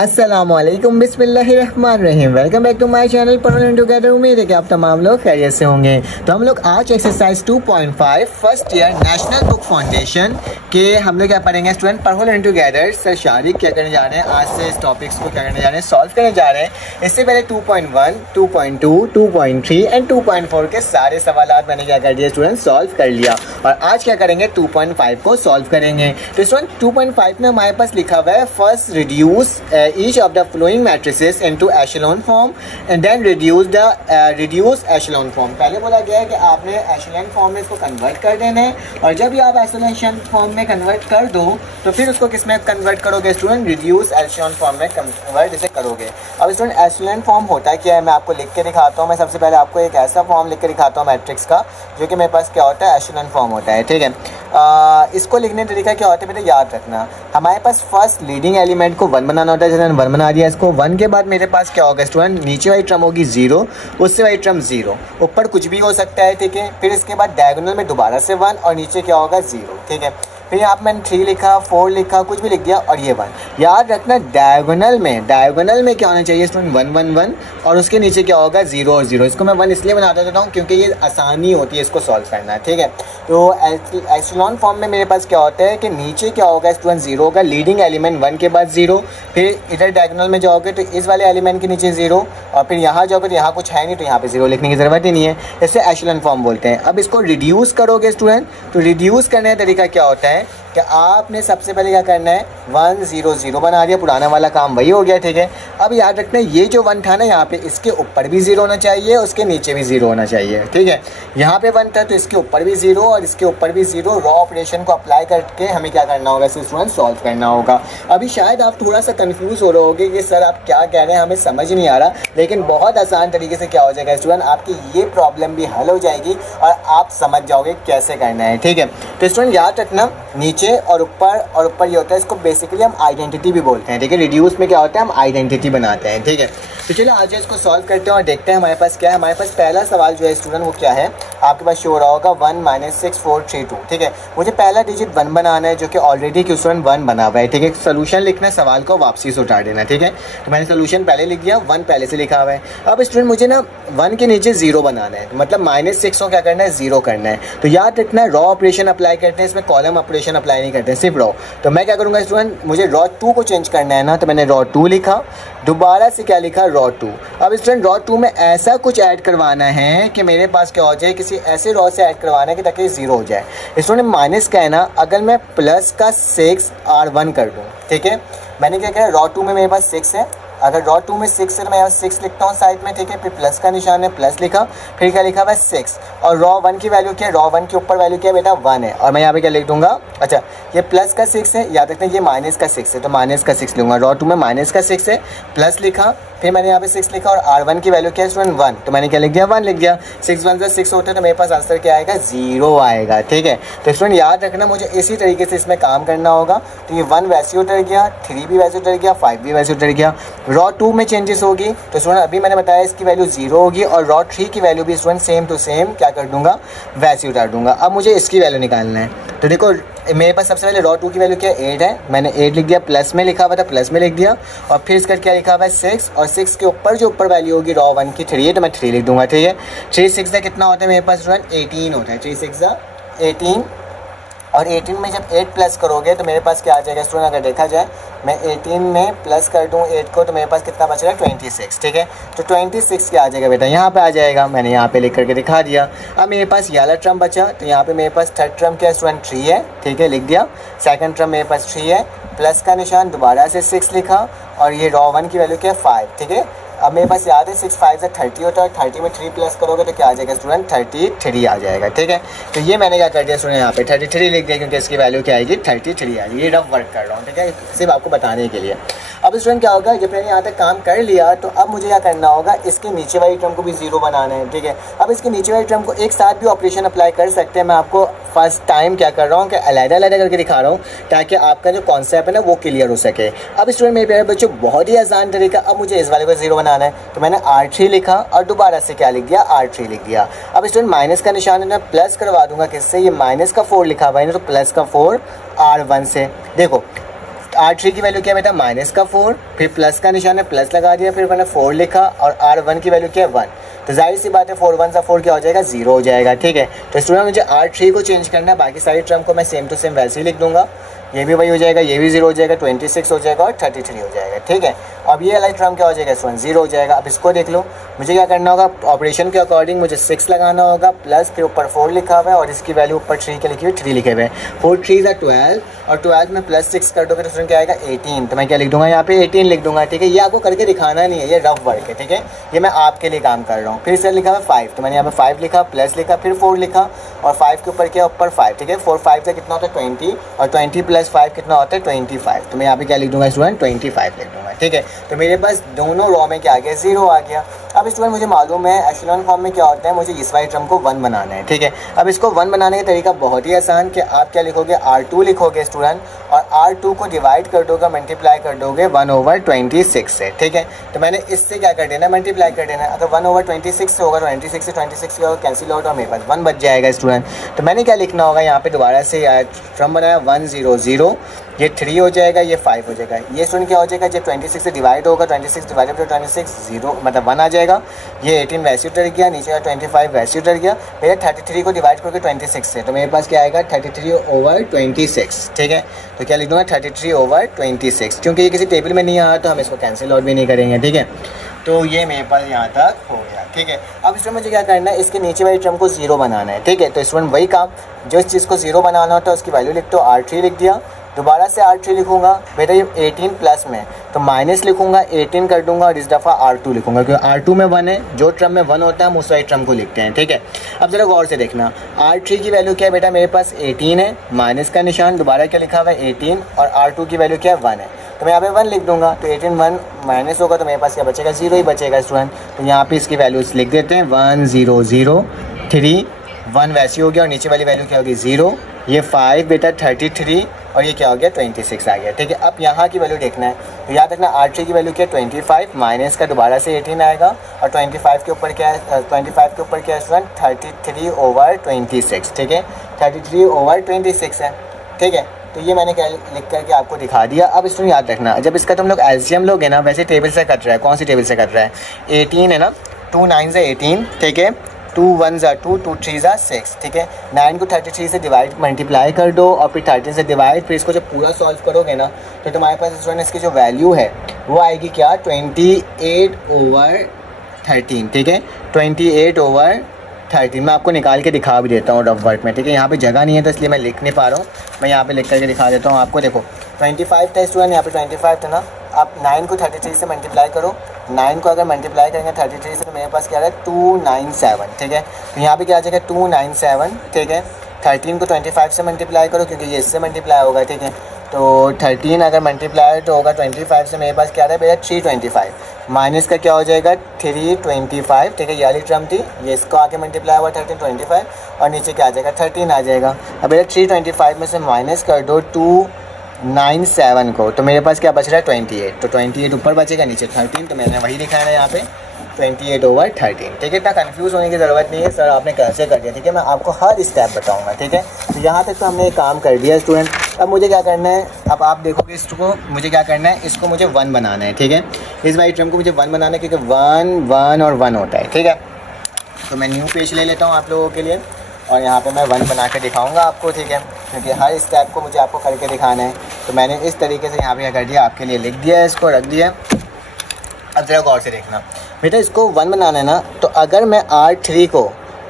अस्सलामुअलैकुम बिस्मिल्लाहिर्रहमानिर्रहीम। Welcome back to my channel Padho together. उम्मीद है कि आप तमाम लोग खैरियत से होंगे। तो हम लोग आज exercise 2.5 first year national book foundation के हम लोग क्या पढ़ेंगे स्टूडेंट, पढ़ो टुगेदर सर शारिक क्या करने जा रहे हैं। आज से इस टॉपिक्स को क्या करने जा रहे हैं, सॉल्व करने जा रहे हैं। इससे पहले 2.1, 2.2, 2.3 एंड 2.4 के सारे सवाल मैंने क्या कर दिया स्टूडेंट, सॉल्व कर लिया। और आज क्या करेंगे 2.5 को सॉल्व करेंगे। तो स्टूडेंट 2.5 में हमारे पास लिखा हुआ है first reduce each of the following matrices into echelon form and then reduce echelon form। पहले बोला गया है कि आपने echelon form में इसको कन्वर्ट कर देना है, और जब भी आप echelon form में कन्वर्ट कर दो तो फिर उसको किस में कन्वर्ट करोगे स्टूडेंट, reduce echelon form में कन्वर्ट इसे करोगे। अब स्टूडेंट echelon form होता है क्या है, मैं आपको लिख के दिखाता हूँ। मैं सबसे पहले आपको एक ऐसा फॉर्म लिख के दिखाता हूँ मैट्रिक्स का, जो कि मेरे पास क्या होता है, echelon form होता है। ठीक है, इसको लिखने का तरीका क्या होता है बेटा, याद रखना। हमारे पास फर्स्ट लीडिंग एलिमेंट को 1 बनाना होता है, जैसे 1 बना दिया इसको। 1 के बाद मेरे पास क्या होगा स्टूडेंट, नीचे वाली टर्म होगी 0, उससे वाली टर्म 0, ऊपर कुछ भी हो सकता है। ठीक है, फिर इसके बाद डायगोनल में दोबारा से 1 और नीचे क्या होगा 0। ठीक है, फिर यहाँ पर मैंने 3 लिखा, 4 लिखा, कुछ भी लिख दिया और ये 1। याद रखना डायगोनल में क्या होना चाहिए स्टूडेंट, 1 1 1 और उसके नीचे क्या होगा 0 और 0। इसको मैं 1 इसलिए बनाता देता हूँ क्योंकि ये आसानी होती है इसको सॉल्व करना। ठीक है, तो एचेलॉन फॉर्म में मेरे पास क्या होता है कि नीचे क्या होगा स्टूडेंट 0 होगा, लीडिंग एलिमेंट 1 के बाद 0, फिर इधर डायगोनल में जाओगे तो इस वाले एलिमेंट के नीचे 0, और फिर यहाँ जाओगे तो यहाँ कुछ है नहीं तो यहाँ पे 0 लिखने की ज़रूरत ही नहीं है। इसे एचेलॉन फॉर्म बोलते हैं। अब इसको रिड्यूस करोगे स्टूडेंट, तो रिड्यूस करने का तरीका क्या होता है कि आपने सबसे पहले क्या करना है 1 0 0 बना दिया, पुराना वाला काम वही हो गया। ठीक है, अब याद रखना ये जो 1 था ना, यहाँ पे इसके ऊपर भी 0 होना चाहिए, उसके नीचे भी 0 होना चाहिए। ठीक है, यहाँ पे 1 था तो इसके ऊपर भी 0 और इसके ऊपर भी 0। रॉ ऑपरेशन को अप्लाई करके हमें क्या करना होगा इसे स्टूडेंट, सॉल्व करना होगा। अभी शायद आप थोड़ा सा कंफ्यूज हो रहे होगे कि सर आप क्या कह रहे हैं, हमें समझ नहीं आ रहा, लेकिन बहुत आसान तरीके से क्या हो जाएगा स्टूडेंट, आपकी ये प्रॉब्लम भी हल हो जाएगी और आप समझ जाओगे कैसे करना है। ठीक है, तो स्टूडेंट याद रखना नीचे और ऊपर ये होता है, इसको बेसिकली हम आइडेंटिटी भी बोलते हैं। ठीक है, रिड्यूस में क्या होता है, हम आइडेंटिटी बनाते हैं। ठीक है, तो चलिए आज इसको सॉल्व करते हैं और देखते हैं हमारे पास क्या है। हमारे पास पहला सवाल जो है स्टूडेंट वो क्या है, आपके पास शो हो रहा होगा 1 - 6 4 3 2। ठीक है, मुझे पहला डिजिट 1 बनाना है, जो कि ऑलरेडी स्टूडेंट 1 बना हुआ है। ठीक है, सोल्यूशन लिखना है, सवाल को वापसी से उतार देना। ठीक है, तो मैंने सोल्यूशन पहले लिख दिया, 1 पहले से लिखा हुआ है। अब स्टूडेंट मुझे ना 1 के नीचे 0 बनाना है, मतलब -6 को क्या करना है 0 करना है। तो याद रखना रॉ ऑपरेशन अप्लाई करते हैं, इसमें कॉलम ऑपरेशन अप्लाई नहीं करते हैं, सिर्फ रॉ। तो मैं क्या करूँगा स्टूडेंट, मुझे रॉ 2 को चेंज करना है ना, तो मैंने रॉ 2 लिखा, दोबारा से क्या लिखा रॉ 2। अब स्टूडेंट रॉ 2 में ऐसा कुछ ऐड करवाना है कि मेरे पास क्या हो जाए, किसी ऐसे रॉ से ऐड करवाना है कि ताकि 0 हो जाए। स्टूडेंट माइनस का है ना, अगर मैं प्लस का 6 R1 कर दूँ, ठीक है, मैंने क्या किया रॉ 2 में मेरे पास 6 है, अगर रॉ 2 में 6 है तो मैं यहाँ 6 लिखता हूँ साइड में। ठीक है, फिर प्लस का निशान है, प्लस लिखा, फिर क्या लिखा हुआ है 6, और रॉ 1 की वैल्यू क्या है, रॉ 1 के ऊपर वैल्यू क्या है बेटा 1 है, और मैं यहाँ पे क्या लिख दूंगा, अच्छा ये प्लस का 6 है, याद रखना ये माइनस का 6 है, तो माइनस का 6 लूँगा। रॉ 2 में माइनस का 6 है, प्लस लिखा, फिर मैंने यहाँ पे 6 लिखा, और R1 की वैल्यू क्या है स्टूडेंट 1, तो मैंने क्या लिख दिया 1 लिख दिया। 6 1 6 होते हैं तो मेरे पास आंसर क्या आएगा 0 आएगा। ठीक है, तो स्टूडेंट याद रखना मुझे इसी तरीके से इसमें काम करना होगा। तो ये 1 वैसे उतर गया, 3 भी वैसे उतर गया, 5 भी वैसे उतर गया। रॉ 2 में चेंजेस होगी तो स्टूडेंट अभी मैंने बताया इसकी वैल्यू 0 होगी, और रॉ 3 की वैल्यू भी स्टूडेंट सेम टू सेम क्या कर दूंगा, वैसे उतार दूंगा। अब मुझे इसकी वैल्यू निकालना है, तो देखो मेरे पास सबसे पहले रॉ 2 की वैल्यू क्या है 8 है, मैंने 8 लिख दिया, प्लस में लिखा हुआ था प्लस में लिख दिया, और फिर इसका क्या लिखा हुआ है 6, और 6 के ऊपर जो ऊपर वैल्यू होगी रॉ 1 की 3 है, तो मैं 3 लिख दूंगा। ठीक है, 3 6 कितना होता है मेरे पास स्टूडेंट 18 होता है, 3 6 18, और 18 में जब 8 प्लस करोगे तो मेरे पास क्या आ जाएगा स्टूडेंट, अगर देखा जाए मैं 18 में प्लस कर दूँ 8 को तो मेरे पास कितना बच रहा है 26। ठीक है, तो 26 क्या आ जाएगा बेटा, यहाँ पे आ जाएगा, मैंने यहाँ पे लिख करके दिखा दिया। अब मेरे पास ये वाला टर्म बचा, तो यहाँ पे मेरे पास थर्ड टर्म क्या स्टूडेंट 3 है। ठीक है, लिख दिया। सेकंड टर्म मेरे पास 3 है, प्लस का निशान, दोबारा से 6 लिखा, और ये रॉ 1 की वैल्यू क्या है 5। ठीक है, अब मेरे पास याद है 6 5 30 होता है, 30 में 3 प्लस करोगे तो क्या आ जाएगा स्टूडेंट 33 आ जाएगा। ठीक है, तो ये मैंने क्या कर दिया स्टूडेंट, यहाँ पे 33 लिख दिया क्योंकि इसकी वैल्यू क्या आएगी 33 आएगी। ये रफ वर्क कर रहा हूँ, ठीक है, सिर्फ आपको बताने के लिए। अब स्टूडेंट क्या होगा, जब मैंने यहाँ तक काम कर लिया तो अब मुझे क्या करना होगा, इसके नीचे वाली टर्म को भी 0 बनाना है। ठीक है, अब इसके नीचे वाली टर्म को एक साथ भी ऑपरेशन अप्लाई कर सकते हैं। मैं आपको फर्स्ट टाइम क्या कर रहा हूँ कि अलग-अलग करके दिखा रहा हूँ ताकि आपका जो कॉन्सेप्ट है ना वो क्लियर हो सके। अब स्टूडेंट मेरे प्यारे बच्चों बहुत ही आसान तरीका, अब मुझे इस वाले को 0 बनाना है, तो मैंने R3 लिखा और दोबारा से क्या लिख दिया R3 लिख दिया। अब स्टूडेंट माइनस का निशान है ना प्लस करवा दूंगा, किससे, ये माइनस का 4 लिखा हुआ है ना, तो प्लस का 4 R1 से। देखो R3 की वैल्यू क्या है बेटा -4, फिर प्लस का निशान है प्लस लगा दिया, फिर मैंने 4 लिखा और R1 की वैल्यू क्या है 1, तो जाहिर सी बात है 4 1 सा 4 क्या हो जाएगा 0 हो जाएगा। ठीक है, तो स्टूडेंट मुझे R3 को चेंज करना है, बाकी सारी टर्म को मैं सेम टू सेम वैसे ही लिख दूंगा, ये भी वही हो जाएगा, ये भी 0 हो जाएगा, 26 हो जाएगा और 33 हो जाएगा। ठीक है, अब ये वाला टर्म क्या हो जाएगा स्टूडेंट 0 हो जाएगा। अब इसको देख लो, मुझे क्या करना होगा, ऑपरेशन के अकॉर्डिंग मुझे 6 लगाना होगा, प्लस फिर ऊपर 4 लिखा हुआ है और इसकी वैल्यू ऊपर 3 के लिखी हुई 3 लिखे हुए हैं, 4 3 12 और 12 में प्लस 6 कर दोगे तो स्टूडेंट क्या आएगा 18, तो मैं क्या लिख दूंगा यहाँ पे 18 लिख दूंगा। ठीक है, ये आपको करके दिखाना नहीं है, ये रफ वर्क है। ठीक है, ये मैं आपके लिए काम कर रहा हूँ। फिर इससे लिखा है 5, तो मैंने यहाँ पे 5 लिखा, प्लस लिखा, फिर 4 लिखा और 5 के ऊपर क्या ऊपर 5। ठीक है, 4 5 का कितना होता है 20 और 20 प्लस 5 कितना होता है 25, तो मैं यहाँ पे क्या लिख दूंगा स्टूडेंट 25 लिख दूंगा। ठीक है, तो मेरे पास दोनों रॉ में क्या आ गया 0 आ गया। अब स्टूडेंट मुझे मालूम है एशेलॉन फॉर्म में क्या होता है, मुझे इस वाली टर्म को 1 बनाना है। ठीक है, अब इसको 1 बनाने का तरीका बहुत ही आसान कि आप क्या लिखोगे R2 लिखोगे स्टूडेंट और R2 को डिवाइड कर दोगे, मल्टीप्लाई कर दोगे 1/26 से। ठीक है, तो मैंने इससे क्या कर देना मल्टीप्लाई कर देना, अगर 1/26 से होगा तो 26 से 26 क्या होगा कैंसिल आउट और मेरे पास 1 बच जाएगा स्टूडेंट। तो मैंने क्या लिखना होगा यहाँ पे दोबारा से टर्म बनाया 1 0 0, ये 3 हो जाएगा, ये 5 हो जाएगा, ये स्टूडेंट क्या हो जाएगा जब 26 से डिवाइड होगा 26 डिवाइडेड बाई 26 0 मतलब 1 आ जाएगा, ये 18 वैसे उतर गया, नीचे का 25 वैसे उतर गया, मेरे 33 को डिवाइड करके 26 से, तो मेरे पास क्या आएगा 33/26। ठीक है, तो क्या लिख दूँगा 33/26, क्योंकि ये किसी टेबल में नहीं आया तो हम इसको कैंसिल आउट भी नहीं करेंगे। ठीक है, तो ये मेरे पास यहाँ तक हो गया। ठीक है, अब इसमें मुझे क्या करना है, इसके नीचे वाली टर्म को 0 बनाना है। ठीक है, तो स्टूडेंट वही काम, जो इस चीज़ को 0 बनाना होता है उसकी वैल्यू लिख दो, R3 लिख दिया, दोबारा से R3 लिखूंगा बेटा ये 18 प्लस में, तो माइनस लिखूंगा 18 कर दूंगा और इस दफ़ा R2 लिखूंगा, क्योंकि R2 में 1 है, जो टर्म में 1 होता है हम उस वाली टर्म को लिखते हैं। ठीक है, अब जरा गौर से देखना, R3 की वैल्यू क्या है बेटा मेरे पास 18 है, माइनस का निशान, दोबारा क्या लिखा हुआ है 18 और R2 की वैल्यू क्या है 1 है, तो मैं यहाँ पे 1 लिख दूंगा, तो 18 1 माइनस होगा तो मेरे पास क्या बचेगा 0 ही बचेगा स्टूडेंट। तो यहाँ पे इसकी वैल्यूज लिख देते हैं 1 0 0 3 1 वैसी हो गया और नीचे वाली वैल्यू क्या होगी 0, ये 5 बेटा 33 और ये क्या हो गया 26 आ गया। ठीक है, अब यहाँ की वैल्यू देखना है, तो याद रखना R3 की वैल्यू क्या है 25, माइनस का दोबारा से 18 आएगा और 25 के ऊपर क्या है 25 के ऊपर क्या है स्टूडेंट 33/26। ठीक है, 33/26 है। ठीक है, तो ये मैंने क्या लिख करके आपको दिखा दिया। अब इसमें याद रखना, जब इसका तुम लोग एलसीएम लोगे ना, वैसे टेबल से कट रहा है, कौन सी टेबल से कट रहा है 18 है ना, 2 9 से 18। ठीक है, 2 1 ज़ा 2 2 3 ज़ा 6। ठीक है, 9 को 33 से डिवाइड मल्टीप्लाई कर दो और फिर 13 से डिवाइड, फिर इसको जब पूरा सॉल्व करोगे ना तो तुम्हारे पास स्टूडेंट इसकी जो वैल्यू है वो आएगी क्या 28/13। ठीक है, 28/13 मैं आपको निकाल के दिखा भी देता हूँ रफ वर्क में। ठीक है, यहाँ पे जगह नहीं है तो इसलिए मैं लिख नहीं पा रहा हूँ, मैं यहाँ पे लिख करके दिखा देता हूँ आपको। देखो 25 था स्टूडेंट, यहाँ पे 25 था ना, आप 9 को 33 से मल्टीप्लाई करो, 9 को अगर मल्टीप्लाई करेंगे 33 से तो मेरे पास क्या आ रहा है 297। ठीक है, तो यहाँ पे क्या आ जाएगा 297। ठीक है, 13 को 25 से मल्टीप्लाई करो क्योंकि ये इससे मल्टीप्लाई होगा। ठीक है, तो 13 अगर मल्टीप्लाई तो होगा 25 से, मेरे पास क्या आ रहा है भैया 325, माइनस का क्या हो जाएगा 325। ठीक है, ये वाली टर्म थी, ये इसको आके मल्टीप्लाई हुआ 1325 और नीचे क्या आ जाएगा 13 आ जाएगा। अब भैया 325 में से माइनस कर दो 297 को, तो मेरे पास क्या बच रहा है 28, तो 28 ऊपर बचेगा नीचे 13, तो मैंने वही लिखा है ना यहाँ पे 28/13। ठीक है, इतना कंफ्यूज होने की ज़रूरत नहीं है, सर आपने कैसे कर दिया। ठीक है, मैं आपको हर स्टेप बताऊंगा। ठीक है, तो यहाँ तक तो हमने एक काम कर दिया स्टूडेंट। अब मुझे क्या करना है, अब आप देखोगे इसको मुझे क्या करना है, इसको मुझे 1 बनाना है। ठीक है, इस वाली टर्म को मुझे 1 बनाना है क्योंकि 1 1 और 1 होता है। ठीक है, तो मैं न्यू पेज ले लेता हूँ आप लोगों के लिए और यहाँ पे मैं 1 बना के दिखाऊंगा आपको। ठीक है, क्योंकि हर स्टेप को मुझे आपको करके दिखाना है, तो मैंने इस तरीके से यहाँ पे क्या कर दिया आपके लिए लिख दिया है, इसको रख दिया। अब ज़रा गौर से देखना बेटा, इसको 1 बनाना है ना, तो अगर मैं R3 को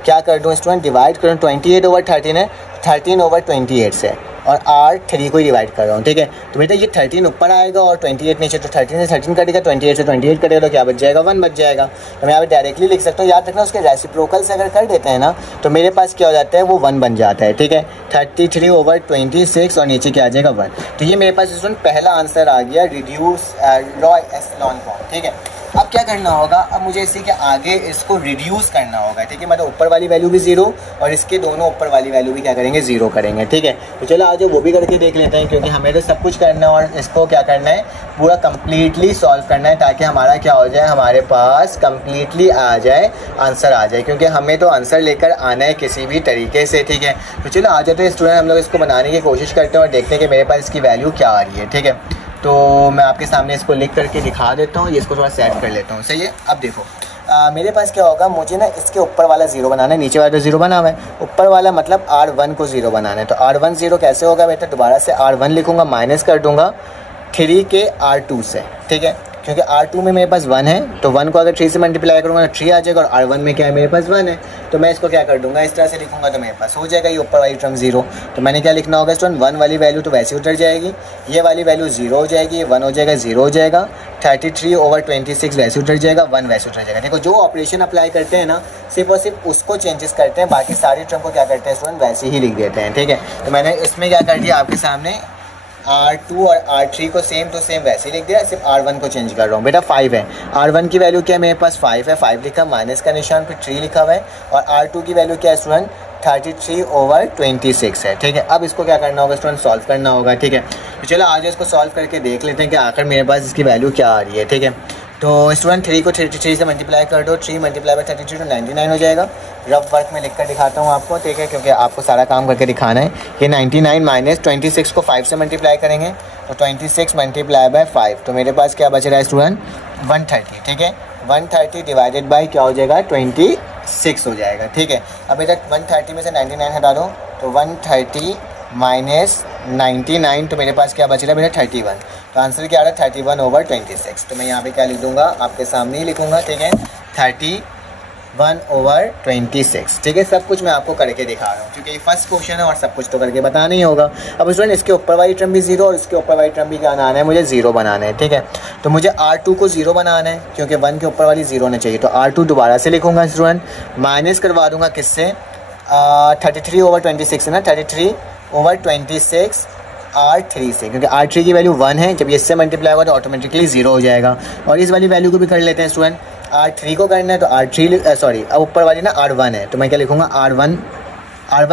क्या कर दूँ स्टूडेंट डिवाइड करूँ, 28/13 है 13/28 से, और R3 को ही डिवाइड कर रहा हूँ। ठीक है, तो बेटा ये 13 ऊपर आएगा और 28 नीचे, तो 13 से 13 कटेगा, 28 से 28 कटेगा, तो क्या बच जाएगा 1 बच जाएगा। तो मैं यहाँ पे डायरेक्टली लिख सकता हूँ। याद रखना उसके रेसिप्रोकल से अगर कर देते हैं ना तो मेरे पास क्या हो जाता है वो 1 बन जाता है। ठीक है, 33/26 और नीचे क्या आ जाएगा 1। तो ये मेरे पास स्टूडेंट पहला आंसर आ गया, रिड्यूस रॉ एशेलॉन फॉर्म। ठीक है, अब क्या करना होगा, अब मुझे इसी के आगे इसको रिड्यूस करना होगा। ठीक है, मतलब ऊपर वाली वैल्यू भी 0 और इसके दोनों ऊपर वाली वैल्यू भी क्या करेंगे 0 करेंगे। ठीक है, तो चलो आज वो भी करके देख लेते हैं, क्योंकि हमें तो सब कुछ करना है और इसको क्या करना है पूरा कंप्लीटली सॉल्व करना है, ताकि हमारा क्या हो जाए, हमारे पास कंप्लीटली आ जाए, आंसर आ जाए, क्योंकि हमें तो आंसर लेकर आना है किसी भी तरीके से। ठीक है, तो चलो आ जाते हैं स्टूडेंट, हम लोग इसको बनाने की कोशिश करते हैं और देखते हैं कि मेरे पास इसकी वैल्यू क्या आ रही है। ठीक है, तो मैं आपके सामने इसको लिख करके दिखा देता हूँ, ये इसको थोड़ा सेट कर लेता हूँ। सही है, अब देखो मेरे पास क्या होगा, मुझे ना इसके ऊपर वाला 0 बनाना है, नीचे वाला तो 0 बना हुआ है, ऊपर वाला मतलब R1 को 0 बनाना है। तो R1 0 कैसे होगा बेटा, दोबारा से R1 लिखूँगा, माइनस कर दूँगा 3 के R2 से, ठीक है, क्योंकि R2 में मेरे पास 1 है, तो 1 को अगर 3 से मल्टीप्लाई करूँगा तो 3 आ जाएगा, और R1 में क्या है मेरे पास 1 है, तो मैं इसको क्या कर दूँगा, इस तरह से लिखूँगा तो मेरे पास हो जाएगा ये ऊपर वाली टर्म 0। तो मैंने क्या लिखना होगा स्टूडेंट, 1 वाली वैल्यू तो वैसे उतर जाएगी, ये वाली वैल्यू 0 हो जाएगी, ये 1 हो जाएगा, 0 हो जाएगा, 33/26 वैसे उतर जाएगा, 1 वैसे उतर जाएगा। देखो जो ऑपरेशन अप्लाई करते हैं ना, सिर्फ और सिर्फ उसको चेंजेस करते हैं, बाकी सारी टर्म को क्या करते हैं स्टूडेंट, वैसे ही लिख देते हैं, ठीक है। तो मैंने इसमें क्या कर दिया आपके सामने, R2 और R3 को सेम टू सेम वैसे ही लिख दिया, सिर्फ R1 को चेंज कर रहा हूँ। बेटा 5 है, R1 की वैल्यू क्या है मेरे पास 5 है, 5 लिखा, माइनस का निशान, फिर 3 लिखा हुआ है, और R2 की वैल्यू क्या है स्टूडेंट, 33/26 है, ठीक है। अब इसको क्या करना होगा स्टूडेंट, सॉल्व करना होगा, ठीक है। तो चलो आज इसको सॉल्व करके देख लेते हैं कि आखिर मेरे पास इसकी वैल्यू क्या आ रही है, ठीक है। तो स्टूडेंट 3 को 33 से मल्टीप्लाई कर दो, 3 मल्टीप्लाई बाय 33 तो 99 हो जाएगा। रफ वर्क में लिख कर दिखाता हूँ आपको, ठीक है, क्योंकि आपको सारा काम करके दिखाना है। ये 99 माइनस 26 को 5 से मल्टीप्लाई करेंगे, तो 26 मल्टीप्लाई बाय 5, तो मेरे पास क्या बच रहा है स्टूडेंट, 130, ठीक है। 130 डिवाइडेड बाई क्या हो जाएगा, 26 हो जाएगा, ठीक है। अब बेटा 130 में से 99 हटा दो, तो 130 माइनस 99, तो मेरे पास क्या बच रहा है बेटा 31। तो आंसर क्या आ रहा है 31/26। तो मैं यहाँ पे क्या लिख दूंगा, आपके सामने ही लिखूंगा, ठीक है, 31/26, ठीक है। सब कुछ मैं आपको करके दिखा रहा हूँ, क्योंकि ये फर्स्ट क्वेश्चन है और सब कुछ तो करके बताना ही होगा। अब स्टूडेंट इसके ऊपर वाली टर्म भी 0 और इसके ऊपर वाली टर्म भी क्या बनाना है, मुझे 0 बनाना है, ठीक है। तो मुझे R2 को 0 बनाना है, क्योंकि 1 के ऊपर वाली 0 होना चाहिए। तो R2 दोबारा से लिखूंगा स्टूडेंट, माइनस करवा दूंगा किससे, 33/26 है ना, 33/26 R3 से, क्योंकि R3 की वैल्यू 1 है, जब ये इससे मल्टीप्लाई होगा तो ऑटोमेटिकली 0 हो जाएगा। और इस वाली वैल्यू को भी कर लेते हैं स्टूडेंट, R3 को करना है तो R3 सॉरी, अब ऊपर वाली ना R1 है, तो मैं क्या लिखूँगा, R1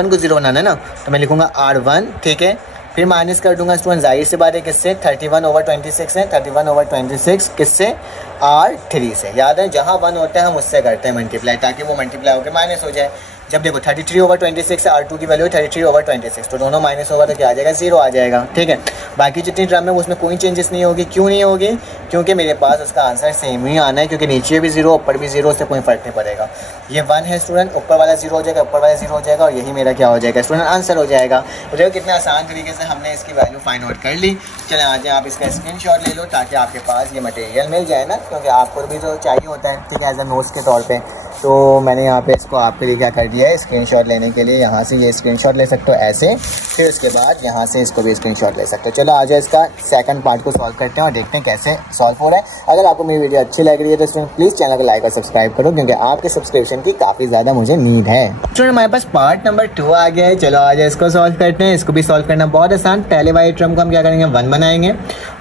को 0 बनाना है ना, तो मैं लिखूँगा R1, ठीक है। फिर माइनस कर दूंगा स्टूडेंट, जाहिर से बात है किससे, 31/26 है, 31/26 किससे, R3 से। याद है जहाँ 1 होता है हम उससे करते हैं मल्टीप्लाई, ताकि वो मल्टीप्लाई होकर माइनस हो जाए। जब देखो 33/26 है, R2 की वैल्यू 33/26, तो दोनों माइनस होगा तो क्या आ जाएगा, 0 आ जाएगा, ठीक है। बाकी जितनी टर्म है उसमें कोई चेंजेस नहीं होगी। क्यों नहीं होगी, क्योंकि मेरे पास उसका आंसर सेम ही आना है, क्योंकि नीचे भी 0 ऊपर भी 0, से कोई फर्क नहीं पड़ेगा। ये 1 है स्टूडेंट, ऊपर वाला 0 हो जाएगा, ऊपर वाला 0 हो जाएगा, और यही मेरा क्या हो जाएगा स्टूडेंट, आंसर हो जाएगा। तो देखो कितना आसान तरीके से हमने इसकी वैल्यू फाइंड आउट कर ली। चलें आ जाए, आप इसका स्क्रीनशॉट ले लो ताकि आपके पास ये मटेरियल मिल जाए ना, क्योंकि आपको भी तो चाहिए होता है, ठीक है, एज अ नोट्स के तौर पे। तो मैंने यहाँ पे इसको आपके लिए क्या कर दिया है, स्क्रीनशॉट लेने के लिए यहाँ से ये स्क्रीनशॉट ले सकते हो ऐसे, फिर उसके बाद यहाँ से इसको भी स्क्रीनशॉट ले सकते हो। चलो आ जाए इसका सेकंड पार्ट को सॉल्व करते हैं और देखते हैं कैसे सॉल्व हो रहा है। अगर आपको मेरी वीडियो अच्छी लग रही है तो स्टूडेंट प्लीज़ चैनल को लाइक और सब्सक्राइब करो, क्योंकि आपके सब्सक्रिप्शन की काफ़ी ज़्यादा मुझे नीड है। स्टूडेंट हमारे पास पार्ट नंबर 2 आ गया है। चलो आ जाए इसको सॉल्व करते हैं। इसको भी सॉल्व करना बहुत आसान। पहले वाली टर्म को हम क्या करेंगे, 1 बनाएंगे,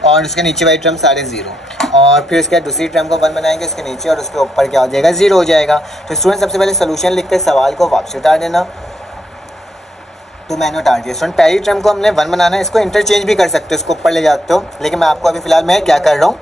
और उसके नीचे वाली टर्म सारे 0, और फिर उसके बाद दूसरी टर्म को 1 बनाएंगे, उसके नीचे और उसके ऊपर क्या हो जाएगा, 0 हो जाएगा। तो स्टूडेंट सबसे पहले सोल्यूशन लिख कर सवाल को वापस उतार देना। तो मैंने उतार दिया स्टूडेंट। पहली टर्म को हमने 1 बनाना है, इसको इंटरचेंज भी कर सकते हो, इसको ऊपर ले जाते हो, लेकिन मैं आपको अभी फिलहाल मैं क्या कर रहा हूँ,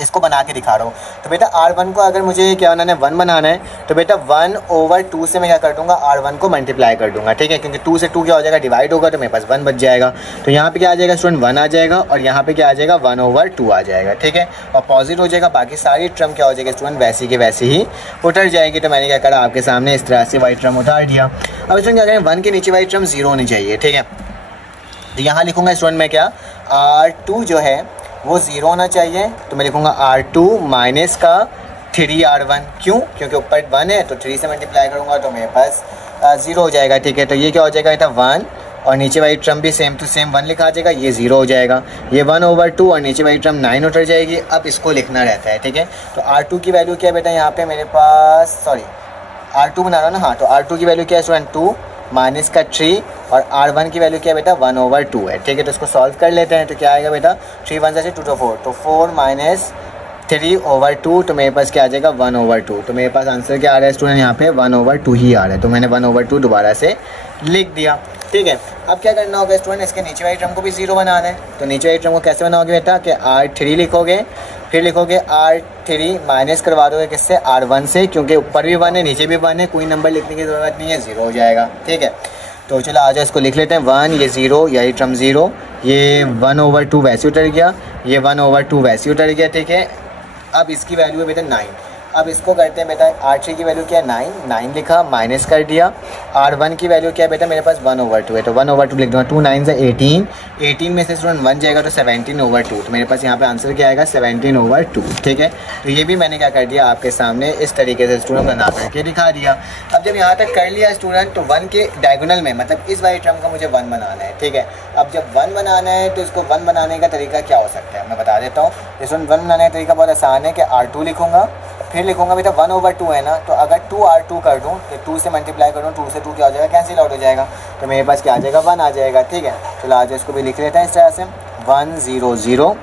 इसको बना के दिखा रहा हूँ। तो बेटा R1 को अगर मुझे क्या बनाना है, 1 बनाना है, तो बेटा 1/2 से मैं क्या कर दूंगा, R1 को मल्टीप्लाई कर दूंगा, ठीक है, क्योंकि 2 से 2 क्या हो जाएगा, डिवाइड होगा, तो मेरे पास 1 बच जाएगा। तो यहाँ पे क्या आ जाएगा स्टूडेंट, 1 आ जाएगा, और यहाँ पे क्या आ जाएगा, 1/2 आ जाएगा, ठीक है, और पॉजिटिव हो जाएगा। बाकी सारी टर्म क्या हो जाएगी स्टूडेंट, वैसी की वैसी ही उतर जाएगी। तो मैंने क्या करा, आपके सामने इस तरह से वाइट टर्म उतार दिया। अब स्टूडेंट क्या करें, 1 के नीचे वाइट टर्म 0 होनी चाहिए, ठीक है। तो यहाँ लिखूंगा स्टूडेंट मैं क्या, R2 जो है वो 0 होना चाहिए, तो मैं लिखूंगा R2 माइनस का 3R1। क्यों, क्योंकि ऊपर 1 है, तो 3 से मल्टीप्लाई करूंगा तो मेरे पास 0 हो जाएगा, ठीक है। तो ये क्या हो जाएगा बेटा 1, और नीचे वाली टर्म भी सेम टू सेम 1 लिखा जाएगा, ये 0 हो जाएगा। ये 1/2 और नीचे वाली टर्म 9 उतर जाएगी। अब इसको लिखना रहता है, ठीक है। तो R2 की वैल्यू क्या है बेटा, यहाँ पे मेरे पास सॉरी R2 बना रहा हूँ ना, हाँ, तो R2 की वैल्यू क्या है स्टूडेंट, 2 माइनस का 3, और R1 की वैल्यू क्या है बेटा, 1/2 है, ठीक है। तो इसको सॉल्व कर लेते हैं। तो क्या आएगा बेटा, 3 1 से 2 तो 4, तो 4 माइनस 3/2, तो मेरे पास क्या आ जाएगा, 1/2। तो मेरे पास आंसर क्या आ रहा है स्टूडेंट, यहाँ पे 1/2 ही आ रहा है। तो मैंने 1/2 दोबारा से लिख दिया, ठीक है। अब क्या करना होगा स्टूडेंट, इसके नीचे वाली टर्म को भी 0 बनाना है। तो नीचे वाली टर्म को कैसे बनाओगे बेटा, कि R3 लिखोगे, फिर लिखोगे R3 माइनस करवा दोगे किससे, R1 से, क्योंकि ऊपर भी 1 है नीचे भी 1 है, कोई नंबर लिखने की ज़रूरत नहीं है, 0 हो जाएगा, ठीक है। तो चलो आ जाओ इसको लिख लेते हैं 1, ये 0, यही टर्म 0, ये 1/2 वैसे उतर गया, ये 1/2 वैसे उतर गया, ठीक है। अब इसकी वैल्यू है बेटा 9। अब इसको करते हैं बेटा, R3 की वैल्यू क्या है 9 लिखा, माइनस कर दिया। R1 की वैल्यू क्या है बेटा मेरे पास 1/2 है, तो 1/2 लिख दूँगा, 2 9 18, 18 में से स्टूडेंट 1 जाएगा तो 17/2, तो मेरे पास यहाँ पे आंसर क्या आएगा 17/2, ठीक है। तो ये भी मैंने क्या कर दिया आपके सामने इस तरीके से स्टूडेंट बना करके दिखा दिया। अब जब यहाँ तक कर लिया स्टूडेंट, तो 1 के डायगोनल में मतलब इस वाली टर्म का मुझे 1 बनाना है, ठीक है। अब जब 1 बनाना है तो इसको 1 बनाने का तरीका क्या हो सकता है मैं बता देता हूँ। स्टूडेंट 1 बनाने का तरीका बहुत आसान है कि R2 लिखूँगा, फिर लिखूंगा बेटा 1/2 है ना, तो अगर 2R2 कर दूँ तो 2 से मल्टीप्लाई करूँ, 2 से 2 क्या हो जाएगा, कैंसिल आउट हो जाएगा, तो मेरे पास क्या आ जाएगा 1 आ जाएगा, ठीक है। चलो आज इसको भी लिख लेते हैं इस तरह से 1 0 0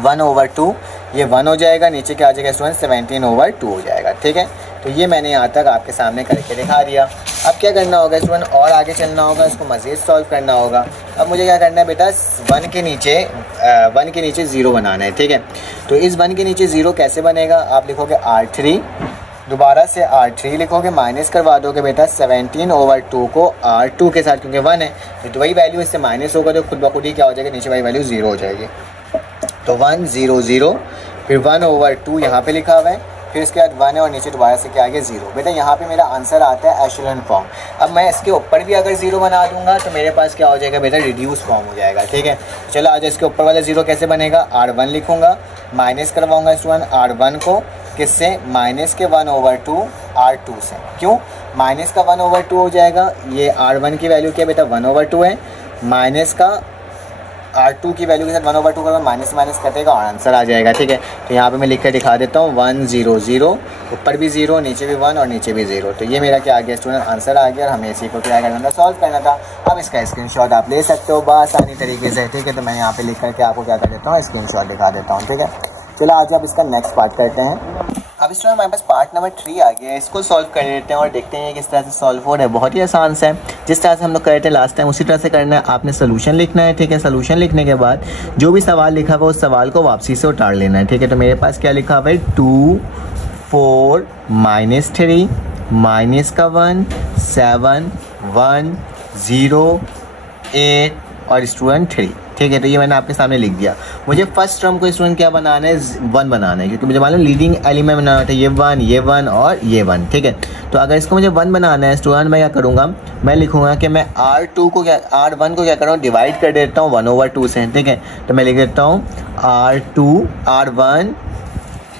1/2, ये 1 हो जाएगा, नीचे क्या आ जाएगा स्टूडेंट 17/2 हो जाएगा, ठीक है। तो ये मैंने यहाँ तक आपके सामने करके दिखा दिया। अब क्या करना होगा स्टूडेंट, और आगे चलना होगा, इसको मज़ीद सॉल्व करना होगा। अब मुझे क्या करना है बेटा 1 के नीचे 0 बनाना है, ठीक है। तो इस 1 के नीचे 0 कैसे बनेगा, आप लिखोगे R3, दोबारा से R3 लिखोगे, माइनस करवा दोगे बेटा 17/2 को R2 के साथ, क्योंकि 1 है तो वही वैल्यू इससे माइनस होगा तो खुद ब खुद ही क्या हो जाएगा, नीचे वाली वैल्यू 0 हो जाएगी। तो 1 0 0, फिर 1/2 यहाँ पे लिखा हुआ है, फिर इसके बाद 1 है और नीचे दोबारा से क्या आ गया 0। बेटा यहाँ पे मेरा आंसर आता है एशेलन फॉर्म। अब मैं इसके ऊपर भी अगर 0 बना दूंगा तो मेरे पास क्या हो जाएगा बेटा रिड्यूस फॉर्म हो जाएगा, ठीक है। चलो आज इसके ऊपर वाला 0 कैसे बनेगा, R1 लिखूंगा, माइनस करवाऊंगा स्टूडेंट R1 को किससे, माइनस के 1/2 R2 से। क्यों, माइनस का 1/2 हो जाएगा, ये R1 की वैल्यू क्या बेटा 1/2 है, माइनस का R2 की वैल्यू के साथ 1/2 करूँगा, माइनस कटेगा और आंसर आ जाएगा, ठीक है। तो यहाँ पे मैं लिख कर दिखा देता हूँ 1 0 0, ऊपर भी 0, नीचे भी 1 और नीचे भी 0। तो ये मेरा क्या आ गया स्टूडेंट, आंसर आ गया और हमें इसी को क्या करना था, सॉल्व करना था। अब इसका स्क्रीनशॉट आप ले सकते हो बआसानी तरीके से, ठीक है। तो मैं यहाँ पे लिख करके आपको क्या कर देता हूँ, स्क्रीनशॉट दिखा देता हूँ, ठीक है। चलो आज आप इसका नेक्स्ट पार्ट करते हैं। अब इस हमारे पास पार्ट नंबर 3 आ गया है, इसको सॉल्व कर लेते हैं और देखते हैं किस तरह से सॉल्व हो रहा है। बहुत ही आसान सा है, जिस तरह से हम लोग कर रहे थे लास्ट टाइम उसी तरह से करना है। आपने सोल्यूशन लिखना है, ठीक है। सोल्यूशन लिखने के बाद जो भी सवाल लिखा हुआ उस सवाल को वापसी से उतार लेना है, ठीक है। तो मेरे पास क्या लिखा हुआ है 2 4 -3 माइनस का 1 7 1 0 8 और स्टूडेंट 3, ठीक है। तो ये मैंने आपके सामने लिख दिया। मुझे फर्स्ट टर्म को स्टूडेंट क्या बनाना है 1 बनाना है, क्योंकि मुझे मालूम लीडिंग एलिमेंट बनाना था ये 1 और ये 1, ठीक है। तो अगर इसको मुझे 1 बनाना है स्टूडेंट, मैं क्या करूँगा, मैं लिखूँगा कि मैं R1 को क्या कर रहा हूँ, डिवाइड कर देता हूँ 1/2 से, ठीक है। तो मैं लिख देता हूँ R1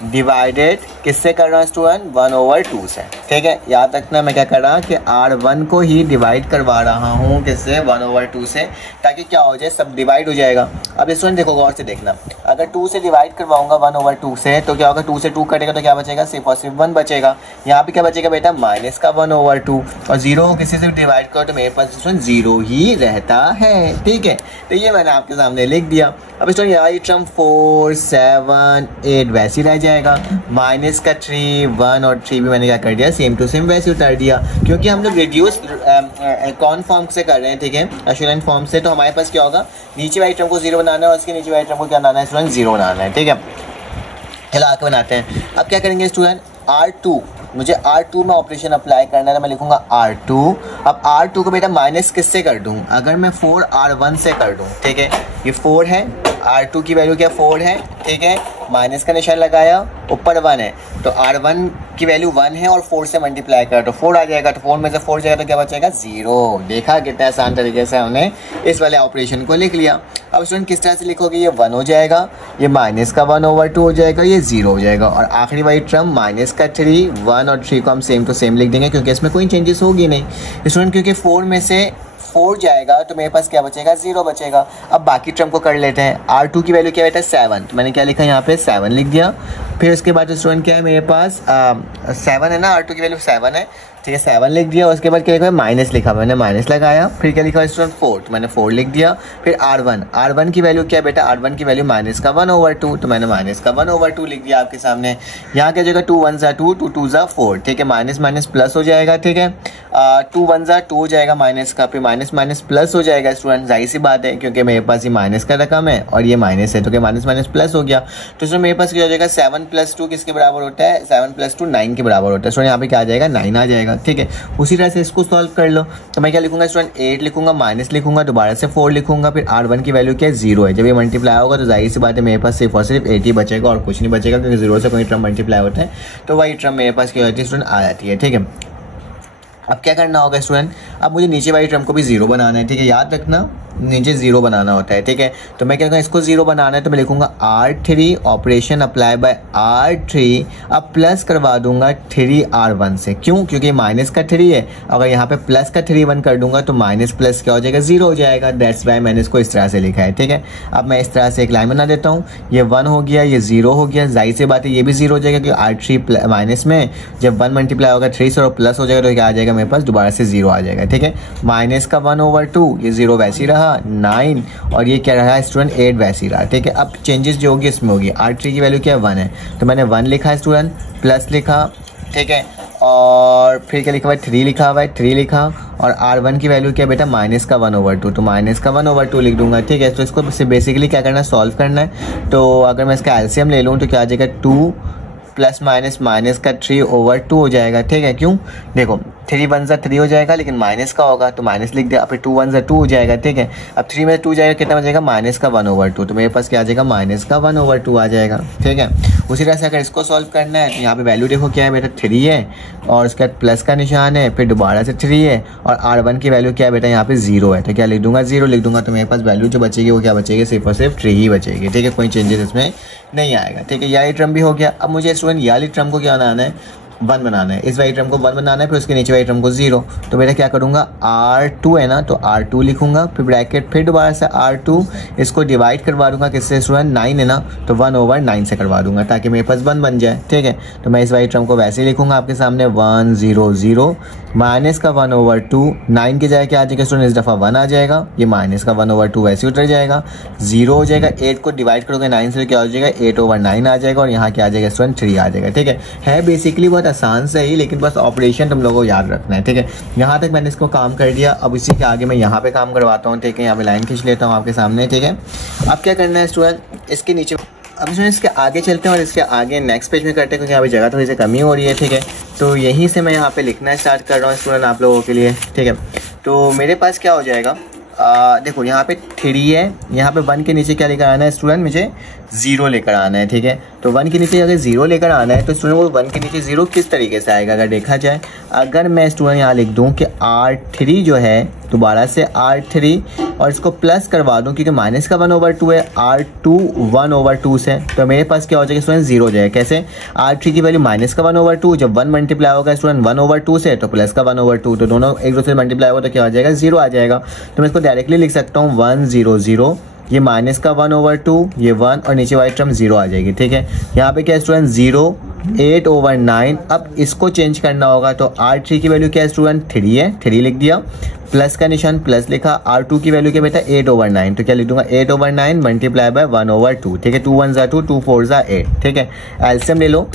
डिवाइडेड किससे कर रहा हूँ स्टूडेंट 1/2 से, ठीक है। याद रखना मैं क्या कर रहा हूँ कि R1 को ही डिवाइड करवा रहा हूँ किससे 1/2 से, ताकि क्या हो जाए सब डिवाइड हो जाएगा। अब स्टूडेंट देखो गौर से देखना, अगर 2 से डिवाइड करवाऊंगा 1/2 से तो क्या होगा, 2 से 2 कटेगा तो क्या बचेगा, सिर्फ और सिर्फ 1 बचेगा। यहाँ पे क्या बचेगा बेटा माइनस का 1/2 और 0 को किसी से डिवाइड करो तो मेरे पास स्टूडेंट 0 ही रहता है, ठीक है। तो ये मैंने आपके सामने लिख दिया। अब स्टूडेंट यहाँ ये टर्म 4 7 8 वैसे ही रह जाएगा, माइनस का 3 1 और 3 भी मैंने क्या कर दिया सेम टू सेम वैसे उतार दिया, क्योंकि हम लोग रिड्यूस कौन फॉर्म से कर रहे हैं, ठीक है, एशेलन फॉर्म से। तो हमारे पास क्या होगा, नीचे वाली टर्म को 0 बनाना है और उसके नीचे वाली टर्म को क्या बनाना है स्टूडेंट 0 बनाना है, ठीक है। चलो आगे बनाते हैं। अब क्या करेंगे स्टूडेंट R2, मुझे R2 में ऑपरेशन अप्लाई करना है तो मैं लिखूंगा R2। अब R2 को बेटा माइनस किससे कर दूं, अगर मैं 4R1 से कर दूं, ठीक है। ये 4 है, R2 की वैल्यू क्या 4 है, ठीक है, माइनस का निशान लगाया, ऊपर 1 है तो R1 की वैल्यू 1 है और 4 से मल्टीप्लाई करा तो 4 आ जाएगा, तो 4 में से 4 जाएगा तो क्या बचेगा 0। देखा कितना आसान तरीके से हमने इस वाले ऑपरेशन को लिख लिया। अब स्टूडेंट किस तरह से लिखोगे, ये 1 हो जाएगा, ये माइनस का 1/2 हो जाएगा, ये 0 हो जाएगा और आखिरी वाली टर्म माइनस का 3 1 और 3 को हम सेम टू सेम लिख देंगे, क्योंकि इसमें कोई चेंजेस होगी नहीं स्टूडेंट, क्योंकि 4 में से 4 जाएगा तो मेरे पास क्या बचेगा 0 बचेगा। अब बाकी टर्म को कर लेते हैं। R2 की वैल्यू क्या बेटा 7, तो मैंने क्या लिखा यहाँ पे 7 लिख दिया। फिर उसके बाद स्टूडेंट क्या है मेरे पास 7 है ना, R2 की वैल्यू 7 है, ठीक है, 7 लिख दिया। उसके बाद क्या लिखा है माइनस लिखा, मैंने माइनस लगाया। फिर क्या लिखा है स्टूडेंट 4, तो मैंने 4 लिख दिया। फिर R1 की वैल्यू क्या बेटा, R1 की वैल्यू माइनस का 1/2, तो मैंने माइनस का 1/2 लिख दिया आपके सामने। यहाँ क्या जगह 2 1 2 2 2 4, ठीक है, माइनस माइनस प्लस हो जाएगा, ठीक है, 2 1 2 हो जाएगा माइनस का, फिर माइनस माइनस प्लस हो जाएगा स्टूडेंट, जाहिर सी बात है क्योंकि मेरे पास ये माइनस का रकम है और ये माइनस है तो क्या माइनस माइनस प्लस हो गया। तो इसमें मेरे पास क्या हो जाएगा 7 7+2 किसके बराबर होता है, 7+2 9 के बराबर होता है। स्टूडेंट यहाँ पे क्या आ जाएगा, 9 आ जाएगा। ठीक है, उसी तरह से इसको सॉल्व कर लो। तो मैं क्या लिखूंगा स्टूडेंट, 8 लिखूंगा, माइनस लिखूंगा, दोबारा से 4 लिखूंगा, फिर R1 की वैल्यू क्या है, 0 है। जब ये मल्टीप्लाई होगा तो जाहिर सी बात है मेरे पास सिर्फ और सिर्फ 8 ही बचेगा और कुछ नहीं बचेगा, क्योंकि 0 से कोई टर्म मल्टीप्लाई होता है तो वही टर्म मेरे पास क्या होती है स्टूडेंट, आ जाती है। ठीक है, अब क्या करना होगा स्टूडेंट, अब मुझे नीचे वाली टर्म को भी 0 बनाना है। ठीक है, याद रखना नीचे 0 बनाना होता है। ठीक है, तो मैं क्या करूँगा, इसको 0 बनाना है तो मैं लिखूंगा R3 operation apply bye R3, अब प्लस करवा दूंगा 3R1 से। क्यों, क्योंकि माइनस का 3 है, अगर यहाँ पे प्लस का 3 1 कर दूंगा तो माइनस प्लस क्या हो जाएगा, 0 हो जाएगा। दैट्स वाई मैंने इसको इस तरह से लिखा है। ठीक है, अब मैं इस तरह से एक लाइन बना देता हूँ, ये 1 हो गया, ये 0 हो गया, जाहिर सी बात है ये भी 0 हो जाएगा, क्योंकि R3 माइनस में जब 1 मल्टीप्लाई होगा 3 से और प्लस हो जाएगा तो क्या आ जाएगा मेरे पास, दोबारा से 0 आ जाएगा। ठीक है, माइनस का 1/2, ये 0 वैसे ही रहा, 9 और ये क्या रहा स्टूडेंट, 8 वैसे ही रहा। ठीक है, अब चेंजेस जो होगी इसमें होगी, R3 की वैल्यू क्या है, 1 है, तो मैंने 1 लिखा है स्टूडेंट, प्लस लिखा। ठीक है, और फिर क्या लिखा हुआ है, 3 लिखा हुआ है, 3 लिखा, और R1 की वैल्यू क्या बेटा, माइनस का 1/2, तो माइनस का 1/2 लिख दूंगा। ठीक है, तो इसको बेसिकली क्या करना है, सॉल्व करना है। तो अगर मैं इसका एलसीएम ले लूँ तो क्या आ जाएगा, 2 प्लस माइनस माइनस का 3/2 हो जाएगा। ठीक है, क्यों, देखो 3 1 3 हो जाएगा, लेकिन माइनस का होगा तो माइनस लिख दिया, फिर 2 1 2 हो जाएगा। ठीक है, अब 3 में 2 जाएगा, कितना बचेगा, माइनस का 1/2, तो मेरे पास क्या आ जाएगा, माइनस का 1/2 आ जाएगा। ठीक है, उसी तरह से अगर इसको सॉल्व करना है तो यहाँ पे वैल्यू देखो क्या है बेटा, 3 है, और उसके बाद प्लस का निशान है, फिर दोबारा से 3 है, और R1 की वैल्यू क्या है बेटा, यहाँ पे 0 है, तो क्या लिख दूंगा, 0 लिख दूंगा, तो मेरे पास वैल्यू जो बचेगी वो क्या बचेगी, सिर्फ और सिर्फ 3 ही बचेगी। ठीक है, कोई चेंजेस इसमें नहीं आएगा। ठीक है, ये टर्म भी हो गया। अब मुझे स्टूडेंट ये वाली टर्म को क्या बनाना है, 1 बनाना है, इस वाली टर्म को 1 बनाना है, फिर उसके नीचे वाली टर्म को 0। तो मेरा क्या करूँगा, R2 है ना, तो R2 लिखूंगा, फिर ब्रैकेट, फिर दोबारा से R2, इसको डिवाइड करवा दूंगा किससे स्टूडेंट, 9 है ना, तो 1/9 से करवा दूंगा ताकि मेरे पास 1 बन जाए। ठीक है, तो मैं इस वाली टर्म को वैसे ही लिखूंगा आपके सामने, 1 0 0 माइनस का 1/2, 9 की जगह क्या आ जाएगा स्टूडेंट, इस दफ़ा 1 आ जाएगा, ये माइनस का 1/2 वैसे उतर जाएगा, 0 हो जाएगा, 8 को डिवाइड करोगे 9 से क्या हो जाएगा, 8/9 आ जाएगा, और यहाँ क्या आ जाएगा स्टूडेंट, 3 आ जाएगा। ठीक है बेसिकली बहुत आसान से ही, लेकिन बस ऑपरेशन तुम लोगों को याद रखना है। ठीक है, यहाँ तक मैंने इसको काम कर दिया, अब इसी के आगे मैं यहाँ पे काम करवाता हूँ। ठीक है, यहाँ पे लाइन खींच लेता हूँ आपके सामने। ठीक है, अब क्या करना है स्टूडेंट, इसके नीचे, अब इसमें इसके आगे चलते हैं और इसके आगे नेक्स्ट पेज में करते हैं, क्योंकि यहाँ पे जगह थोड़ी सी कमी हो रही है। ठीक है, तो यहीं से मैं यहाँ पे लिखना स्टार्ट कर रहा हूँ स्टूडेंट आप लोगों के लिए। ठीक है, तो मेरे पास क्या हो जाएगा, देखो यहाँ पे 3 है, यहाँ पे 1 के नीचे क्या लेकर आना है स्टूडेंट, मुझे 0 लेकर आना है। ठीक है, तो 1 के नीचे अगर 0 लेकर आना है तो स्टूडेंट वो 1 के नीचे 0 किस तरीके से आएगा, अगर देखा जाए, अगर मैं स्टूडेंट यहाँ लिख दूँ कि R3 जो है, दोबारा से R3, और इसको प्लस करवा दूँ क्योंकि माइनस का 1/2 है, R2 1/2 से, तो मेरे पास क्या हो जाएगा स्टूडेंट, 0 हो जाएगा। कैसे, R3 की वैल्यू माइनस का 1/2, जब 1 मल्टीप्लाई होगा स्टूडेंट 1/2 से, तो प्लस का 1/2, तो दोनों एक दूसरे से मल्टीप्लाई होगा तो क्या हो जाएगा, 0 आ जाएगा। तो मैं इसको डायरेक्टली लिख सकता हूँ 1 0 0, ये माइनस का 1/2, ये 1, और नीचे वाली टर्म 0 आ जाएगी। ठीक है, यहाँ पे क्या स्टूडेंट, 0 8/9। अब इसको चेंज करना होगा, तो R3 की वैल्यू क्या है स्टूडेंट, 3 है, 3 लिख दिया, प्लस का निशान प्लस लिखा, R2 की वैल्यू क्या बेटा, 8/9, तो क्या लिख दूंगा, 8/9 मल्टीप्लाई बाय 1/2। ठीक है, 2 1 2, 2 4 8। ठीक है, एलसीएम ले लो,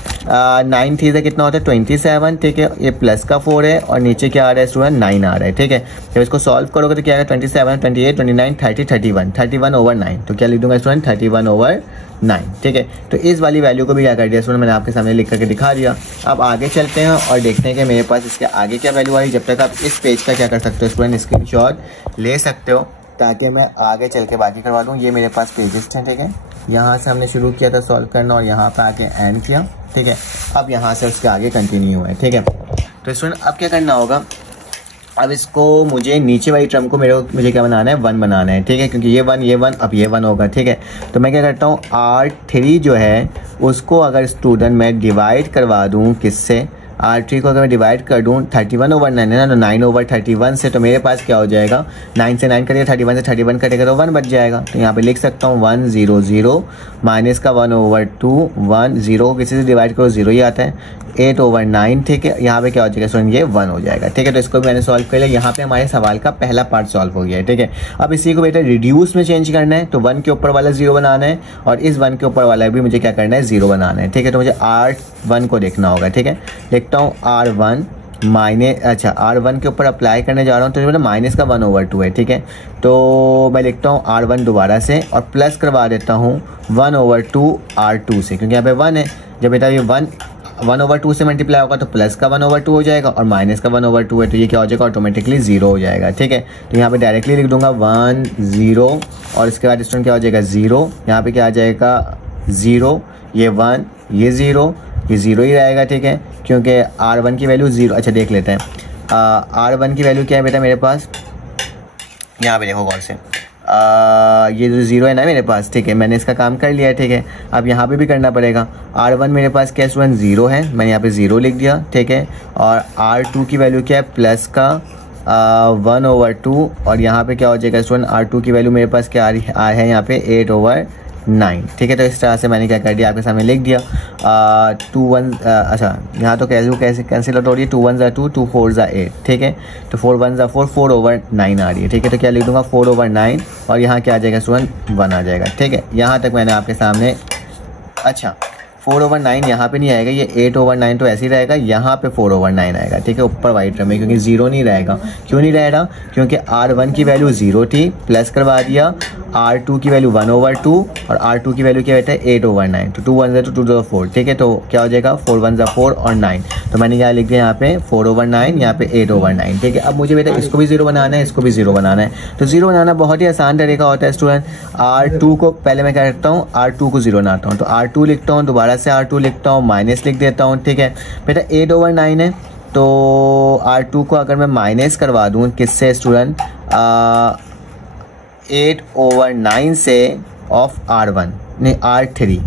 9 3 से कितना होता है, 27। ठीक है, ये प्लस का 4 है, और नीचे क्या आ रहा है स्टूडेंट, 9 आ रहा है। ठीक है, जब इसको सॉल्व करोगे तो क्या आएगा, 27 28 29 30 31 31/9, तो क्या लिख दूंगा स्टूडेंट, 31/9। ठीक है, तो इस वाली वैल्यू को भी क्या कर दिया स्टूडेंट, मैंने आपके सामने लिख करके दिखा दिया। अब आगे चलते हैं और देखते हैं कि मेरे पास इसके आगे क्या वैल्यू आई। जब तक आप इस पेज का क्या कर सकते हो स्टूडेंट, स्क्रीनशॉट ले सकते हो ताकि मैं आगे चल के बाकी करवा दूँ। ये मेरे पास पेजेस थे। ठीक है, यहाँ से हमने शुरू किया था सॉल्व करना और यहाँ पर आके एंड किया। ठीक है, अब यहाँ से उसके आगे कंटिन्यू हुआ है। ठीक है, तो स्टूडेंट अब क्या करना होगा, अब इसको मुझे नीचे वाली टर्म को मुझे क्या बनाना है, 1 बनाना है। ठीक है, क्योंकि ये 1 अब ये 1 होगा। ठीक है, तो मैं क्या करता हूँ, R3 जो है उसको अगर स्टूडेंट मैं डिवाइड करवा दूँ किससे, R3 को अगर मैं डिवाइड कर दूँ 31/9 है ना, तो 9/31 से, तो मेरे पास क्या हो जाएगा, 9 से 9 कटेगा, 31 से 31 कटेगा, तो 1 बच जाएगा। तो यहाँ पे लिख सकता हूँ 1 0 0 माइनस का 1/2, 1 0 किसी से डिवाइड करो 0 ही आता है, 8/9। ठीक है, यहाँ पे क्या हो जाएगा स्टूडेंट, ये 1 हो जाएगा। ठीक है, तो इसको भी मैंने सॉल्व कर लिया। यहाँ पे हमारे सवाल का पहला पार्ट सॉल्व हो गया है। ठीक है, अब इसी को बेटा रिड्यूस में चेंज करना है, तो 1 के ऊपर वाला 0 बनाना है, और इस 1 के ऊपर वाला भी मुझे क्या करना है, 0 बनाना है। ठीक है, तो मुझे R1 को देखना होगा। ठीक है, लिखता हूँ R1 R1 के ऊपर अप्लाई करने जा रहा हूँ, तो मतलब माइनस का 1/2 है। ठीक है, तो मैं लिखता हूँ R1 दोबारा से, और प्लस करवा देता हूँ 1/2 R2 से, क्योंकि यहाँ पे 1 है, जब बेटा ये 1/2 से मल्टीप्लाई होगा तो प्लस का 1/2 हो जाएगा और माइनस का 1/2 है, तो ये क्या हो जाएगा, ऑटोमेटिकली 0 हो जाएगा। ठीक है, तो यहाँ पे डायरेक्टली लिख दूंगा 1 0 और इसके बाद स्टूडेंट क्या हो जाएगा 0, यहाँ पे क्या आ जाएगा 0, ये 1, ये 0, ये 0 ही रहेगा। ठीक है, क्योंकि R1 की वैल्यू 0, अच्छा देख लेते हैं R1 की वैल्यू क्या है बेटा मेरे पास, यहाँ पे देखो गौर से, ये जो 0 है ना मेरे पास, ठीक है, मैंने इसका काम कर लिया है। ठीक है, अब यहाँ पे भी करना पड़ेगा। R1 मेरे पास क्या स्टूडेंट 0 है, मैंने यहाँ पे 0 लिख दिया। ठीक है, और R2 की वैल्यू क्या है, प्लस का 1/2 और यहाँ पे क्या हो जाएगा स्टूडेंट, R2 की वैल्यू मेरे पास क्या आ रही है यहाँ पे 8/9। ठीक है, तो इस तरह से मैंने क्या कर दिया, आपके सामने लिख दिया 2 1, अच्छा यहाँ तो कैसे कैंसिल आउट हो रही है, 2 1 2, 2 4 8। ठीक है, तो 4 1 4, 4/9 आ रही है। ठीक है, तो क्या लिख दूंगा 4/9 और यहाँ क्या आ जाएगा स्टूडेंट 1 आ जाएगा। ठीक है, यहाँ तक मैंने आपके सामने, अच्छा 4/9 यहाँ पे नहीं आएगा, ये 8/9 तो ऐसे ही रहेगा, यहाँ पे 4/9 आएगा। ठीक है, ऊपर वाइट टर्म में, क्योंकि 0 नहीं रहेगा। क्यों नहीं रहेगा, क्योंकि R1 की वैल्यू 0 थी, प्लस करवा दिया, R2 की वैल्यू 1/2 और R2 की वैल्यू क्या रहता है 8/9, तो 2 1 2 2 2 4। ठीक है, तो क्या हो जाएगा 4 1 4 और 9, तो मैंने क्या लिख दिया यहाँ पे 4/9, यहाँ पे 8/9। ठीक है, अब मुझे बेटा इसको भी 0 बनाना है, इसको भी 0 बनाना है। तो 0 बनाना बहुत ही आसान तरीका होता है स्टूडेंट। R2 को पहले मैं क्या करता हूँ, R2 को 0 बनाता हूँ, तो R2 लिखता हूँ, दोबारा से R2 लिखता हूँ, माइनस लिख देता हूँ। ठीक है बेटा 8/9 है, तो R2 को अगर मैं माइनस करवा दूँ किससे स्टूडेंट, 8/9 से ऑफ R1 नहीं R3।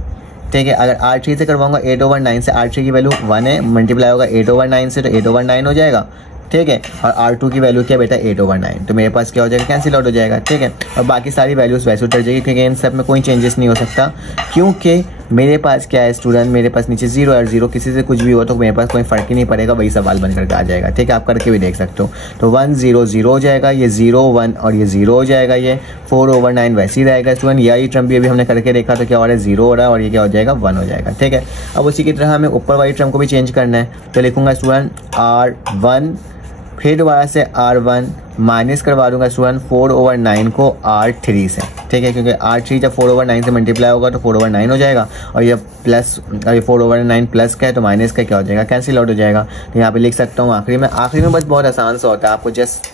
ठीक है, अगर R3 से करवाऊंगा 8/9 से, R3 की वैल्यू 1 है, मल्टीप्लाई होगा 8/9 से, तो 8/9 हो जाएगा। ठीक है, और R2 की वैल्यू क्या बेटा 8/9, तो मेरे पास क्या हो जाएगा, कैंसिल आउट हो जाएगा। ठीक है, और बाकी सारी वैल्यूज वैसे उतर जाएगी, क्योंकि इन सब में कोई चेंजेस नहीं हो सकता, क्योंकि मेरे पास क्या है स्टूडेंट, मेरे पास नीचे 0 और 0 किसी से कुछ भी हो तो मेरे पास कोई फ़र्क ही नहीं पड़ेगा, वही सवाल बन करके आ जाएगा। ठीक है, आप करके भी देख सकते हो। तो 1 0 0 हो जाएगा, ये 0 1 और ये 0 हो जाएगा, ये 4/9 वैसे ही रहेगा स्टूडेंट। यही टर्म भी अभी हमने करके देखा, तो क्या हो रहा है 0 हो रहा है और ये क्या हो जाएगा 1 हो जाएगा। ठीक है, अब उसी की तरह हमें ऊपर वाली टर्म को भी चेंज करना है, तो लिखूंगा स्टूडेंट R1, फिर दोबारा से R1 माइनस करवा दूंगा स्टूडेंट 4/9 को R3 से। ठीक है, क्योंकि R3 जब 4/9 से मल्टीप्लाई होगा तो 4/9 हो जाएगा, और ये प्लस, ये 4/9 प्लस का है तो माइनस का क्या हो जाएगा, कैंसिल आउट हो जाएगा। तो यहाँ पे लिख सकता हूँ आखिरी में बस बहुत आसान सा होता है, आपको जस्ट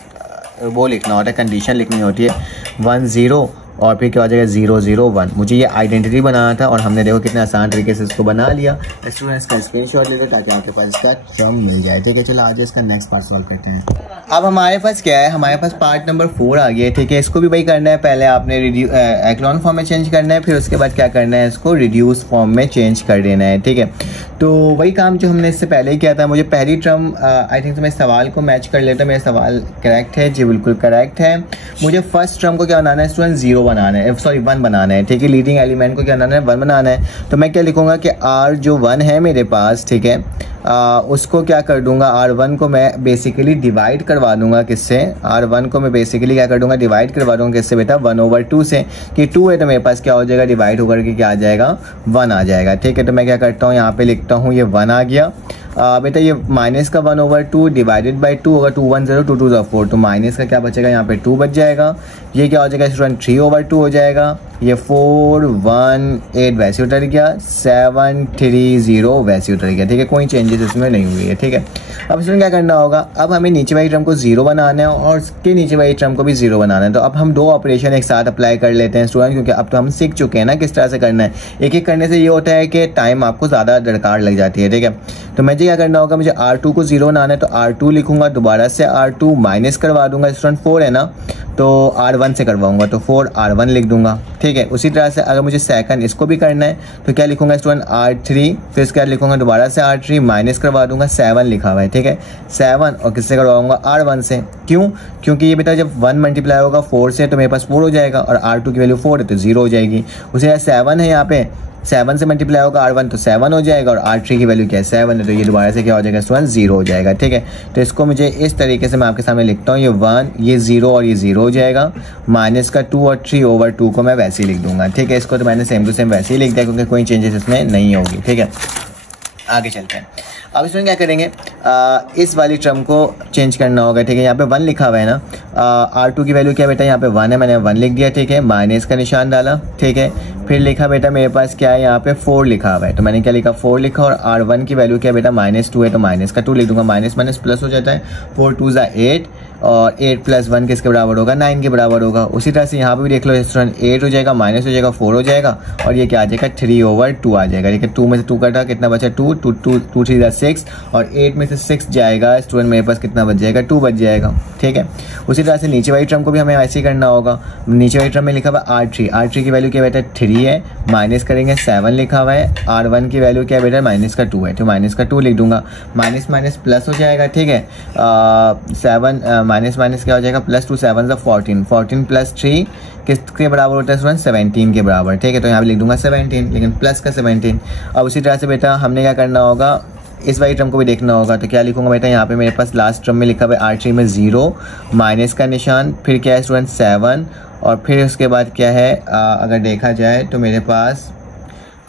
वो लिखना होता है, कंडीशन लिखनी होती है 1 0 और फिर क्या हो जाएगा 0 0 1। मुझे ये आइडेंटिटी बनाना था और हमने देखो कितने आसान तरीके से इसको बना लिया। स्टूडेंट्स का स्क्रीनशॉट लेते ताकि आपके पास इसका टर्म मिल जाए। ठीक है, चलो आज इसका नेक्स्ट पार्ट सॉल्व करते हैं। अब हमारे पास क्या है, हमारे पास पार्ट नंबर 4 आ गया है। ठीक है, इसको भी वही करना है, पहले आपने एक्लॉन फॉर्म में चेंज करना है, फिर उसके बाद क्या करना है, इसको रिड्यूस फॉर्म में चेंज कर देना है। ठीक है, तो वही काम जो हमने इससे पहले ही किया था। मुझे पहली टर्म आई थिंक तो मैं सवाल को मैच कर लेता, मेरा सवाल करेक्ट है जी, बिल्कुल करेक्ट है। मुझे फर्स्ट टर्म को क्या बनाना है स्टूडेंट, 0 बनाना है, सॉरी 1 बनाना है। ठीक है, लीडिंग एलिमेंट को क्या बनाना है, 1 बनाना है। तो मैं क्या लिखूंगा कि R जो 1 है मेरे पास, ठीक है, उसको क्या कर दूंगा, R1 को मैं बेसिकली डिवाइड करवा दूंगा किससे, R1 को मैं बेसिकली क्या कर दूंगा, डिवाइड करवा दूंगा किससे बेटा 1/2 से, कि 2 है तो मेरे पास क्या हो जाएगा, डिवाइड होकर के क्या आ जाएगा 1 आ जाएगा। ठीक है, तो मैं क्या करता हूँ, यहाँ पे लिखता हूँ ये 1 आ गया। बेटा ये माइनस का 1/2 डिवाइडेड बाई 2 होगा, 2 1 0 2 2 4, तो माइनस का क्या बचेगा, यहाँ पे 2 बच जाएगा। ये क्या हो जाएगा स्टूडेंट 3/2 हो जाएगा। ये 4 1 8 वैसे उतर गया, 7 3 0 वैसे उतर गया। ठीक है, कोई चेंजेस इसमें नहीं हुई है। ठीक है, अब इसमें क्या करना होगा, अब हमें नीचे वाली टर्म को 0 बनाना है और उसके नीचे वाली टर्म को भी 0 बनाना है। तो अब हम 2 ऑपरेशन एक साथ अप्लाई कर लेते हैं स्टूडेंट, क्योंकि अब तो हम सीख चुके हैं ना किस तरह से करना है। एक एक करने से ये होता है कि टाइम आपको ज़्यादा दरकार लग जाती है। ठीक है, तो मुझे क्या करना होगा, मुझे R2 को 0 बनाना है, तो R2 लिखूंगा, दोबारा से R2 माइनस करवा दूंगा स्टूडेंट, 4 है ना, तो R1 से करवाऊंगा, तो 4 R1 लिख दूंगा। ठीक है, उसी तरह से अगर मुझे सेकंड इसको भी करना है तो क्या लिखूंगा स्टूडेंट R3, फिर इसके बाद लिखूंगा दोबारा से R3 माइनस करवा दूंगा, 7 लिखा हुआ है। ठीक है, 7 और किससे करवाऊंगा, R1 से। क्यों, क्योंकि ये बेटा जब 1 मल्टीप्लाई होगा 4 से तो मेरे पास 4 हो जाएगा, और R2 की वैल्यू 4 है तो 0 हो जाएगी। उसी तरह 7 है, यहाँ पे 7 से मल्टीप्लाई होगा R1 तो 7 हो जाएगा, और R3 की वैल्यू क्या है 7 है, तो ये दोबारा से क्या हो जाएगा स्टूडेंट 0 हो जाएगा। ठीक है, तो इसको मुझे इस तरीके से मैं आपके सामने लिखता हूँ, ये 1 ये 0 और ये 0 हो जाएगा, माइनस का 2 और 3/2 को मैं वैसे ही लिख दूंगा। ठीक है, इसको तो मैंने सेम टू सेम वैसे ही लिख दिया क्योंकि कोई चेंजेस इसमें नहीं होगी। ठीक है, आगे चलते हैं। अब इसमें क्या करेंगे, इस वाली टर्म को चेंज करना होगा, ठीक है। यहाँ पे 1 लिखा हुआ है ना, R2 की वैल्यू क्या बेटा, यहाँ पे 1 है, मैंने 1 लिख दिया, ठीक है। माइनस का निशान डाला, ठीक है। फिर लिखा बेटा मेरे पास क्या है, यहाँ पे 4 लिखा हुआ है, तो मैंने क्या लिखा, 4 लिखा। और R1 की वैल्यू क्या बेटा, -2 है, तो माइनस का 2 लिख दूंगा। माइनस माइनस प्लस हो जाता है, 4 2 = 8 और 8 + 1 किसके बराबर होगा, 9 के बराबर होगा। उसी तरह से यहाँ पे भी देख लो स्टूडेंट, 8 हो जाएगा, माइनस हो जाएगा, 4 हो जाएगा और ये क्या आ जाएगा, 3/2 आ जाएगा, ठीक है। 2 में से 2 कटा, कितना बचा, 2 2 2 2 3 = 6 और 8 में से 6 जाएगा स्टूडेंट, मेरे पास कितना बच जाएगा, 2 बच जाएगा, ठीक है। उसी तरह से नीचे वाली टर्म को भी हमें ऐसे ही करना होगा। नीचे वाली टर्म में लिखा हुआ R3 की वैल्यू क्या बेटा, 3 है, माइनस करेंगे 7 लिखा हुआ है। R1 की वैल्यू क्या है बेटा, -2 है, तो माइनस का 2 लिख दूंगा। माइनस माइनस प्लस हो जाएगा, ठीक है। 7 माइनस माइनस क्या हो जाएगा, +2 7 = 14, 14 + 3 किसके बराबर होता है स्टूडेंट, 17 के बराबर, ठीक है। तो यहाँ पे लिख दूंगा 17, लेकिन प्लस का 17। अब उसी तरह से बेटा हमने क्या करना होगा, इस वाली टर्म को भी देखना होगा, तो क्या लिखूंगा बेटा, यहाँ पे मेरे पास लास्ट टर्म में लिखा हुआ है R3 में 0, माइनस का निशान, फिर क्या है स्टूडेंट 7 और फिर उसके बाद क्या है, अगर देखा जाए तो मेरे पास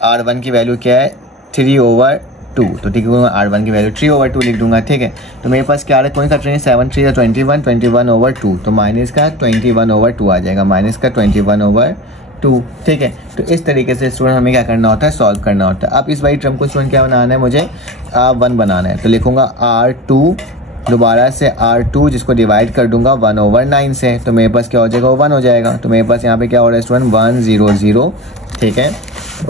R1 की वैल्यू क्या है, 3/2, तो ठीक है, R1 की वैल्यू 3/2 लिख दूंगा, ठीक है। तो मेरे पास क्या कौन सा ट्रेन है, 7 3 = 21, 21/2, तो माइनस का 21/2 आ जाएगा, माइनस का 21/2, ठीक है। तो इस तरीके से स्टूडेंट हमें क्या करना होता है, सॉल्व करना होता है। अब इस वाली टर्म को स्टूडेंट क्या बनाना है, मुझे 1 बनाना है, तो लिखूंगा R2, दोबारा से R2 जिसको डिवाइड कर दूंगा 1/9 से, तो मेरे पास क्या हो जाएगा, वो 1 हो जाएगा। तो मेरे पास यहाँ पे क्या हो रहा है स्टूडेंट, 1 0 0, ठीक है।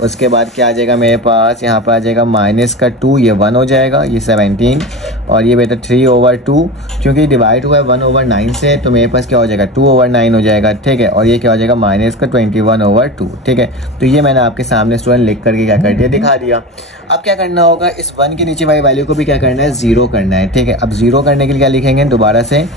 उसके बाद क्या आ जाएगा मेरे पास, यहाँ पर आ जाएगा माइनस का 2, ये 1 हो जाएगा, ये 17 और ये बेटा 3/2, क्योंकि डिवाइड हुआ है 1/9 से, तो मेरे पास क्या हो जाएगा, 2/9 हो जाएगा, ठीक है। और ये क्या हो जाएगा, माइनस का 21/2, ठीक है। तो ये मैंने आपके सामने स्टूडेंट लिख करके क्या कर दिया, दिखा दिया। अब क्या करना होगा, इस 1 के नीचे वाली वैल्यू को भी क्या करना है, 0 करना है, ठीक है। अब 0 करने के लिए क्या लिखेंगे, दोबारा से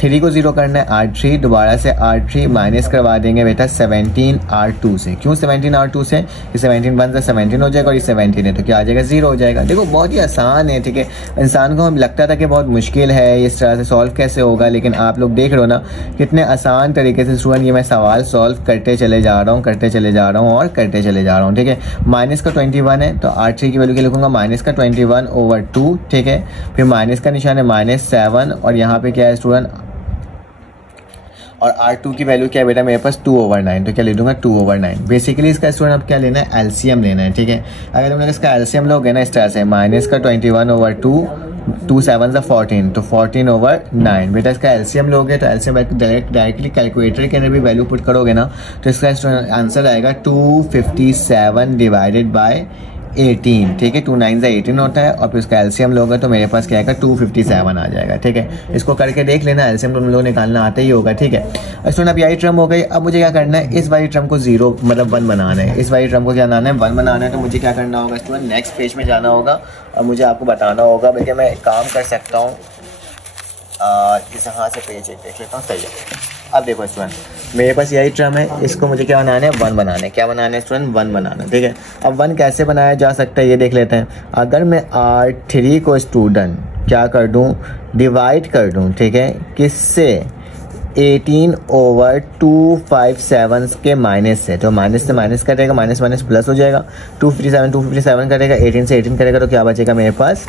R3 को 0 करना है, R3 दोबारा से R3 माइनस करवा देंगे बेटा 17 R2 से। क्यों 17 R2 से, ये 17 बन 17 हो जाएगा और ये 17 है, तो क्या आ जाएगा, 0 हो जाएगा। देखो बहुत ही आसान है, ठीक है। इंसान को हम लगता था कि बहुत मुश्किल है, इस तरह से सॉल्व कैसे होगा, लेकिन आप लोग देख रहे हो ना कितने आसान तरीके से स्टूडेंट ये मैं सवाल सॉल्व करते चले जा रहा हूँ, करते चले जा रहा हूँ और करते चले जा रहा हूँ, ठीक है। माइनस का 21 है, तो R3 की वैल्यू क्या लिखूंगा, माइनस का 21/2, ठीक है। फिर माइनस का निशान है -7 और यहाँ पे क्या है स्टूडेंट, और R2 की वैल्यू क्या है बेटा, मेरे पास 2/9, तो क्या ले दूंगा, 2/9। बेसिकली इसका स्टूडेंट अब क्या लेना है, एलसीएम लेना है, ठीक है। अगर तुम लोग इसका एलसीएम लोगे ना इस तरह से, माइनस का 21/2, 2 7 = 14, तो 14/9 बेटा इसका एलसीएम लोगे, तो एलसीएम डायरेक्टली कैलकुलेटर के अंदर भी वैल्यू पुट करोगे ना, तो इसका आंसर आएगा 257 डिवाइडेड बाय 18, ठीक है। 2 9 = 18 होता है और फिर उसका एलसीएम लोगे तो मेरे पास क्या आएगा, 257 आ जाएगा, ठीक है। इसको करके देख लेना, एलसीएम तुम लोग निकालना आता ही होगा, ठीक है। स्टूडेंट अब यही टर्म हो गई। अब मुझे क्या करना है, इस वाली टर्म को 0 मतलब 1 बनाना है, इस वाली टर्म को क्या बनाना है, 1 बनाना है। तो मुझे क्या करना होगा स्टूडेंट, नेक्स्ट पेज में जाना होगा और मुझे आपको बताना होगा, बल्कि मैं एक काम कर सकता हूँ, इस यहाँ से पेज एक देख लेता हूँ, सही है। अब देखो स्टूडेंट, मेरे पास यही टर्म है, इसको मुझे क्या बनाना है, 1 बनाना है। क्या बनाना है स्टूडेंट, 1 बनाना है, ठीक है। अब 1 कैसे बनाया जा सकता है ये देख लेते हैं। अगर मैं R3 को स्टूडेंट क्या कर दूं, डिवाइड कर दूं, ठीक है, किससे, 18/257 के माइनस से, तो माइनस से माइनस कटेगा, माइनस माइनस प्लस हो जाएगा, 257 कटेगा, 18 से 18 करेगा, तो क्या बचेगा मेरे पास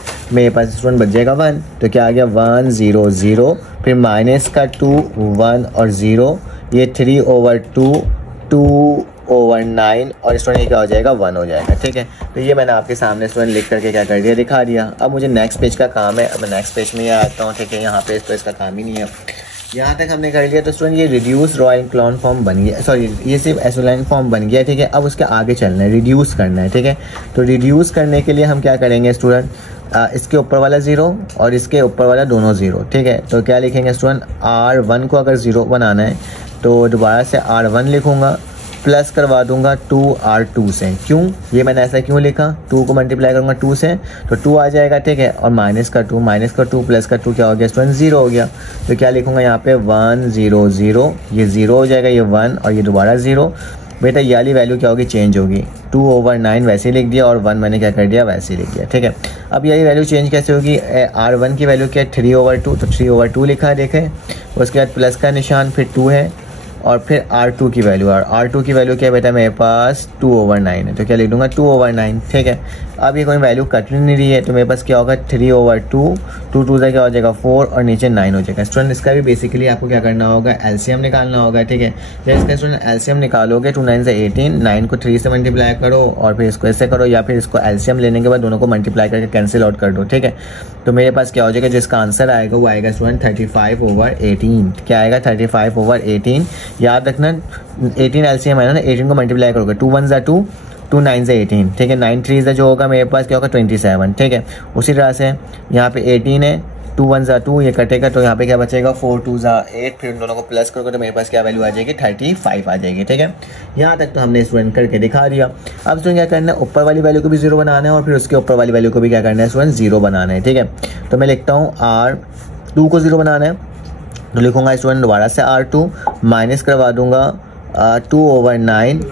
स्टूडेंट बच जाएगा 1, तो क्या आ गया 1 0 0, फिर माइनस का 2 1 और 0, ये 3/2 2/9 और स्टूडेंट ये क्या हो जाएगा, 1 हो जाएगा, ठीक है। तो ये मैंने आपके सामने स्टूडेंट लिख करके क्या कर दिया, दिखा दिया। अब मुझे नेक्स्ट पेज का काम है, अब मैं नेक्स्ट पेज में आता हूँ, ठीक है। यहाँ पे तो इसका काम ही नहीं है, यहाँ तक हमने कर लिया। तो स्टूडेंट ये रिड्यूस रॉ इक्लोन फॉर्म बन गया, सॉरी ये सिर्फ एसोलाइन फॉर्म बन गया, ठीक है। अब उसके आगे चलना है, रिड्यूस करना है, ठीक है। तो रिड्यूस करने के लिए हम क्या करेंगे स्टूडेंट, इसके ऊपर वाला 0 और इसके ऊपर वाला दोनों 0, ठीक है। तो क्या लिखेंगे स्टूडेंट, R1 को अगर 0 बनाना है तो दोबारा से R1 लिखूँगा, प्लस करवा दूंगा 2R2 से। क्यों, ये मैंने ऐसा क्यों लिखा, 2 को मल्टीप्लाई करूंगा 2 से तो 2 आ जाएगा, ठीक है। और माइनस का 2 प्लस का 2 क्या हो गया स्टूडेंट, 0 हो गया। तो क्या लिखूंगा यहाँ पे 1 0 0, ये 0 हो जाएगा, ये 1 और ये दोबारा 0। बेटा ये वाली वैल्यू क्या होगी, चेंज होगी, 2/9 वैसे ही लिख दिया और 1 मैंने क्या कर दिया, वैसे ही लिख दिया, ठीक है। अब यही वैल्यू चेंज कैसे होगी, R1 की वैल्यू क्या है 3/2, तो 3/2 लिखा है, देखें। उसके बाद प्लस का निशान, फिर 2 है और फिर R2 की वैल्यू, और R2 की वैल्यू क्या बेटा मेरे पास 2/9 है, तो क्या लिख दूंगा 2/9, ठीक है। अब ये कोई वैल्यू कट नहीं रही है, तो मेरे पास क्या होगा 3/2, 2 2 क्या हो जाएगा 4 और नीचे 9 हो जाएगा। स्टूडेंट इसका भी बेसिकली आपको क्या करना होगा, एलसीएम निकालना होगा, ठीक है। जब इसका स्टूडेंट एलसीएम निकालोगे 2 9 से 18, 9 को 3 से मल्टीप्लाई करो और फिर इसको ऐसे करो, या फिर इसको एलसीएम लेने के बाद दोनों को मल्टीप्लाई करके कैंसिल आउट कर दो, ठीक है। तो मेरे पास क्या हो जाएगा, जिसका आंसर आएगा वो आएगा स्टूडेंट 35/18। क्या आएगा 35/18। याद रखना 18 एलसीएम है ना, 18 को मल्टीप्लाई करोगे 2 1 2, 2 9 से 18, ठीक है। 9 3 जो होगा मेरे पास क्या होगा 27, ठीक है। उसी तरह से यहाँ पे 18 है, 2 1 2, ये कटेगा तो यहाँ पे क्या बचेगा 4 2 8, फिर उन दोनों को प्लस करोगे तो मेरे पास क्या वैल्यू आ जाएगी 35 आ जाएगी, ठीक है। यहाँ तक तो हमने स्टूडेंट करके दिखा दिया। अब स्टूडेंट क्या करना है, ऊपर वाली वैल्यू को भी 0 बनाना है और फिर उसके ऊपर वाली वैल्यू को भी क्या करना है स्टूडेंट 0 बनाना है, ठीक है। तो मैं लिखता हूँ R2 को 0 बनाना है, तो लिखूंगा स्टूडेंट दोबारा से R2 माइनस करवा दूंगा 2/9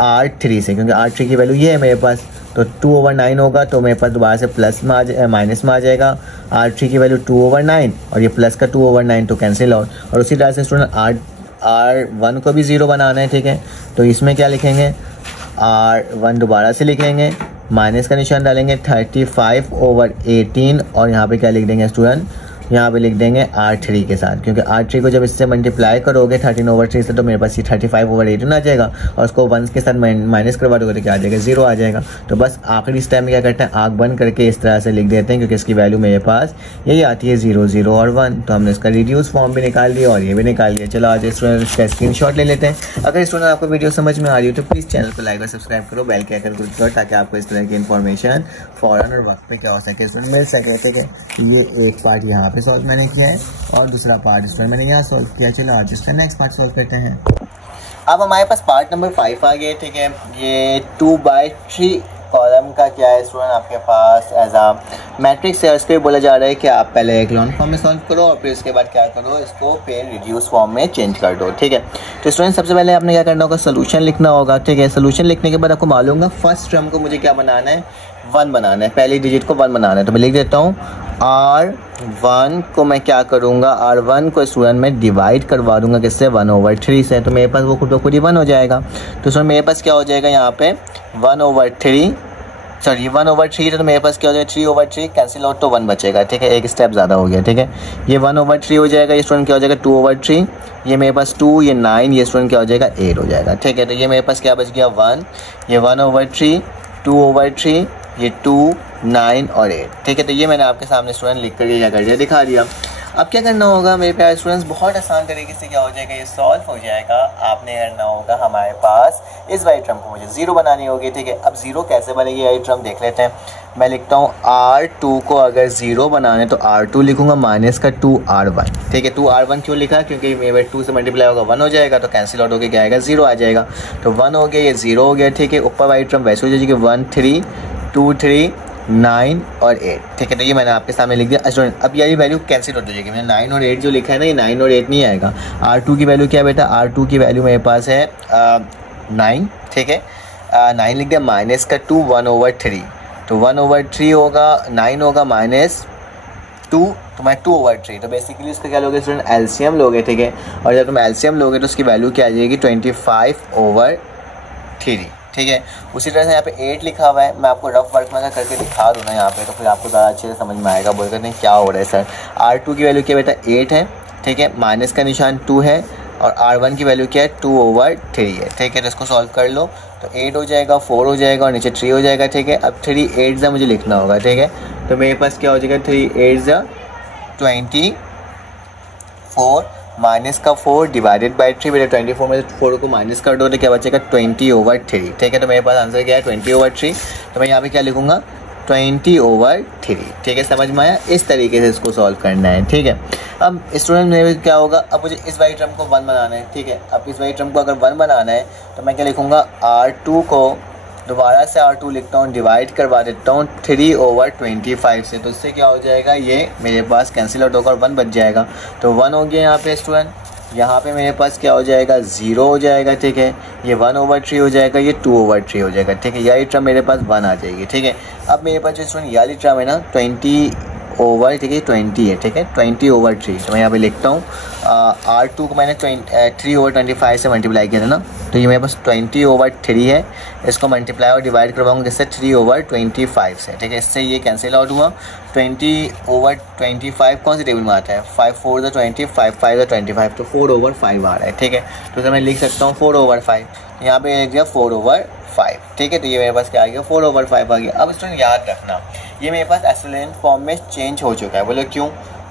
R3 से, क्योंकि R3 की वैल्यू ये है मेरे पास, तो 2/9 होगा तो मेरे पास दोबारा से प्लस में माइनस में आ जाएगा। R3 की वैल्यू 2/9 और ये प्लस का 2/9 तो कैंसिल आउट। और उसी तरह से स्टूडेंट R1 को भी 0 बनाना है, ठीक है। तो इसमें क्या लिखेंगे, R1 दोबारा से लिखेंगे, माइनस का निशान डालेंगे 35/18 और यहाँ पे क्या लिख देंगे स्टूडेंट, यहाँ पे लिख देंगे R3 के साथ, क्योंकि R3 को जब इससे मल्टीप्लाई करोगे 13/3 से तो मेरे पास ये 35/18 आ जाएगा और उसको 1 के साथ माइनस करवा दोगे तो क्या आ जाएगा 0 आ जाएगा। तो बस आखिरी स्टेप में क्या करते हैं, आँख बंद करके इस तरह से लिख देते हैं, क्योंकि इसकी वैल्यू मेरे पास यही आती है 0 0 और 1। तो हमने इसका रिड्यूस फॉर्म भी निकाल दिया और ये भी निकाल दिया। चलो आज स्टूडेंट इसका स्क्रीनशॉट ले लेते हैं। अगर स्टूडेंट आपको वीडियो समझ में आ रही हो तो प्लीज़ चैनल को लाइक और सब्सक्राइब करो, बेल के आइकन को क्लिक करो, ताकि आपको इस तरह की इन्फॉर्मेशन फ़ौरन और वक्त पे क्या हो सके स्टूडेंट मिल सके, ठीक है। ये एक पार्ट यहाँ पे सॉल्व मैंने किया है और दूसरा पार्ट स्टूडेंट मैंने यहाँ सॉल्व किया। चलो आज इसका नेक्स्ट पार्ट सॉल्व करते हैं। अब हमारे पास पार्ट नंबर 5 आ गया, ठीक है। ये 2/3 कॉलम का क्या है स्टूडेंट आपके पास एज आ मैट्रिक्स है, उसके बोला जा रहा है कि आप पहले एक लॉन फॉर्म में सॉल्व करो और फिर उसके बाद क्या करो, इसको फिर रिड्यूस फॉर्म में चेंज कर दो, ठीक है। तो स्टूडेंट सबसे पहले आपने क्या करना होगा, सोल्यूशन लिखना होगा, ठीक है। सोल्यूशन लिखने के बाद आपको मालूम होगा फर्स्ट टर्म को मुझे क्या बनाना है, 1 बनाना है, पहली डिजिट को 1 बनाना है। तो मैं लिख देता हूँ R1 को मैं क्या करूँगा, R1 को स्टूडेंट में डिवाइड करवा दूंगा किससे 1/3 से, तो मेरे पास वो खुद ब खुद ही 1 हो जाएगा। तो स्टूडेंट मेरे पास क्या हो जाएगा यहाँ पे 1/3, सॉरी 1/3, तो मेरे पास क्या हो जाएगा 3/3, कैंसिल आउट तो 1 बचेगा, ठीक है। एक स्टेप ज़्यादा हो गया, ठीक है। ये 1/3 हो जाएगा, ये स्टूडेंट क्या हो जाएगा 2/3, ये मेरे पास 2, ये 9, ये स्टूडेंट क्या हो जाएगा 8 हो जाएगा, ठीक है। तो ये मेरे पास क्या बच गया 1, ये 1/3, 2/3, ये 2, 9 और 8, ठीक है। तो ये मैंने आपके सामने स्टूडेंट लिख कर क्या कर दिया, दिखा दिया। अब क्या करना होगा मेरे प्यारे स्टूडेंट्स, बहुत आसान तरीके से क्या हो जाएगा, ये सॉल्व हो जाएगा। आपने करना होगा हमारे पास इस वाली टर्म को मुझे 0 बनानी होगी, ठीक है। अब 0 कैसे बनेगी ये टर्म देख लेते हैं। मैं लिखता हूँ R2 को अगर 0 बनाना है तो R2 लिखूंगा माइनस का 2R1, ठीक है। 2R1 क्यों लिखा, क्योंकि मेरे 2 से मल्टीप्लाई होगा 1 हो जाएगा, तो कैंसिल आउट होकर क्या आएगा 0 आ जाएगा। तो 1 हो गया, ये 0 हो गया, ठीक है। ऊपर वाली टर्म वैसे हो जाएगी 1 3 2 3 9 और 8, ठीक है। तो ये मैंने आपके सामने लिख दिया स्टूडेंट। अब ये वैल्यू कैंसिल हो जाएगी, मैंने 9 और 8 जो लिखा है ना, ये 9 और 8 नहीं आएगा। R2 की वैल्यू क्या है बेटा, R2 की वैल्यू मेरे पास है 9, ठीक है। 9 लिख दिया, माइनस का 2 1/3, तो 1/3 होगा, 9 होगा माइनस 2, तो मैं 2/3, तो बेसिकली उसका क्या लोगे स्टूडेंट एलसीएम लोगे, ठीक है। और जब तुम एलसीएम लोगे तो उसकी वैल्यू क्या आ जाएगी 25/3, ठीक है। उसी तरह से यहाँ पे 8 लिखा हुआ है, मैं आपको रफ वर्क में करके दिखा दूँ ना यहाँ पे, तो फिर आपको ज़्यादा अच्छे से समझ में आएगा। बोल करते हैं क्या हो रहा है सर। R2 की वैल्यू क्या बेटा 8 है, ठीक है, माइनस का निशान 2 है, और R1 की वैल्यू क्या है 2/3 है, ठीक है। तो इसको सॉल्व कर लो, तो 8 हो जाएगा, 4 हो जाएगा और नीचे 3 हो जाएगा, ठीक है। अब 3 8 मुझे लिखना होगा, ठीक है। तो मेरे पास क्या हो जाएगा 3 8 24 माइनस का 4 डिवाइडेड बाई 3, मेरे 24 में 4 को माइनस कर दो तो क्या बचेगा 20/3, ठीक है। तो मेरे पास आंसर क्या है 20/3, तो मैं यहाँ पे क्या लिखूँगा 20/3, ठीक है। समझ में आया, इस तरीके से इसको सॉल्व करना है, ठीक है। अब स्टूडेंट में क्या होगा, अब मुझे इस वाली टर्म को 1 बनाना है, ठीक है। अब इस वाली टर्म को अगर 1 बनाना है तो मैं क्या लिखूँगा, R2 को दोबारा से R2 लिखता हूँ, डिवाइड करवा देता हूँ 3/25 से, तो इससे क्या हो जाएगा, ये मेरे पास कैंसिल आउट होकर 1 बच जाएगा। तो 1 हो गया यहाँ पे स्टूडेंट, यहाँ पे मेरे पास क्या हो जाएगा 0 हो जाएगा, ठीक है। ये 1/3 हो जाएगा, ये 2/3 हो जाएगा, ठीक है। यही टर्म मेरे पास 1 आ जाएगी, ठीक है। अब मेरे पास जो स्टूडेंट ये वाली टर्म है ना ओवर, ठीक है 20 है, ठीक है 20/3। तो मैं यहाँ पे लिखता हूँ R2 को मैंने 3/25 से मल्टीप्लाई किया था ना, तो ये मेरे पास 20/3 है। इसको मल्टीप्लाई और डिवाइड करवाऊंगा किससे, 3/25 से, ठीक है। इससे ये कैंसिल आउट हुआ। 20/25 कौन सी टेबल में आता है, 5 4 = 20, 5 5 = 25, तो 4/5 आ रहा है, ठीक है। तो सर मैं लिख सकता हूँ 4/5, यहाँ पे लिख दिया 4/5, ठीक है। तो ये मेरे पास क्या आ गया, 4/5 आ गया। अब स्टूडेंट याद रखना, ये मेरे पास एक्सीलेंट फॉर्म में चेंज हो चुका है। बोलो क्यों,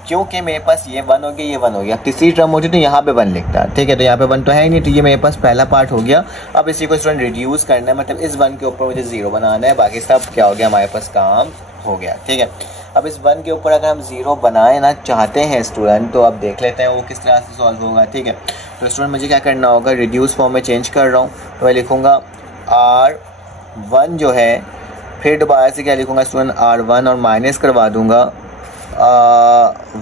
क्योंकि मेरे पास ये 1 हो गया, ये 1 हो गया। तीसरी टर्म होती तो यहाँ पे 1 लिखता, ठीक है। तो यहाँ पे 1 तो है ही नहीं, तो ये मेरे पास पहला पार्ट हो गया। अब इसी को स्टूडेंट रिड्यूस करना है, मतलब इस 1 के ऊपर मुझे 0 बनाना है, बाकी सब क्या हो गया, हमारे पास काम हो गया, ठीक है। अब इस 1 के ऊपर अगर हम 0 बनाए ना चाहते हैं स्टूडेंट, तो अब देख लेते हैं वो किस तरह से सॉल्व होगा, ठीक है। तो स्टूडेंट मुझे क्या करना होगा, रिड्यूस फॉर्म में चेंज कर रहा हूँ, तो मैं लिखूँगा R1 जो है, फिर दोबारा से क्या लिखूँगा स्टूडेंट, R1 और माइनस करवा दूँगा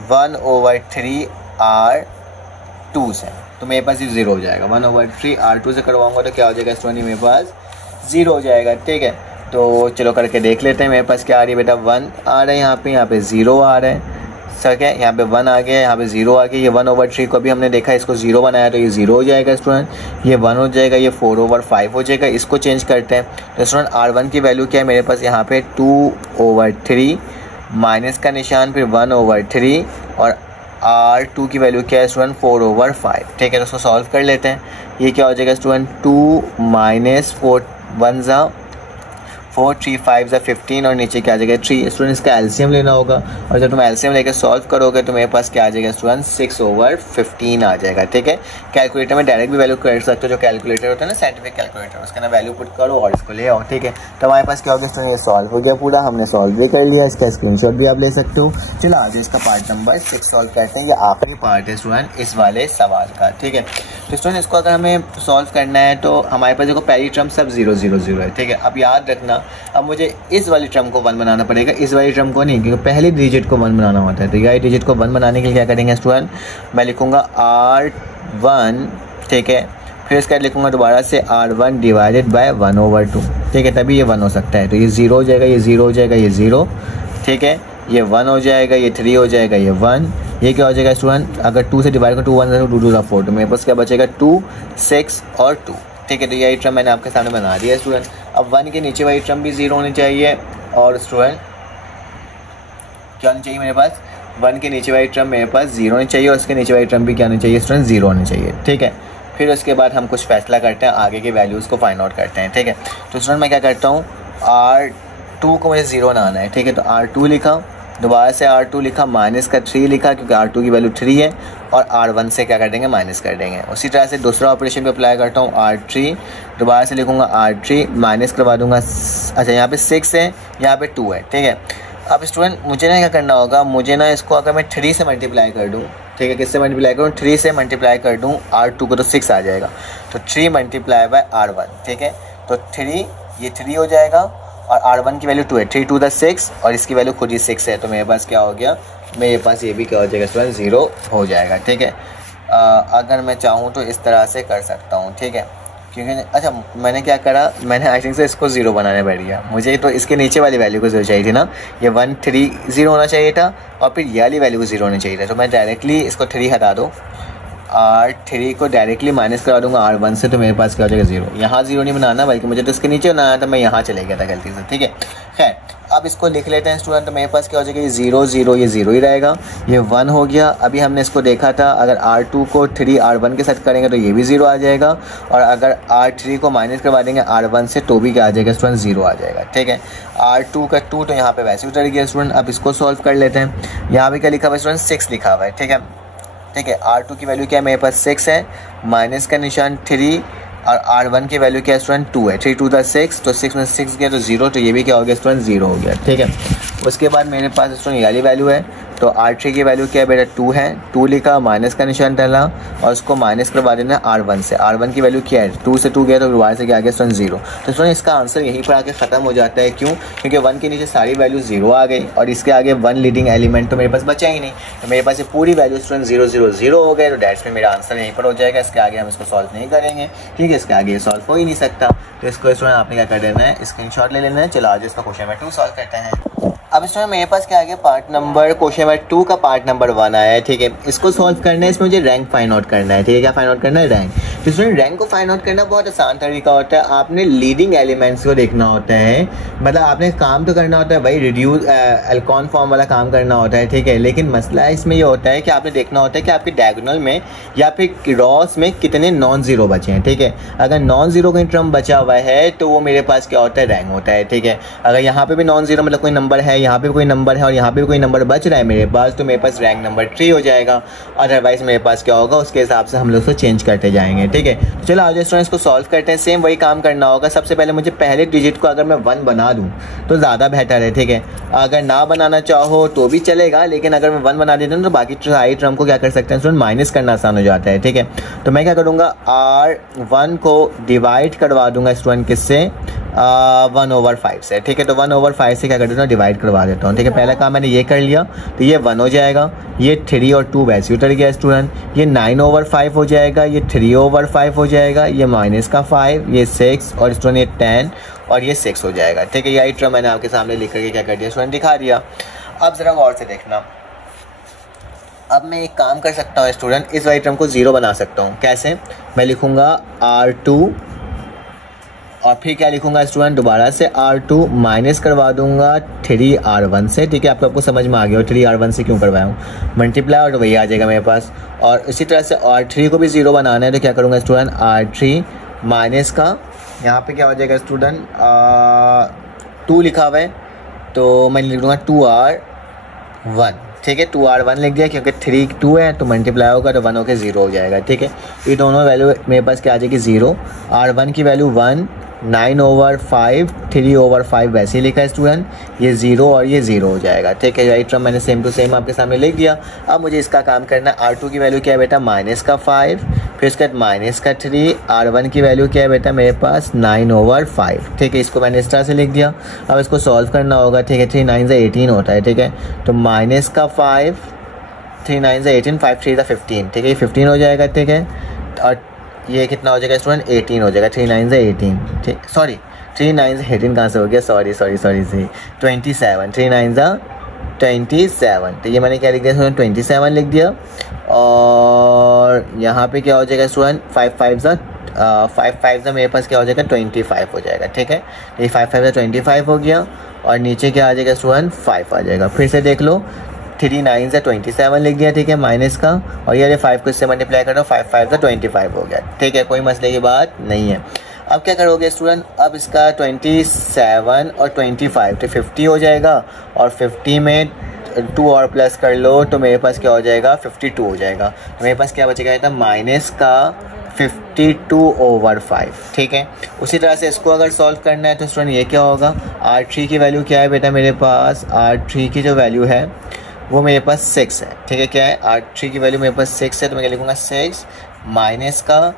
1/3 R2 से, तो मेरे पास ये 0 हो जाएगा। 1/3 R2 से करवाऊँगा तो क्या हो जाएगा स्टूडेंट, मेरे पास 0 हो जाएगा, ठीक है। तो चलो करके देख लेते हैं, मेरे पास क्या आ रही है बेटा, 1 आ रहा है, यहाँ पे 0 आ रहा है, सर क्या, यहाँ पे 1 आ गया, यहाँ पे 0 आ गया। ये 1/3 को भी हमने देखा, इसको 0 बनाया तो ये 0 हो जाएगा स्टूडेंट, ये 1 हो जाएगा, ये 4/5 हो जाएगा। इसको चेंज करते हैं, तो स्टूडेंट R1 की वैल्यू क्या है मेरे पास, यहाँ पे 2/3 माइनस का निशान, फिर 1/3, और R2 की वैल्यू क्या है स्टूडेंट, 4/5, ठीक है। तो उसको सॉल्व कर लेते हैं। ये क्या हो जाएगा स्टूडेंट, 2 - 4 1 = 4 3 5 = 15, और नीचे क्या आ जाएगा 3। स्टूडेंट इसका एलसीएम लेना होगा, और जब तुम एलसीएम लेकर सॉल्व करोगे तो मेरे पास क्या आ जाएगा स्टूडेंट, 6/15 आ जाएगा, ठीक है। कैलकुलेटर में डायरेक्ट भी वैल्यू कर सकते हो, जो कैलकुलेटर होता है ना साइंटिफिक कैलकुलेटर, उसके ना वैल्यू पुट करो और इसको ले आओ, ठीक है। तो हमारे पास क्या हो गया स्टूडेंट, ये सॉल्व हो गया पूरा, हमने सॉल्व भी कर लिया। इसका स्क्रीनशॉट भी आप ले सकते हो। चलो आज इसका पार्ट नंबर 6 सॉल्व करते हैं, ये आखिरी पार्ट है स्टूडेंट इस वाले सवाल का, ठीक है। तो स्टूडेंट इसको अगर हमें सॉल्व करना है तो हमारे पास देखो पहली टर्म सब 0 0 0 है, ठीक है। अब याद रखना, अब मुझे इस वाली टर्म को 1 बनाना पड़ेगा, इस वाली टर्म को नहीं, क्योंकि पहली डिजिट को 1 बनाना होता है। तो यही डिजिट को 1 बनाने के लिए क्या करेंगे स्टूडेंट, मैं लिखूंगा R1, ठीक है, फिर इसका लिखूंगा दोबारा से R1 / 1/2, ठीक है, तभी ये 1 हो सकता है। तो ये 0 हो जाएगा, ये 0 हो जाएगा, ये 0, ठीक है, ये 1 हो जाएगा, ये 3 हो जाएगा, ये 1, ये क्या हो जाएगा स्टूडेंट, अगर 2 से डिवाइड करो 2 1 2 2 4, तो मेरे पास क्या बचेगा 2 6 और 2, ठीक है। तो यही टर्म मैंने आपके सामने बना दिया स्टूडेंट। अब 1 के नीचे वाली टर्म भी 0 होनी चाहिए, और स्टूडेंट क्या होनी चाहिए मेरे पास, 1 के नीचे वाली टर्म मेरे पास 0 होनी चाहिए, और उसके नीचे वाली टर्म भी क्या होनी चाहिए स्टूडेंट, 0 होनी चाहिए, ठीक है। फिर उसके बाद हम कुछ फैसला करते हैं, आगे के वैल्यूज़ को फाइंड आउट करते हैं, ठीक है। तो स्टूडेंट मैं क्या करता हूँ, R2 को मुझे 0 ना आना है, ठीक है। तो R2 लिखा, दोबारा से R2 लिखा, माइनस का 3 लिखा, क्योंकि R2 की वैल्यू 3 है, और R1 से क्या कर देंगे, माइनस कर देंगे। उसी तरह से दूसरा ऑपरेशन पे अप्लाई करता हूँ, R3, दोबारा से लिखूँगा R3, माइनस करवा दूंगा, अच्छा यहाँ पे 6 है, यहाँ पे 2 है, ठीक है। अब स्टूडेंट मुझे ना क्या करना होगा, मुझे ना इसको अगर मैं 3 से मल्टीप्लाई कर दूँ, ठीक है, किससे मल्टीप्लाई करूँ, 3 से मल्टीप्लाई कर दूँ R2 को, तो 6 आ जाएगा। तो 3 × R1, ठीक है, तो 3, ये 3 हो जाएगा, और R1 की वैल्यू 2 है, 3 2 = 6, और इसकी वैल्यू खुद ही 6 है। तो मेरे पास क्या हो गया, मेरे पास ये भी क्या हो जाएगा स्टूडेंट, 0 हो जाएगा, ठीक है। अगर मैं चाहूँ तो इस तरह से कर सकता हूँ, ठीक है, क्योंकि अच्छा मैंने क्या करा, मैंने आई थिंक से इसको 0 बनाने बैठ गया। मुझे तो इसके नीचे वाली वैल्यू को 0 चाहिए थी ना, ये 1 3 0 होना चाहिए था, और फिर ये वाली वैल्यू को 0 होनी चाहिए था। तो मैं डायरेक्टली इसको 3 हटा दो, R3 को डायरेक्टली माइनस करा दूंगा R1 से, तो मेरे पास क्या हो जाएगा 0। यहाँ 0 नहीं बनाना, बल्कि मुझे तो इसके नीचे बनाना था, मैं यहाँ चले गया था गलती से, ठीक है। खैर अब इसको लिख लेते हैं स्टूडेंट, तो मेरे पास क्या हो जाएगा, ये 0 0, ये 0 ही रहेगा, ये 1 हो गया। अभी हमने इसको देखा था, अगर R2 को 3 R1 के साथ करेंगे तो ये भी 0 आ जाएगा, और अगर R3 को माइनस करवा देंगे R1 से तो भी क्या आ जाएगा स्टूडेंट, 0 आ जाएगा, ठीक है। R2 का 2 तो यहाँ पे वैसे उतर गया स्टूडेंट। अब इसको सॉल्व कर लेते हैं। यहाँ पे क्या लिखा हुआ है स्टूडेंट, 6 लिखा हुआ है, ठीक है, ठीक है। R2 की वैल्यू क्या है, मेरे पास 6 है, माइनस का निशान 3, और R1 की वैल्यू क्या है स्टूडेंट, 2 है, 3 2 = 6, तो 6 में 6 गया तो 0, तो ये भी क्या हो गया स्टूडेंट, 0 हो गया, ठीक है। उसके बाद मेरे पास स्टूडेंट ये वाली वैल्यू है, तो R3 की वैल्यू क्या है बेटा 2 है, 2 लिखा, माइनस का निशान डाला और उसको माइनस करवा देना R1 से। R1 की वैल्यू क्या है, 2 से 2 गया तो Y से क्या आ गया स्टूडेंट 0। तो स्टूडेंट इसका आंसर यहीं पर आके ख़त्म हो जाता है। क्यों? क्योंकि 1 के नीचे सारी वैल्यू 0 आ गई और इसके आगे 1 लीडिंग एलिमेंट तो मेरे पास बचा ही नहीं। तो मेरे पास ये पूरी वैल्यू स्टूडेंट 0 0 0 हो गए। तो डैट्स में मेरा आंसर यहीं पर हो जाएगा। इसके आगे हम इसको सॉल्व नहीं करेंगे, ठीक है, इसके आगे ये सॉल्व हो ही नहीं सकता। तो इसको स्टूडेंट आपने क्या कर देना है, स्क्रीनशॉट ले लेना है। चलो आज इसका क्वेश्चन नंबर 2 सॉल्व करते हैं। अब इसमें मेरे पास क्या आ गया, पार्ट नंबर क्वेश्चन नंबर 2 का पार्ट नंबर 1 आया है, ठीक है। इसको सॉल्व करना है, इसमें मुझे रैंक फाइंड आउट करना है, ठीक है। क्या फाइंड आउट करना है, रैंक। तो स्टूडेंट रैंक को फाइंड आउट करना बहुत आसान तरीका होता है। आपने लीडिंग एलिमेंट्स को देखना होता है, मतलब आपने काम तो करना होता है भाई, रिड्यूस एल्कोन फॉर्म वाला काम करना होता है, ठीक है। लेकिन मसला इसमें ये होता है कि आपने देखना होता है कि आपके डायगोनल में या फिर रॉस में कितने नॉन जीरो बचे हैं, ठीक है। अगर नॉन जीरो कोई टर्म बचा हुआ है तो वो मेरे पास क्या होता है, रैंक होता है, ठीक है। अगर यहाँ पे भी नॉन जीरो मतलब कोई नंबर है, यहाँ पे कोई नंबर है और यहाँ पे भी कोई नंबर बच रहा है मेरे पास, तो मेरे पास रैंक नंबर 3 हो जाएगा। अदरवाइज मेरे पास क्या होगा, उसके हिसाब से हम लोग उसको चेंज करते जाएंगे, ठीक है। तो चलो आज स्टूडेंट्स इसको सॉल्व करते हैं। सेम वही काम करना होगा। सबसे पहले मुझे पहले डिजिट को अगर मैं 1 बना दूँ तो ज़्यादा बेहतर है, ठीक है। अगर ना बनाना चाहो तो भी चलेगा, लेकिन अगर मैं 1 बना देता हूँ तो बाकी सारी टर्म को क्या कर सकते हैं स्टूडेंट, माइनस करना आसान हो जाता है, ठीक है। तो मैं क्या करूँगा, R1 को डिवाइड करवा दूंगा स्टूडेंट किससे, 1/5 से, ठीक है। तो 1/5 से क्या कर देता हूँ, डिवाइड करवा देता हूँ, ठीक है। पहला काम मैंने ये कर लिया तो ये 1 हो जाएगा, ये 3 और 2 वैसे उतर गया स्टूडेंट, ये 9/5 हो जाएगा, ये 3/5 हो जाएगा, ये माइनस का 5, ये 6 और स्टूडेंट ये 10 और ये 6 हो जाएगा, ठीक है। यही टर्म मैंने आपके सामने लिख करके क्या कर दिया स्टूडेंट, दिखा दिया। अब ज़रा गौर से देखना, अब मैं एक काम कर सकता हूँ स्टूडेंट, इस वाली टर्म को 0 बना सकता हूँ। कैसे? मैं लिखूँगा R2 और फिर क्या लिखूंगा स्टूडेंट, दोबारा से R2 माइनस करवा दूंगा 3R1 से, ठीक है। आपको समझ में आ गया हो 3R1 से क्यों करवाया हूँ, मल्टीप्लाई और वही आ जाएगा मेरे पास। और इसी तरह से R3 को भी 0 बनाना है तो क्या करूँगा स्टूडेंट, R3 माइनस का यहाँ पे क्या हो जाएगा स्टूडेंट, 2 लिखा हुआ है तो मैं लिख दूँगा 2R1, ठीक है। 2R1 लिख दिया क्योंकि 3 2 है तो मल्टीप्लाई होगा तो 1 होकर 0 हो जाएगा, ठीक है। ये दोनों वैल्यू मेरे पास क्या आ जाएगी 0। R1 की वैल्यू 1, 9/5, 3/5 वैसे ही लिखा है स्टूडेंट, ये 0 और ये 0 हो जाएगा, ठीक है। यही टर्म मैंने सेम टू सेम आपके सामने लिख दिया। अब मुझे इसका काम करना है। R2 की वैल्यू क्या है बेटा, माइनस का 5, फिर इसके बाद माइनस का 3। R1 की वैल्यू क्या है बेटा मेरे पास, 9/5, ठीक है। इसको मैंने इस तरह से लिख दिया। अब इसको सॉल्व करना होगा, ठीक है। 3 9 से 18 होता है, ठीक है। तो माइनस का 5, 3 9 से 18, 5 3 15, ठीक है। ये 15 हो जाएगा, ठीक है। और ये कितना हो जाएगा स्टूडेंट, 18 हो जाएगा। 3 9 से 18, ठीक, सॉरी 3 9 से 18 कहाँ से हो गया, सॉरी 27, 3 9 से 27, तो ये मैंने क्या लिख दिया स्टूडेंट, 27 लिख दिया। और यहाँ पे क्या हो जाएगा स्टूडेंट, 5 5 से मेरे पास क्या हो जाएगा 25 हो जाएगा, ठीक है। ये 5 5 से 25 हो गया और नीचे क्या आ जाएगा स्टूडेंट, 5 आ जाएगा। फिर से देख लो, 3 9 से 27 लिख दिया, ठीक है, माइनस का, और ये 5 को इससे मल्टीप्लाई करो, 5 5 से 25 हो गया, ठीक है। कोई मसले की बात नहीं है। अब क्या करोगे स्टूडेंट, अब इसका 27 और 25 तो 50 हो जाएगा और 50 में 2 और प्लस कर लो तो मेरे पास क्या हो जाएगा, 52 हो जाएगा। तो मेरे पास क्या बचेगा था, माइनस का 52/5, ठीक है। उसी तरह से इसको अगर सॉल्व करना है तो स्टूडेंट ये क्या होगा, R3 की वैल्यू क्या है बेटा मेरे पास, R3 की जो वैल्यू है वो मेरे पास 6 है, ठीक है। क्या है, R3 की वैल्यू मेरे पास 6 है तो मैं क्या लिखूँगा 6 माइनस का,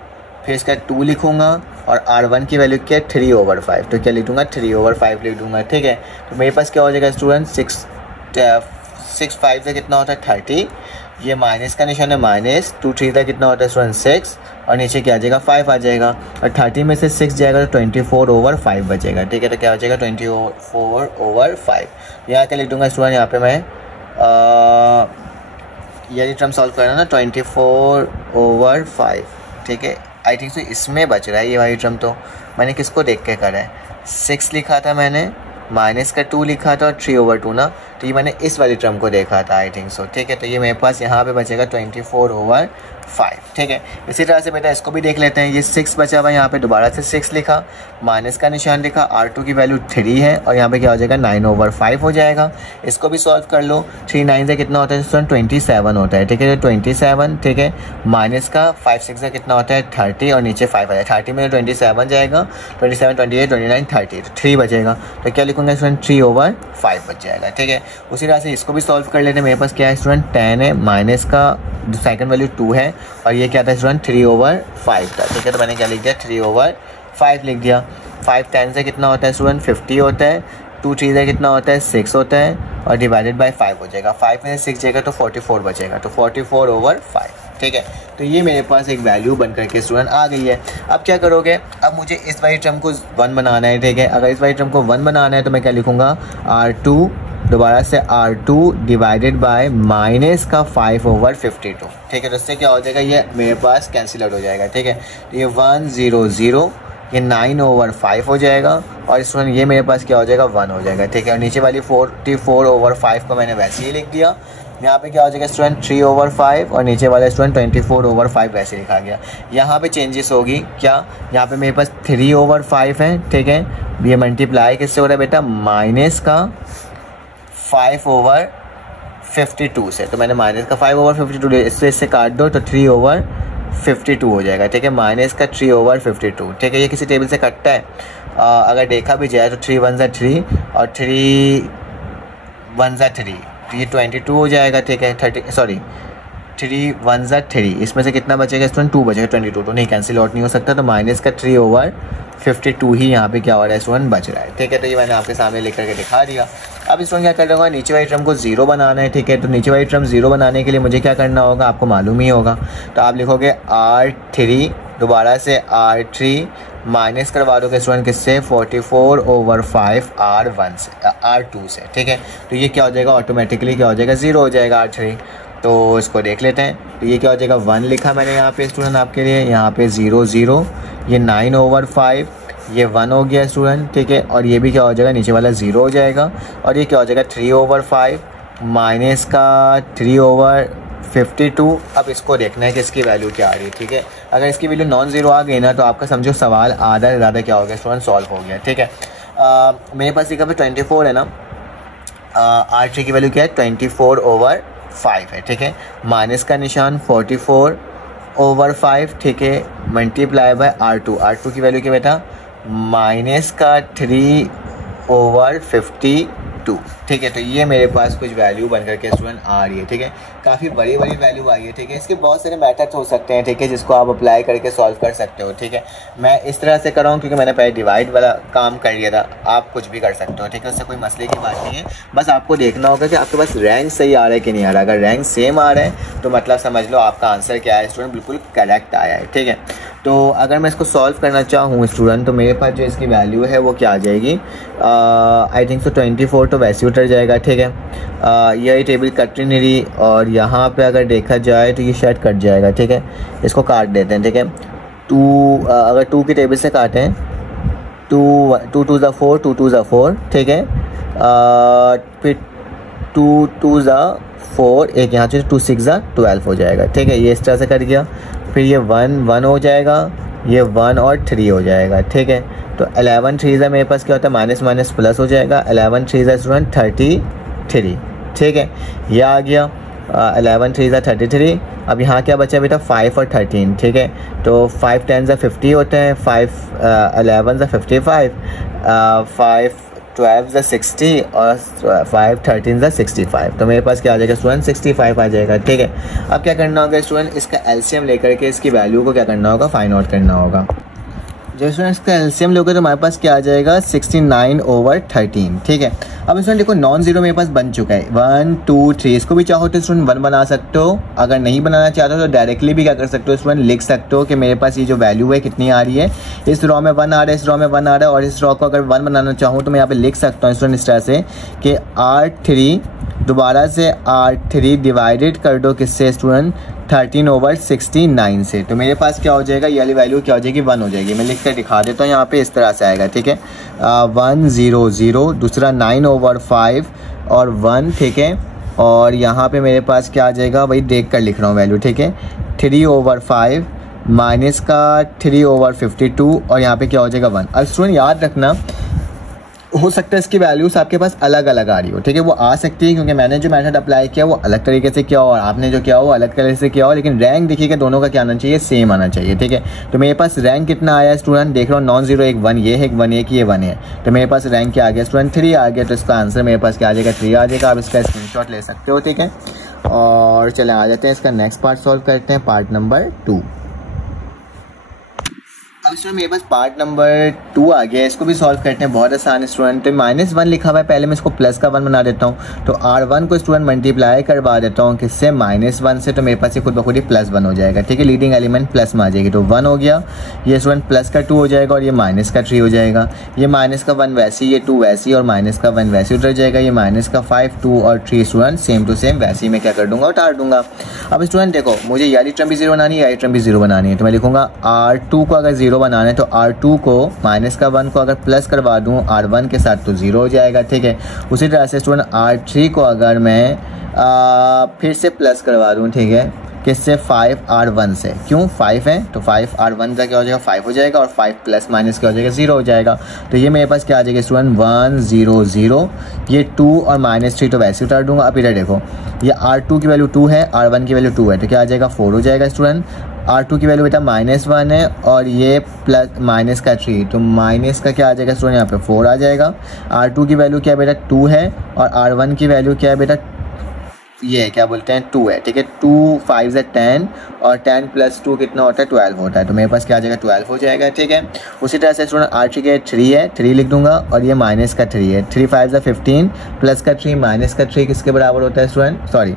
फिर इसका 2 लिखूँगा और R1 की वैल्यू क्या है 3/5, तो क्या लिख दूँगा 3/5 लिख दूँगा, ठीक है। तो मेरे पास क्या हो जाएगा स्टूडेंट, 6 5 से कितना होता है 30, ये माइनस का निशान है माइनस, 2 3 का कितना होता है स्टूडेंट 6 और नीचे क्या आ जाएगा 5 आ जाएगा और 30 में से 6 जाएगा तो 24/5 बचेगा, ठीक है। तो क्या हो जाएगा 24/5। यहाँ क्या लिख दूँगा स्टूडेंट, यहाँ पे मैं ये टर्म सॉल्व करना ना 24/5, ठीक है। आई थिंक सो इसमें बच रहा है ये वाली टर्म, तो मैंने किसको देख के करा है, 6 लिखा था मैंने, माइनस का 2 लिखा था और 3/2 ना, तो ये मैंने इस वाली टर्म को देखा था आई थिंक सो, ठीक है। तो ये मेरे पास यहाँ पे बचेगा 24/5। 5, ठीक है। इसी तरह से बेटा इसको भी देख लेते हैं। ये 6 बचा हुआ, यहाँ पे दोबारा से 6 लिखा, माइनस का निशान लिखा, R2 की वैल्यू 3 है और यहाँ पे क्या हो जाएगा 9/5 हो जाएगा। इसको भी सॉल्व कर लो। 3 9 से कितना होता है स्टूडेंट 27 होता है, ठीक है। 27, ठीक है, माइनस का 5 6 से कितना होता है 30 और नीचे 5 आएगा। 30 में 27 जाएगा, 27 28 29 30, तो 3 बचेगा। तो क्या लिखूंगा स्टूडेंट 3/5 बच जाएगा, ठीक है। उसी तरह से इसको भी सॉल्व कर लेते हैं। मेरे पास क्या है स्टूडेंट 10 है, माइनस का सेकंड वैल्यू 2 है और ये क्या था स्टूडेंट 3/5 था, ठीक है। तो मैंने क्या लिख दिया 3/5 लिख दिया। 5 10 से कितना होता है स्टूडेंट 50 होता है, 2 3 से कितना होता है 6 होता है और डिवाइडेड बाय 5 हो जाएगा। 5 में से 6 जाएगा तो 44 बचेगा, तो 44/5, ठीक है। तो ये मेरे पास एक वैल्यू बन करके स्टूडेंट आ गई है। अब क्या करोगे, अब मुझे इस वाली टर्म को 1 बनाना है, ठीक है। अगर इस वाली टर्म को 1 बनाना है तो मैं क्या लिखूंगा R2, दोबारा से R2 डिवाइडेड बाय माइनस का 5/52, ठीक है। तो इससे क्या हो जाएगा, ये मेरे पास कैंसिल आउट हो जाएगा, ठीक है। तो ये 1 0 0, ये 9/5 हो जाएगा और इस ये मेरे पास क्या हो जाएगा 1 हो जाएगा, ठीक है। और नीचे वाली 44/5 को मैंने वैसे ही लिख दिया। यहाँ पे क्या हो जाएगा स्टूडेंट 3/5 और नीचे वाला स्टूडेंट 24/5 वैसे लिखा गया। यहाँ पे चेंजेस होगी क्या, यहाँ पे मेरे पास 3/5 है, ठीक है। ये मल्टीप्लाई किससे हो रहा है बेटा, माइनस का 5/52 से। तो मैंने माइनस का 5/52 इससे काट दो तो 3/52 हो जाएगा, ठीक है। माइनस का 3/52, ठीक है। ये किसी टेबल से कटता है, अगर देखा भी जाए तो 3 1 ज़ा 3 और 3 1 ज़ा 3, तो ये 22 हो जाएगा, ठीक है। 3 1 ज़ा 3, इसमें से कितना बचेगा स्टूडेंट 2 बचेगा, 22 तो नहीं कैंसिल आउट नहीं हो सकता। तो माइनस का 3/52 ही यहाँ पे क्या हो रहा है स्टूडेंट बच रहा है, ठीक है। तो ये मैंने आपके सामने लिख करके दिखा दिया। अब स्टूडेंट क्या कर रहा होगा, नीचे वाली टर्म को 0 बनाना है, ठीक है। तो नीचे वाली टर्म 0 बनाने के लिए मुझे क्या करना होगा, आपको मालूम ही होगा। तो आप लिखोगे R3, दोबारा से R3 माइनस करवा दोगे स्टूडेंट किससे 44/5 R1 से R2 से, ठीक है। तो ये क्या हो जाएगा, ऑटोमेटिकली क्या हो जाएगा 0 हो जाएगा R3। तो इसको देख लेते हैं। तो ये क्या हो जाएगा 1 लिखा मैंने यहाँ पे स्टूडेंट आपके लिए, यहाँ पे 0 0, ये 9/5, ये 1 हो गया स्टूडेंट, ठीक है। और ये भी क्या हो जाएगा, नीचे वाला 0 हो जाएगा और ये क्या हो जाएगा 3/5 माइनस का 3/52। अब इसको देखना है कि इसकी वैल्यू क्या आ रही है, ठीक है। अगर इसकी वैल्यू नॉन ज़ीरो आ गई ना तो आपका समझो सवाल आधा से ज़्यादा क्या हो गया स्टूडेंट सॉल्व हो गया, ठीक है। मेरे पास लिखा पे 24 है ना, R3 की वैल्यू क्या है 24/5 है, ठीक है। माइनस का निशान 44/5, ठीक है, मल्टीप्लाई बाय R2 की वैल्यू क्या बेटा माइनस का 3/52, ठीक है। तो ये मेरे पास कुछ वैल्यू बन करके स्टूडेंट आ रही है, ठीक है। काफ़ी बड़ी बड़ी वैल्यू आई है, ठीक है। इसके बहुत सारे मेथड्स हो सकते हैं, ठीक है, जिसको आप अप्लाई करके सॉल्व कर सकते हो, ठीक है। मैं इस तरह से कर रहा हूँ क्योंकि मैंने पहले डिवाइड वाला काम कर लिया था। आप कुछ भी कर सकते हो, ठीक है, उससे कोई मसले की बात नहीं है। बस आपको देखना होगा कि आपके पास रैंक सही आ रहा है कि नहीं आ रहा। अगर रैंक सेम आ रहा है तो मतलब समझ लो आपका आंसर क्या है स्टूडेंट, बिल्कुल करेक्ट आया है, ठीक है। तो अगर मैं इसको सॉल्व करना चाहूँ स्टूडेंट तो मेरे पास जो इसकी वैल्यू है वो क्या आ जाएगी, आई थिंक सो 24 तो वैसे उतर जाएगा, ठीक है। यही टेबल कट नहीं रही और यहाँ पे अगर देखा जाए तो ये शायद कट जाएगा, ठीक है। इसको काट देते हैं, ठीक है। 2 अगर 2 की टेबल से काटें 2 2 ज़ा 4 2 2 ज़ा 4, ठीक है। फिर 2 2 ज़ा 4, एक यहाँ से 2 6 ज़ा 12 हो जाएगा, ठीक है। ये इस तरह से कट गया। फिर ये 1 1 हो जाएगा, ये 1 और 3 हो जाएगा, ठीक है। तो 11 3 ज़ा मेरे पास क्या होता है माइनस माइनस प्लस हो जाएगा। 11 3 ज़ा स्टूडेंट 33, ठीक है, ये आ गया। 11 3 ज़ा 33। अब यहाँ क्या बचा बेटा 5 और 13, ठीक है। तो 5 10 ज़ा 50 होते हैं, 5 11 ज़ा 55, 5 12 ज़ा 60 और 5 13 ज़ा 65। तो मेरे पास क्या आ जाएगा स्टूडेंट 65 आ जाएगा, ठीक है। अब क्या करना होगा स्टूडेंट, इसका एलसीएम लेकर के इसकी वैल्यू को क्या करना होगा फाइंड आउट करना होगा। जब स्टूडेंट इसका एलसीएम लोगे तो हमारे पास क्या आ जाएगा 69/13, ठीक है। अब स्टूडेंट देखो नॉन जीरो मेरे पास बन चुका है 1 2 3। इसको भी चाहो तो स्टूडेंट 1 बना सकते हो, अगर नहीं बनाना चाहते हो तो डायरेक्टली भी क्या कर सकते हो स्टूडेंट लिख सकते हो कि मेरे पास ये जो वैल्यू है कितनी आ रही है। इस रॉ में 1 आ रहा है, इस रॉ में 1 आ रहा है और इस रॉ को अगर 1 बनाना चाहूँ तो मैं यहाँ पे लिख सकता हूँ स्टूडेंट इस तरह से कि R3 दोबारा से R3 डिवाइडेड कर दो किससे स्टूडेंट 13/69 से। तो मेरे पास क्या हो जाएगा, ये वाली वैल्यू क्या हो जाएगी 1 हो जाएगी। मैं लिख कर दिखा देता हूँ यहाँ पे इस तरह से आएगा, ठीक है। 1 0 0, दूसरा 9/5 और 1, ठीक है। और यहाँ पे मेरे पास क्या आ जाएगा, वही देख कर लिख रहा हूँ वैल्यू, ठीक है। 3/5 माइनस का 3/52 और यहाँ पे क्या हो जाएगा 1। अब स्टूडेंट याद रखना, हो सकता है इसकी वैल्यूज़ आपके पास अलग अलग आ रही हो, ठीक है, वो आ सकती है क्योंकि मैंने जो मेथड अप्लाई किया वो अलग तरीके से किया हो और आपने जो किया हो वो अलग तरीके से किया हो, लेकिन रैंक देखिएगा दोनों का क्या आना चाहिए, सेम आना चाहिए, ठीक है। तो मेरे पास रैंक कितना आया स्टूडेंट, देख रहा हूँ नॉन जीरो, एक 1 ये है, एक 1 एक ये 1 है, तो मेरे पास रैंक क्या आ गया स्टूडेंट 3 आ गया। तो इसका आंसर मेरे पास क्या आ जाएगा 3 आ जाएगा। आप इसका स्क्रीनशॉट ले सकते हो, ठीक है। और चले आ जाते हैं इसका नेक्स्ट पार्ट सॉल्व करते हैं, पार्ट नंबर 2। अब स्टूडेंट मेरे पास पार्ट नंबर 2 आ गया, इसको भी सॉल्व करते हैं, बहुत आसान स्टूडेंट। तो -1 लिखा हुआ है, पहले मैं इसको प्लस का 1 बना देता हूँ। तो R1 को स्टूडेंट मल्टीप्लाई करवा देता हूँ किससे, -1 से, तो मेरे पास ये खुद ब खुद ही +1 हो जाएगा, ठीक है। लीडिंग एलिमेंट प्लस में आ जाएगी, तो 1 हो गया। ये स्टूडेंट प्लस का 2 हो जाएगा और ये माइनस का 3 हो जाएगा। ये माइनस का 1 वैसे ही, ये 2 वैसे ही और माइनस का 1 वैसे उतर जाएगा। ये माइनस का 5, 2 और 3 स्टूडेंट सेम टू सेम वैसे ही मैं क्या कर दूंगा, उतार दूंगा। अब स्टूडेंट देखो, मुझे ये वाली टर्म भी 0 बनानी है, ये वाली टर्म भी 0 बनानी है, तो मैं लिखूंगा R2 को अगर 0 बनाना है तो R2 को माइनस का 1 को अगर प्लस करवा दूं R1 के साथ तो 0 हो जाएगा, ठीक है। उसी तरह से स्टूडेंट R3 को अगर मैं फिर से प्लस करवा दूं, ठीक है, किससे, 5R1 से, क्यों 5 है तो 5R1 का क्या हो जाएगा 5 हो जाएगा और 5 प्लस माइनस क्या हो जाएगा 0 हो जाएगा। तो ये मेरे पास क्या आ जाएगा स्टूडेंट 1 0 0। ये 2 और -3 तो वैसे उतार दूंगा। अब इधर देखो, ये R2 की वैल्यू 2 है, R1 की वैल्यू 2 है, तो क्या आ जाएगा 4 हो जाएगा स्टूडेंट। R2 की वैल्यू बेटा -1 है और ये प्लस माइनस का 3, तो माइनस का क्या आ जाएगा स्टूडेंट यहाँ पे 4 आ जाएगा। R2 की वैल्यू क्या है बेटा 2 है और R1 की वैल्यू क्या है बेटा, ये क्या बोलते हैं 2 है, ठीक है। 2 5 से 10 और 10 + 2 कितना होता है 12 होता है, तो मेरे पास क्या आ जाएगा 12 हो जाएगा, ठीक है। उसी तरह से स्टूडेंट R3 के 3 है, 3 लिख दूंगा और ये माइनस का 3 है। 3 5 से 15 प्लस का 3 माइनस का 3 किसके बराबर होता है स्टूडेंट, सॉरी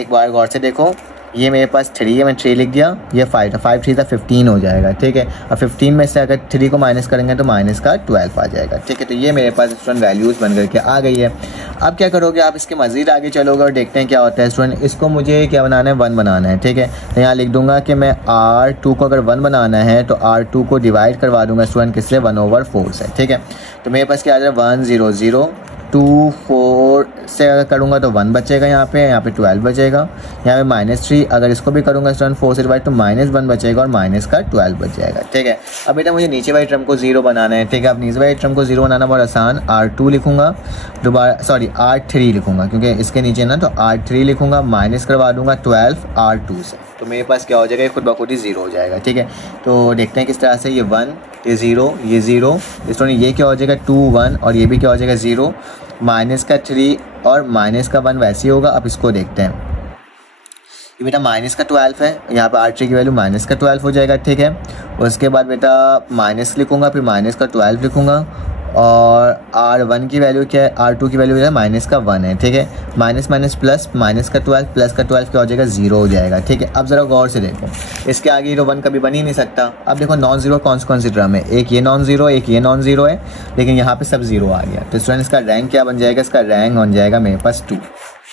एक बार गौर से देखो, ये मेरे पास 3 है, मैं 3 लिख दिया, ये 5 था, 5 3 से 15 हो जाएगा, ठीक है। और 15 में से अगर 3 को माइनस करेंगे तो माइनस का 12 आ जाएगा, ठीक है। तो ये मेरे पास स्टूडेंट वैल्यूज़ बन करके आ गई है। अब क्या करोगे आप, इसके मज़ीद आगे चलोगे और देखते हैं क्या होता है स्टूडेंट। इसको मुझे क्या बनाना है 1 बनाना है, ठीक है। तो यहाँ लिख दूंगा कि मैं R2 को अगर 1 बनाना है तो R2 को डिवाइड करवा दूंगा स्टूडेंट किससे, 1/4 से, ठीक है। तो मेरे पास क्या आ जाएगा 1 0 0 2 4 से अगर करूँगा तो 1 बचेगा, यहाँ पे 12 बचेगा, यहाँ पे -3 अगर इसको भी करूँगा स्टूडेंट 4 से डिवाइड तो -1 बचेगा और माइनस का 12 बच जाएगा, ठीक है। अब बेटा मुझे नीचे वाली टर्म को 0 बनाना है, ठीक है। अब नीचे वाली टर्म को 0 बनाना बहुत आसान, R2 लिखूँगा, दोबारा सॉरी R3 लिखूँगा क्योंकि इसके नीचे ना, तो R3 लिखूँगा, माइनस करवा दूँगा 12 R2 से, तो मेरे पास क्या हो जाएगा, खुद ब खुद ही 0 हो जाएगा, ठीक है। तो देखते हैं किस तरह से, ये 1 ये 0 ये 0, स्टूडेंट ये क्या हो जाएगा 2 1 और ये भी क्या हो जाएगा 0, माइनस का 3 और माइनस का 1 वैसे ही होगा। अब इसको देखते हैं, ये बेटा माइनस का 12 है, यहाँ पे R3 की वैल्यू माइनस का 12 हो जाएगा, ठीक है। उसके बाद बेटा माइनस लिखूँगा, फिर माइनस का 12 लिखूँगा और R1 की वैल्यू क्या है, R2 की वैल्यू है माइनस का 1 है, ठीक है। माइनस माइनस प्लस, माइनस का 12 प्लस का 12 क्या हो जाएगा 0 हो जाएगा, ठीक है। अब ज़रा गौर से देखो, इसके आगे तो 1 कभी बन ही नहीं सकता। अब देखो नॉन ज़ीरो कौन सी टर्म है, एक ये नॉन ज़ीरो, एक ये नॉन ज़ीरो है, लेकिन यहाँ पे सब 0 आ गया। तो स्टूडेंट इसका रैंक क्या बन जाएगा, इसका रैंक बन जाएगा मेरे पास 2,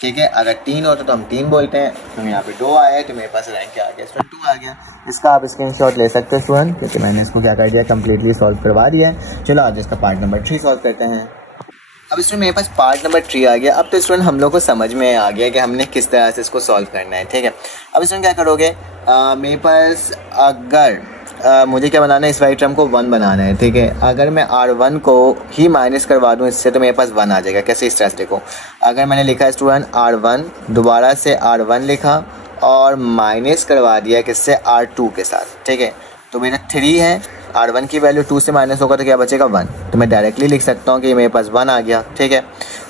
ठीक है। अगर 3 होता तो हम 3 बोलते हैं, तो यहाँ पे 2 आया है तो मेरे पास रैंक क्या आ गया स्टूडेंट 2 आ गया। इसका आप स्क्रीनशॉट ले सकते हो स्टूडेंट, क्योंकि मैंने इसको क्या कर दिया, कम्प्लीटली सॉल्व करवा दिया है। चलो आज इसका पार्ट नंबर 3 सॉल्व करते हैं। अब इसमें मेरे पास पार्ट नंबर 3 आ गया। अब तो स्टूडेंट हम लोग को समझ में आ गया कि हमने किस तरह से इसको सॉल्व करना है, ठीक है। अब स्टूडेंट क्या करोगे, मेरे पास अगर मुझे क्या बनाना है, इस वाली टर्म को 1 बनाना है, ठीक है। अगर मैं R1 को ही माइनस करवा दूं इससे तो मेरे पास 1 आ जाएगा। कैसे, इस तरह से देखो, अगर मैंने लिखा स्टूडेंट R1, दोबारा से R1 लिखा और माइनस करवा दिया किससे, R2 के साथ, ठीक है। तो मेरा 3 है, R1 की वैल्यू 2 से माइनस होगा तो क्या बचेगा 1, तो मैं डायरेक्टली लिख सकता हूँ कि मेरे पास 1 आ गया, ठीक है।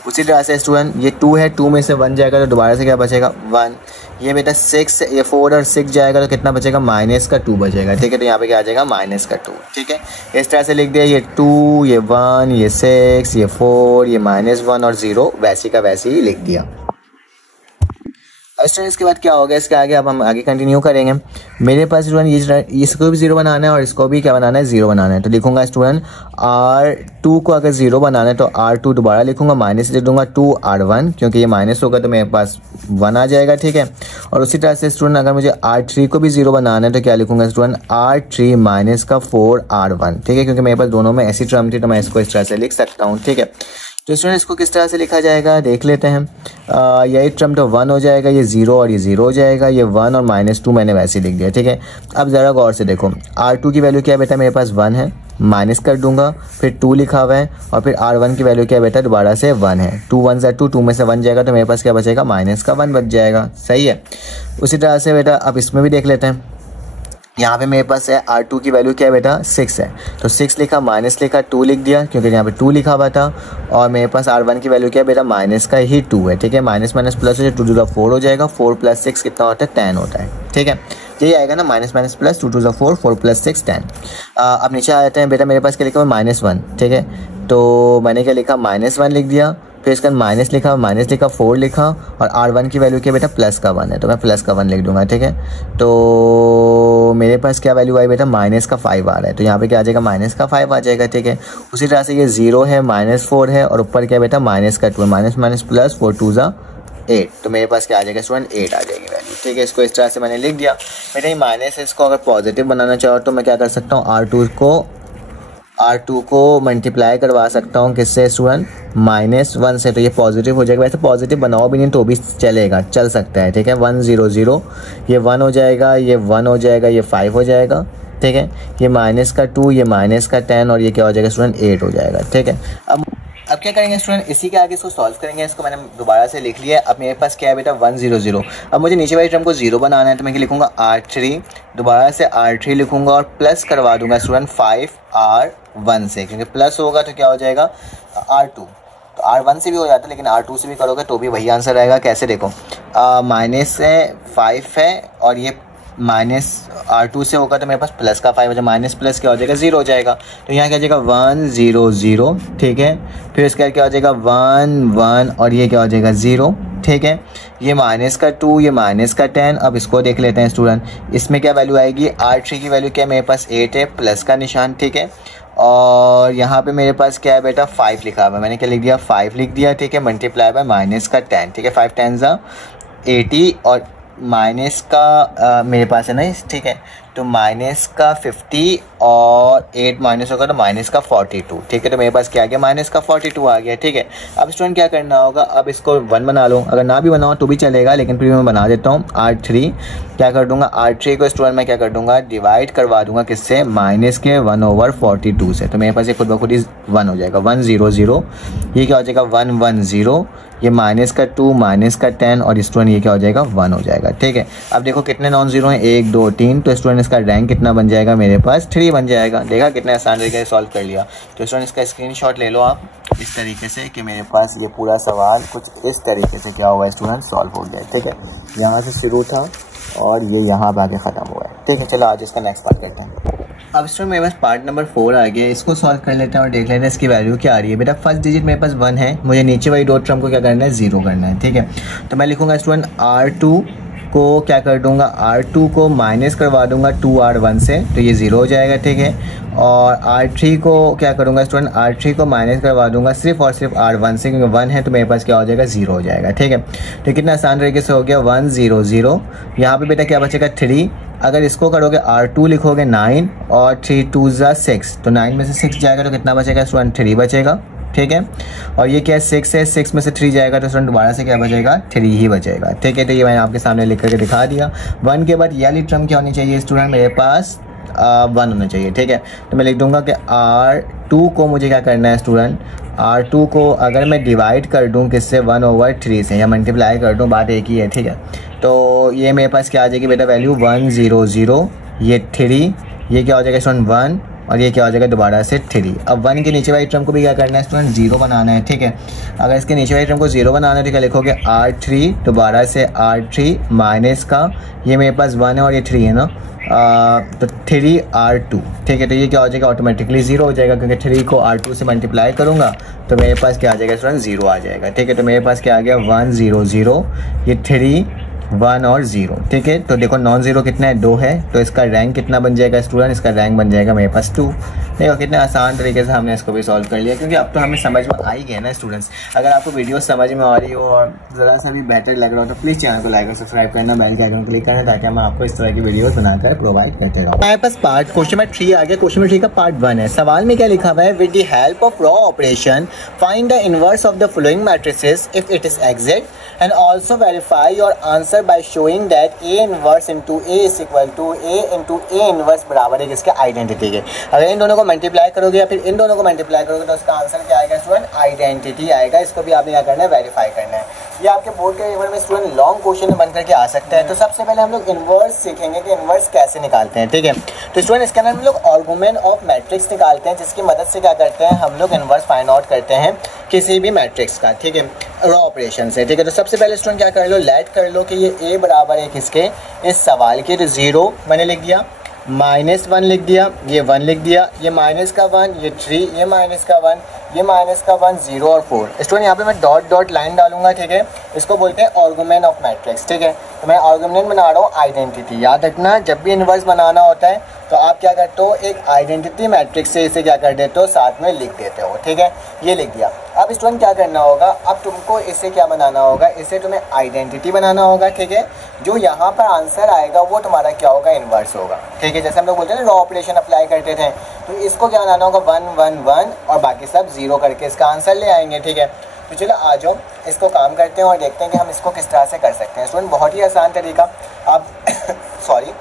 उसी तरह से स्टूडेंट ये 2 है, 2 में से 1 जाएगा तो दोबारा से क्या बचेगा 1। ये बेटा 6, ये 4 और 6 जाएगा तो कितना बचेगा, माइनस का 2 बचेगा, ठीक है। तो यहाँ पे क्या आ जाएगा माइनस का 2, ठीक है। इस तरह से लिख दिया, ये 2 ये 1 ये 6 ये 4 ये -1 और 0 वैसे का वैसे ही लिख दिया। अब स्टूडेंट इसके बाद क्या होगा, इसके आगे अब हम आगे कंटिन्यू करेंगे। मेरे पास स्टूडेंट इसको भी 0 बनाना है और इसको भी क्या बनाना है 0 बनाना है। तो लिखूंगा स्टूडेंट R2 को अगर 0 बनाना है तो R2 दोबारा लिखूंगा, माइनस लिख दूंगा 2 R1, क्योंकि ये माइनस होगा तो मेरे पास 1 आ जाएगा, ठीक है। और उसी तरह से स्टूडेंट अगर मुझे R3 को भी 0 बनाना है तो क्या लिखूंगा स्टूडेंट R3 माइनस का 4 R1, ठीक है। क्योंकि मेरे पास दोनों में ऐसी टर्म थी तो मैं इसको इस तरह से लिख सकता हूँ, ठीक है। तो स्टूडेंट इसको किस तरह से लिखा जाएगा देख लेते हैं। यही टर्म तो 1 हो जाएगा, ये 0 और ये 0 हो जाएगा, ये 1 और -2 मैंने वैसे लिख दिया, ठीक है। अब ज़रा गौर से देखो, R2 की वैल्यू क्या है बेटा, मेरे पास 1 है, माइनस कर दूंगा, फिर 2 लिखा हुआ है, और फिर R1 की वैल्यू क्या है बेटा, दोबारा से 1 है। 2 1 ज़ा 2, 2 में से 1 जाएगा तो मेरे पास क्या बचेगा, -1 बच जाएगा, सही है। उसी तरह से बेटा अब इसमें भी देख लेते हैं। यहाँ पे मेरे पास है R2 की वैल्यू क्या है बेटा, 6 है, तो 6 लिखा, माइनस लिखा, 2 लिख दिया क्योंकि यहाँ पे 2 लिखा हुआ था, और मेरे पास R1 की वैल्यू क्या है बेटा, माइनस का ही 2 है, ठीक है। माइनस माइनस प्लस हो जाए, 2 टू द 4 हो जाएगा, 4 + 6 कितना होता है, 10 होता है, ठीक है। यही आएगा ना, minus minus plus, 2 to the 4, 4 + 6 10। अब नीचे आ जाते हैं बेटा, मेरे पास क्या लिखा हुआ है, -1, ठीक है। तो मैंने क्या लिखा, -1 लिख दिया, फिर इसका माइनस लिखा, 4 लिखा, और R1 की वैल्यू क्या बेटा, +1 है, तो मैं +1 लिख दूंगा, ठीक है। तो मेरे पास क्या वैल्यू आई बेटा, -5 आ रहा है, तो यहाँ पे क्या आ जाएगा, -5 आ जाएगा, ठीक है। उसी तरह से ये 0 है, -4 है, और ऊपर क्या बेटा, -2 है, माइनस माइनस प्लस, 4 2 ज़ा 8, तो मेरे पास क्या आ जाएगा स्टूडेंट, 8 आ जाएगी वैल्यू, ठीक है। इसको इस तरह से मैंने लिख दिया। बेटा ये माइनस है, इसको अगर पॉजिटिव बनाना चाहो तो मैं क्या कर सकता हूँ, R2 को मल्टीप्लाई करवा सकता हूँ किससे स्टूडेंट, -1 से, तो ये पॉजिटिव हो जाएगा। वैसे पॉजिटिव बनाओ भी नहीं तो भी चलेगा, चल सकता है, ठीक है। 1 0 0, ये 1 हो जाएगा, ये 1 हो जाएगा, ये 5 हो जाएगा, ठीक है। ये -2, ये -10, और ये क्या हो जाएगा स्टूडेंट, 8 हो जाएगा, ठीक है। अब क्या करेंगे स्टूडेंट, इसी के आगे इसको सॉल्व करेंगे। इसको मैंने दोबारा से लिख लिया। अब मेरे पास क्या है बेटा, 1 0 0। अब मुझे नीचे वाली टर्म को 0 बनाना है, तो मैं क्या लिखूंगा, R3, दोबारा से R3 लिखूंगा, और प्लस करवा दूंगा स्टूडेंट 5R1 से, क्योंकि प्लस होगा तो क्या हो जाएगा, R2। तो R1 से भी हो जाता है, लेकिन R2 से भी करोगे तो भी वही आंसर आएगा। कैसे देखो, -5 है, और ये -R2 से होगा तो मेरे पास प्लस का 5 हो जाएगा, माइनस प्लस क्या हो जाएगा, 0 हो जाएगा। तो यहाँ क्या हो जाएगा, 1 0 0, ठीक है। फिर इसका क्या हो जाएगा, 1 1, और ये क्या हो जाएगा, 0, ठीक है। ये -2, ये -10। अब इसको देख लेते हैं स्टूडेंट, इसमें क्या वैल्यू आएगी, R3 की वैल्यू क्या है, मेरे पास 8 है, प्लस का निशान, ठीक है। और यहाँ पे मेरे पास क्या है बेटा, 5 लिखा हुआ है, मैंने क्या लिख दिया, 5 लिख दिया, ठीक है। मल्टीप्लाई बाय -10, ठीक है। 5 10 ज़ा 80, और माइनस का मेरे पास है ना, ठीक है। तो -50, और 8 माइनस होगा तो -42, ठीक है। तो मेरे पास क्या आ गया, -42 आ गया, ठीक है। अब स्टूडेंट क्या करना होगा, अब इसको 1 बना लो, अगर ना भी बनाओ तो भी चलेगा, लेकिन फिर मैं बना देता हूँ। R3 क्या कर दूंगा, R3 को स्टूडेंट मैं क्या कर दूंगा, डिवाइड करवा दूंगा किससे, -1/42 से, तो मेरे पास ये खुद ब खुद 1 हो जाएगा, 1 0 0, ये क्या हो जाएगा, 1 1 0, ये -2, -10, और स्टूडेंट ये क्या हो जाएगा, 1 हो जाएगा, ठीक है। अब देखो कितने नॉन जीरो हैं, 1 2 3, तो स्टूडेंट इसका रैंक कितना बन जाएगा, मेरे पास 3 बन जाएगा। देखा कितने आसान तरीके से सॉल्व कर लिया। तो स्टूडेंट इसका स्क्रीनशॉट ले लो आप इस तरीके से कि मेरे पास ये पूरा सवाल कुछ इस तरीके से क्या हुआ है स्टूडेंट, सॉल्व हो गया, ठीक है। यहाँ से शुरू था और ये यहाँ पे आके ख़त्म हुआ है, ठीक है। चलो आज इसका नेक्स्ट पार्ट करते हैं। अब स्टूडेंट मेरे पास पार्ट नंबर 4 आ गया, इसको सॉल्व कर लेते हैं और देख लेते हैं इसकी वैल्यू क्या आ रही है। बेटा फर्स्ट डिजिट मेरे पास 1 है, मुझे नीचे वाली डॉट टर्म को क्या करना है, 0 करना है, ठीक है। तो मैं लिखूंगा स्टूडेंट R2 को क्या कर दूंगा, R2 को माइनस करवा दूंगा 2R1 से, तो ये 0 हो जाएगा, ठीक है। और R3 को क्या करूंगा स्टूडेंट, R3 को माइनस करवा दूंगा सिर्फ और सिर्फ R1 से, क्योंकि 1 है तो मेरे पास क्या हो जाएगा, 0 हो जाएगा, ठीक है। तो कितना आसान तरीके से हो गया, 1 0 0। यहाँ पे बेटा क्या बचेगा, 3। अगर इसको करोगे R2 लिखोगे 9, और 3 2 ज़ा 6, तो 9 में से 6 जाएगा तो कितना बचेगा स्टूडेंट, 3 बचेगा, ठीक है। और ये क्या 6 है, 6 में से 3 जाएगा तो स्टूडेंट दोबारा से क्या बचेगा, 3 ही बचेगा, ठीक है। तो ये मैंने आपके सामने लिख करके दिखा दिया। 1 के बाद ये वाली टर्म क्या होनी चाहिए स्टूडेंट, मेरे पास 1 होना चाहिए, ठीक है। तो मैं लिख दूंगा कि R2 को मुझे क्या करना है स्टूडेंट, R2 को अगर मैं डिवाइड कर दूं किससे, 1/3 से, या मल्टीप्लाई कर दूं, बात एक ही है, ठीक है। तो ये मेरे पास क्या आ जाएगी बेटा वैल्यू, 1 0 0, ये 3, ये क्या हो जाएगा स्टूडेंट 1, और ये क्या हो जाएगा दोबारा से 3। अब 1 के नीचे वाली टर्म को भी क्या करना है स्टूडेंट, 0 बनाना है, ठीक है। अगर इसके नीचे वाली टर्म को 0 बनाना है तो क्या लिखोगे, R3, दोबारा से R3 माइनस का, ये मेरे पास 1 है और ये 3 है ना, तो 3R2, ठीक है। तो ये क्या हो जाएगा, ऑटोमेटिकली 0 हो जाएगा, क्योंकि 3 को R2 से मल्टीप्लाई करूँगा तो मेरे पास क्या आ जाएगा स्टूडेंट, 0 आ जाएगा, ठीक है। तो मेरे पास क्या आ गया, 1 0 0, ये 3, 1 और 0, ठीक है। तो देखो नॉन ज़ीरो कितना है, 2 है, तो इसका रैंक कितना बन जाएगा स्टूडेंट, इसका रैंक बन जाएगा मेरे पास 2। देखो कितने आसान तरीके से हमने इसको भी सॉल्व कर लिया, क्योंकि अब तो हमें समझ में आ ही गया ना स्टूडेंट्स। अगर आपको वीडियो समझ में आ रही हो और ज़रा सा भी बेटर लग रहा हो तो प्लीज़ चैनल को लाइक और सब्सक्राइब करना, बेल के आइकन क्लिक करना, ताकि हम आपको इस तरह की वीडियोस बनाकर प्रोवाइड करते रहो। हमारे पास पार्ट क्वेश्चन नंबर 3 आ गया। क्वेश्चन नंबर 3 का पार्ट 1 है। सवाल में क्या लिखा हुआ है, with the help of row operation find the inverse of the following matrices if it is exact and also verify your answer by showing that A inverse into A is equal to A into A inverse बराबर है किसके, identity के। अगर इन दोनों को multiply करोगे या फिर इन दोनों को मल्टीप्लाई करोगे तो उसका आंसर क्या आएगा स्टूडेंट, आइडेंटिटी आएगा। इसको भी आपने क्या करना है, वेरीफाई करना है। ये आपके बोर्ड के पेपर में स्टूडेंट लॉन्ग क्वेश्चन बन करके आ सकता है। तो सबसे पहले हम लोग इनवर्स सीखेंगे कि इनवर्स कैसे निकालते हैं, ठीक है। तो स्टूडेंट इसके अंदर हम लोग आर्गुमेंट ऑफ मैट्रिक्स निकालते हैं, जिसकी मदद से क्या करते हैं, हम लोग इनवर्स फाइंड आउट करते हैं किसी भी मैट्रिक्स का, ठीक है, रॉ ऑपरेशन से, ठीक है। तो सबसे पहले स्टूडेंट क्या कर लो, लेट कर लो कि ये A बराबर है किसके, इस सवाल के। तो 0 मैंने लिख दिया, -1 लिख दिया, ये 1 लिख दिया, ये माइनस का 1, ये 3, ये माइनस का 1, ये माइनस का 1, 0 और 4। स्टूडेंट यहाँ पे मैं डॉट डॉट लाइन डालूंगा, ठीक है। इसको बोलते हैं आर्गुमेंट ऑफ मैट्रिक्स, ठीक है। तो मैं आर्गुमेंट बना रहा हूँ आइडेंटिटी। याद रखना, जब भी इनवर्स बनाना होता है तो आप क्या करते हो, एक आइडेंटिटी मैट्रिक्स से इसे क्या कर देते हो, साथ में लिख देते हो, ठीक है। ये लिख दिया। अब स्टूडेंट क्या करना होगा, अब तुमको इसे क्या बनाना होगा, इसे तुम्हें आइडेंटिटी बनाना होगा, ठीक है। जो यहाँ पर आंसर आएगा वो तुम्हारा क्या होगा, इनवर्स होगा, ठीक है। जैसे हम लोग बोलते हैं ना रॉ ऑपरेशन अप्लाई करते थे, तो इसको क्या बनाना होगा, 1 1 1 और बाकी सब 0 करके इसका आंसर ले आएंगे, ठीक है। तो चलो आ जाओ, इसको काम करते हैं और देखते हैं कि हम इसको किस तरह से कर सकते हैं। स्टूडेंट बहुत ही आसान तरीका, आप सॉरी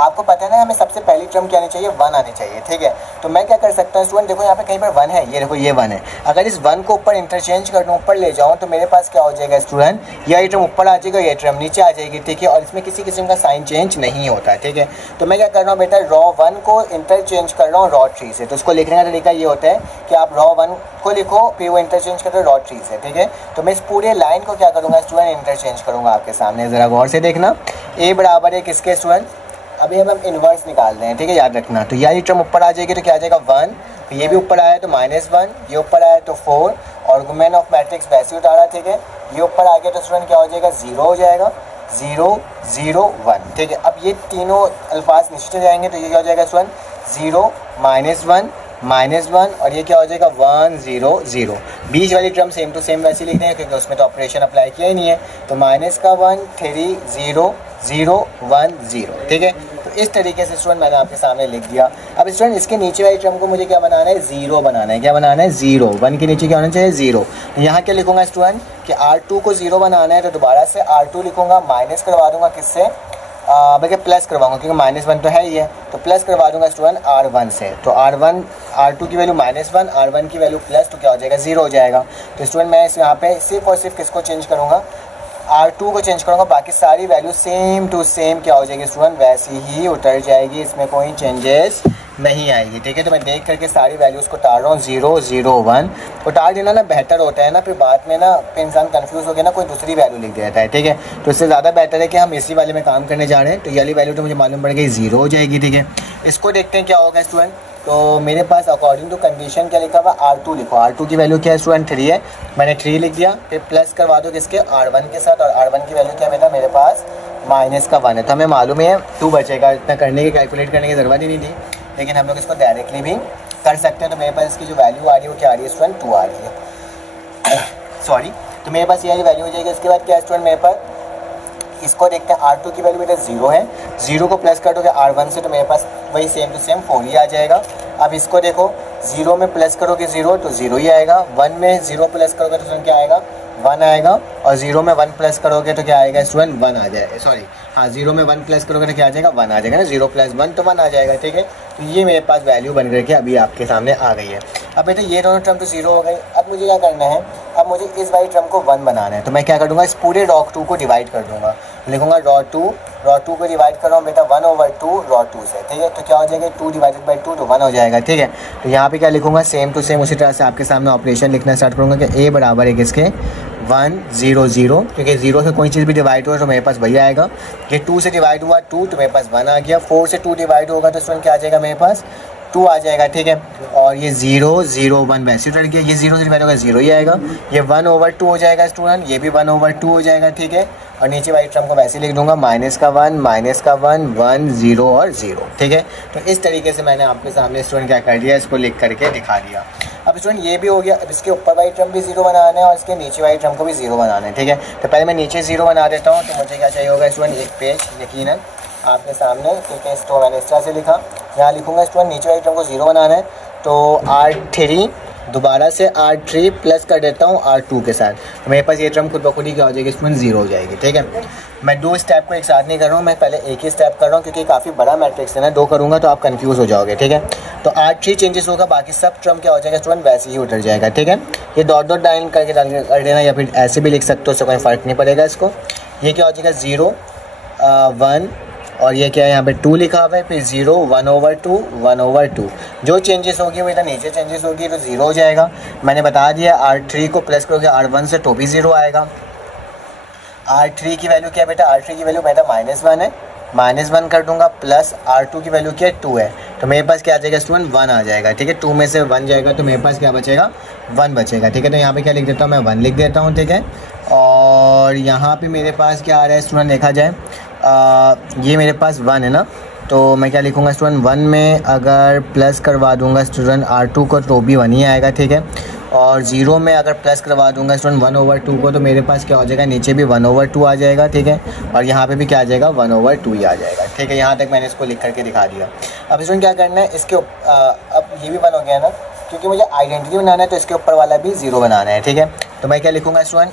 आपको पता है ना, हमें सबसे पहली टर्म क्या आनी चाहिए, 1 आनी चाहिए, ठीक है। तो मैं क्या कर सकता हूँ स्टूडेंट, देखो यहाँ पे कहीं पर 1 है, ये देखो ये 1 है। अगर इस 1 को ऊपर इंटरचेंज कर दूँ, ऊपर ले जाऊँ, तो मेरे पास क्या हो जाएगा स्टूडेंट, ये टर्म ऊपर आ जाएगा, ये टर्म नीचे आ जाएगी, ठीक है। और इसमें किसी किस्म का साइन चेंज नहीं होता, ठीक है। तो मैं क्या कर रहा हूँ बेटा, रॉ 1 को इंटरचेंज कर रहा हूँ रॉ 3 से। तो उसको लिखने का तरीका ये होता है कि आप रॉ 1 को लिखो, फिर वो इंटरचेंज करते हो रॉ 3 से, ठीक है। तो मैं इस पूरे लाइन को क्या करूँगा स्टूडेंट, इंटरचेंज करूँगा आपके सामने। ज़रा गौर से देखना, A बराबर है किसके स्टूडेंट, अभी हम इनवर्स निकाल रहे हैं, ठीक है, याद रखना। तो ये टर्म ऊपर आ जाएगी तो क्या आ जाएगा 1, तो ये भी ऊपर आया तो -1, ये ऊपर आया तो 4, आर्गुमेंट ऑफ मैट्रिक्स वैसे उतारा, ठीक है। ये ऊपर आ गया तो स्टूडेंट क्या हो जाएगा, 0 हो जाएगा, 0 0 1, ठीक है। अब ये तीनों अल्फाज नीचे जाएंगे तो ये क्या हो जाएगा स्टूडेंट, 0 -1 -1 और ये क्या हो जाएगा 1 0 0। बीच वाली टर्म सेम टू सेम वैसे लिख देंगे क्योंकि उसमें तो ऑपरेशन अप्लाई किया ही नहीं है। तो -1 3 0 0 1 0, ठीक है। तो इस तरीके से स्टूडेंट मैंने आपके सामने लिख दिया। अब स्टूडेंट इसके नीचे वाली टर्म को मुझे क्या बनाना है, 0 बनाना है। क्या बनाना है, 0। 1 के नीचे क्या होना चाहिए, 0। यहाँ क्या लिखूंगा स्टूडेंट कि R2 को 0 बनाना है, तो दोबारा से R2 लिखूंगा, माइनस करवा दूंगा किससे, बल्कि प्लस करवाऊंगा क्योंकि -1 तो है ही है, तो प्लस करवा दूंगा स्टूडेंट R1 से। तो R2 की वैल्यू -1, R1 की वैल्यू प्लस, तो क्या हो जाएगा 0 हो जाएगा। तो स्टूडेंट मैं इस यहाँ पे सिर्फ और सिर्फ किसको चेंज करूँगा, R2 को चेंज करूँगा, बाकी सारी वैल्यू सेम टू सेम क्या हो जाएगी स्टूडेंट, वैसी ही उतर जाएगी, इसमें कोई चेंजेस नहीं आएगी, ठीक है। तो मैं देख करके सारी वैल्यूज़ को उतार रहा हूँ, 0 0 1 उतार देना ना बेहतर होता है ना, फिर बाद में ना फिर इंसान कंफ्यूज हो गया ना, कोई दूसरी वैल्यू लिख देता है, ठीक है। तो इससे ज़्यादा बेहतर है कि हम इसी वाले में काम करने जा रहे हैं। तो ये वाली वैल्यू तो मुझे मालूम पड़ गई 0 हो जाएगी, ठीक है। इसको देखते हैं क्या होगा स्टूडेंट। तो मेरे पास अकॉर्डिंग टू कंडीशन क्या लिखा हुआ, R2 लिखो। R2 की वैल्यू क्या है स्टूडेंट, 3 है, मैंने 3 लिख दिया, फिर प्लस करवा दो किसके, R1 के साथ, और R1 की वैल्यू क्या बेटा, मेरे पास -1 है। तो हमें मालूम है 2 बचेगा, इतना करने की कैलकुलेट करने की ज़रूरत ही नहीं थी, लेकिन हम लोग इसको डायरेक्टली भी कर सकते हैं। तो मेरे पास इसकी जो वैल्यू आ रही है वो क्या आ रही है स्टूडेंट, 2 आ रही है, सॉरी। तो मेरे पास ये वाली वैल्यू हो जाएगी। इसके बाद क्या है स्टूडेंट मेरे पास, इसको देखते हैं, R2 की वैल्यू बेटा 0 है, 0 को प्लस कर दोगे R1 से, तो मेरे पास वही सेम टू सेम 4 ही आ जाएगा। अब इसको देखो, 0 में प्लस करोगे 0 तो 0 ही आएगा, 1 में 0 प्लस करोगे तो स्टूडेंट क्या आएगा, 1 आएगा, और 0 में 1 प्लस करोगे तो क्या आएगा स्टूडेंट, 1 आ जाएगा, सॉरी हाँ 0 में 1 प्लस करोगे तो क्या आ जाएगा, 1 आ जाएगा ना, 0 + 1 तो 1 आ जाएगा, ठीक है। तो ये मेरे पास वैल्यू बन करके अभी आपके सामने आ गई है। अब बेटा ये दोनों टर्म तो 0 हो गई। अब मुझे क्या करना है, अब मुझे इस वाली टर्म को 1 बनाना है। तो मैं क्या कर दूँगा, इस पूरे रॉ 2 को डिवाइड कर दूँगा, लिखूँगा रॉ 2 को डिवाइड कर रहा हूँ बेटा 1/2 रॉ 2 से, ठीक है। तो क्या हो जाएगा, 2 / 2 तो 1 हो जाएगा, ठीक है। तो यहाँ पे क्या लिखूँगा, सेम टू सेम उसी तरह से आपके सामने ऑपरेशन लिखना स्टार्ट करूँगा कि A बराबर है किसके, 1 0 0, क्योंकि 0 से कोई चीज़ भी डिवाइड हुआ तो मेरे पास वही आएगा। ये 2 से डिवाइड हुआ 2 तो मेरे पास 1 आ गया, 4 से 2 डिवाइड होगा तो स्टूडेंट क्या आ जाएगा मेरे पास, 2 2 आ जाएगा, ठीक है। और ये 0 0 1 वैसे उतर गया, ये 0 0 वैल्यू का 0 ही आएगा। ये 1/2 हो जाएगा स्टूडेंट, ये भी 1/2 हो जाएगा, ठीक है। और नीचे वाली टर्म को वैसे लिख दूंगा, -1 -1 0 और 0, ठीक है। तो इस तरीके से मैंने आपके सामने स्टूडेंट क्या कर दिया, इसको लिख करके दिखा दिया। अब स्टूडेंट ये भी हो गया। अब इसके ऊपर वाली टर्म भी 0 बनाना है और इसके नीचे वाली टर्म को भी 0 बनाना है, ठीक है। तो पहले मैं नीचे 0 बना देता हूँ। तो मुझे क्या चाहिए होगा स्टूडेंट, एक पेज यकीनन आपके सामने, ठीक है। इसको मैंने इस तरह से लिखा, यहाँ लिखूंगा स्टूडेंट नीचे वाली टर्म को 0 बनाना है। तो R3 दोबारा से R3 प्लस कर देता हूँ R2 के साथ, तो मेरे पास ये टर्म खुद ब खुद ही क्या हो जाएगी स्टूडेंट, 0 हो जाएगी, ठीक है। मैं 2 स्टेप को एक साथ नहीं कर रहा हूँ, मैं पहले एक ही स्टेप कर रहा हूँ क्योंकि काफ़ी बड़ा मैट्रिक्स है ना, 2 करूँगा तो आप कंफ्यूज हो जाओगे, ठीक है। तो R3 चेंजेस होगा, बाकी सब टर्म क्या हो जाएगा स्टूडेंट, वैसे ही उतर जाएगा, ठीक है। ये डॉट डॉट डाइन करके कर देना या फिर ऐसे भी लिख सकते हो, उससे कोई फ़र्क नहीं पड़ेगा इसको। ये क्या हो जाएगा 0 1 और ये क्या है यहाँ पे 2 लिखा हुआ है, फिर 0 1/2 1/2 जो चेंजेस होगी वो इधर नीचे चेंजेस होगी, तो 0 हो जाएगा। मैंने बता दिया R3 को प्लस करोगे R1 से तो भी 0 आएगा। R3 की वैल्यू क्या है बेटा, R3 की वैल्यू बेटा -1 है, -1 कर दूंगा, प्लस R2 की वैल्यू क्या है 2 है, तो मेरे पास क्या आ जाएगा स्टूडेंट 1 आ जाएगा, ठीक है। 2 में से 1 जाएगा तो मेरे पास क्या बचेगा 1 बचेगा, ठीक है। तो यहाँ पे क्या लिख देता हूँ मैं 1 लिख देता हूँ, ठीक है। और यहाँ पे मेरे पास क्या आ रहा है स्टूडेंट, देखा जाए ये मेरे पास 1 है ना, तो मैं क्या लिखूँगा स्टूडेंट 1 में अगर प्लस करवा दूंगा स्टूडेंट R2 को तो भी 1 ही आएगा, ठीक है। और 0 में अगर प्लस करवा दूंगा स्टूडेंट 1/2 को तो मेरे पास क्या हो जाएगा, नीचे भी 1/2 आ जाएगा, ठीक है। और यहाँ पे भी क्या आ जाएगा 1/2 ही आ जाएगा, ठीक है। यहाँ तक मैंने इसको लिख करके दिखा दिया। अब स्टूडेंट क्या करना है, इसके अब ये भी 1 हो गया ना, क्योंकि मुझे आइडेंटिटी बनाना है तो इसके ऊपर वाला भी 0 बनाना है, ठीक है। तो मैं क्या लिखूँगा स्टूडेंट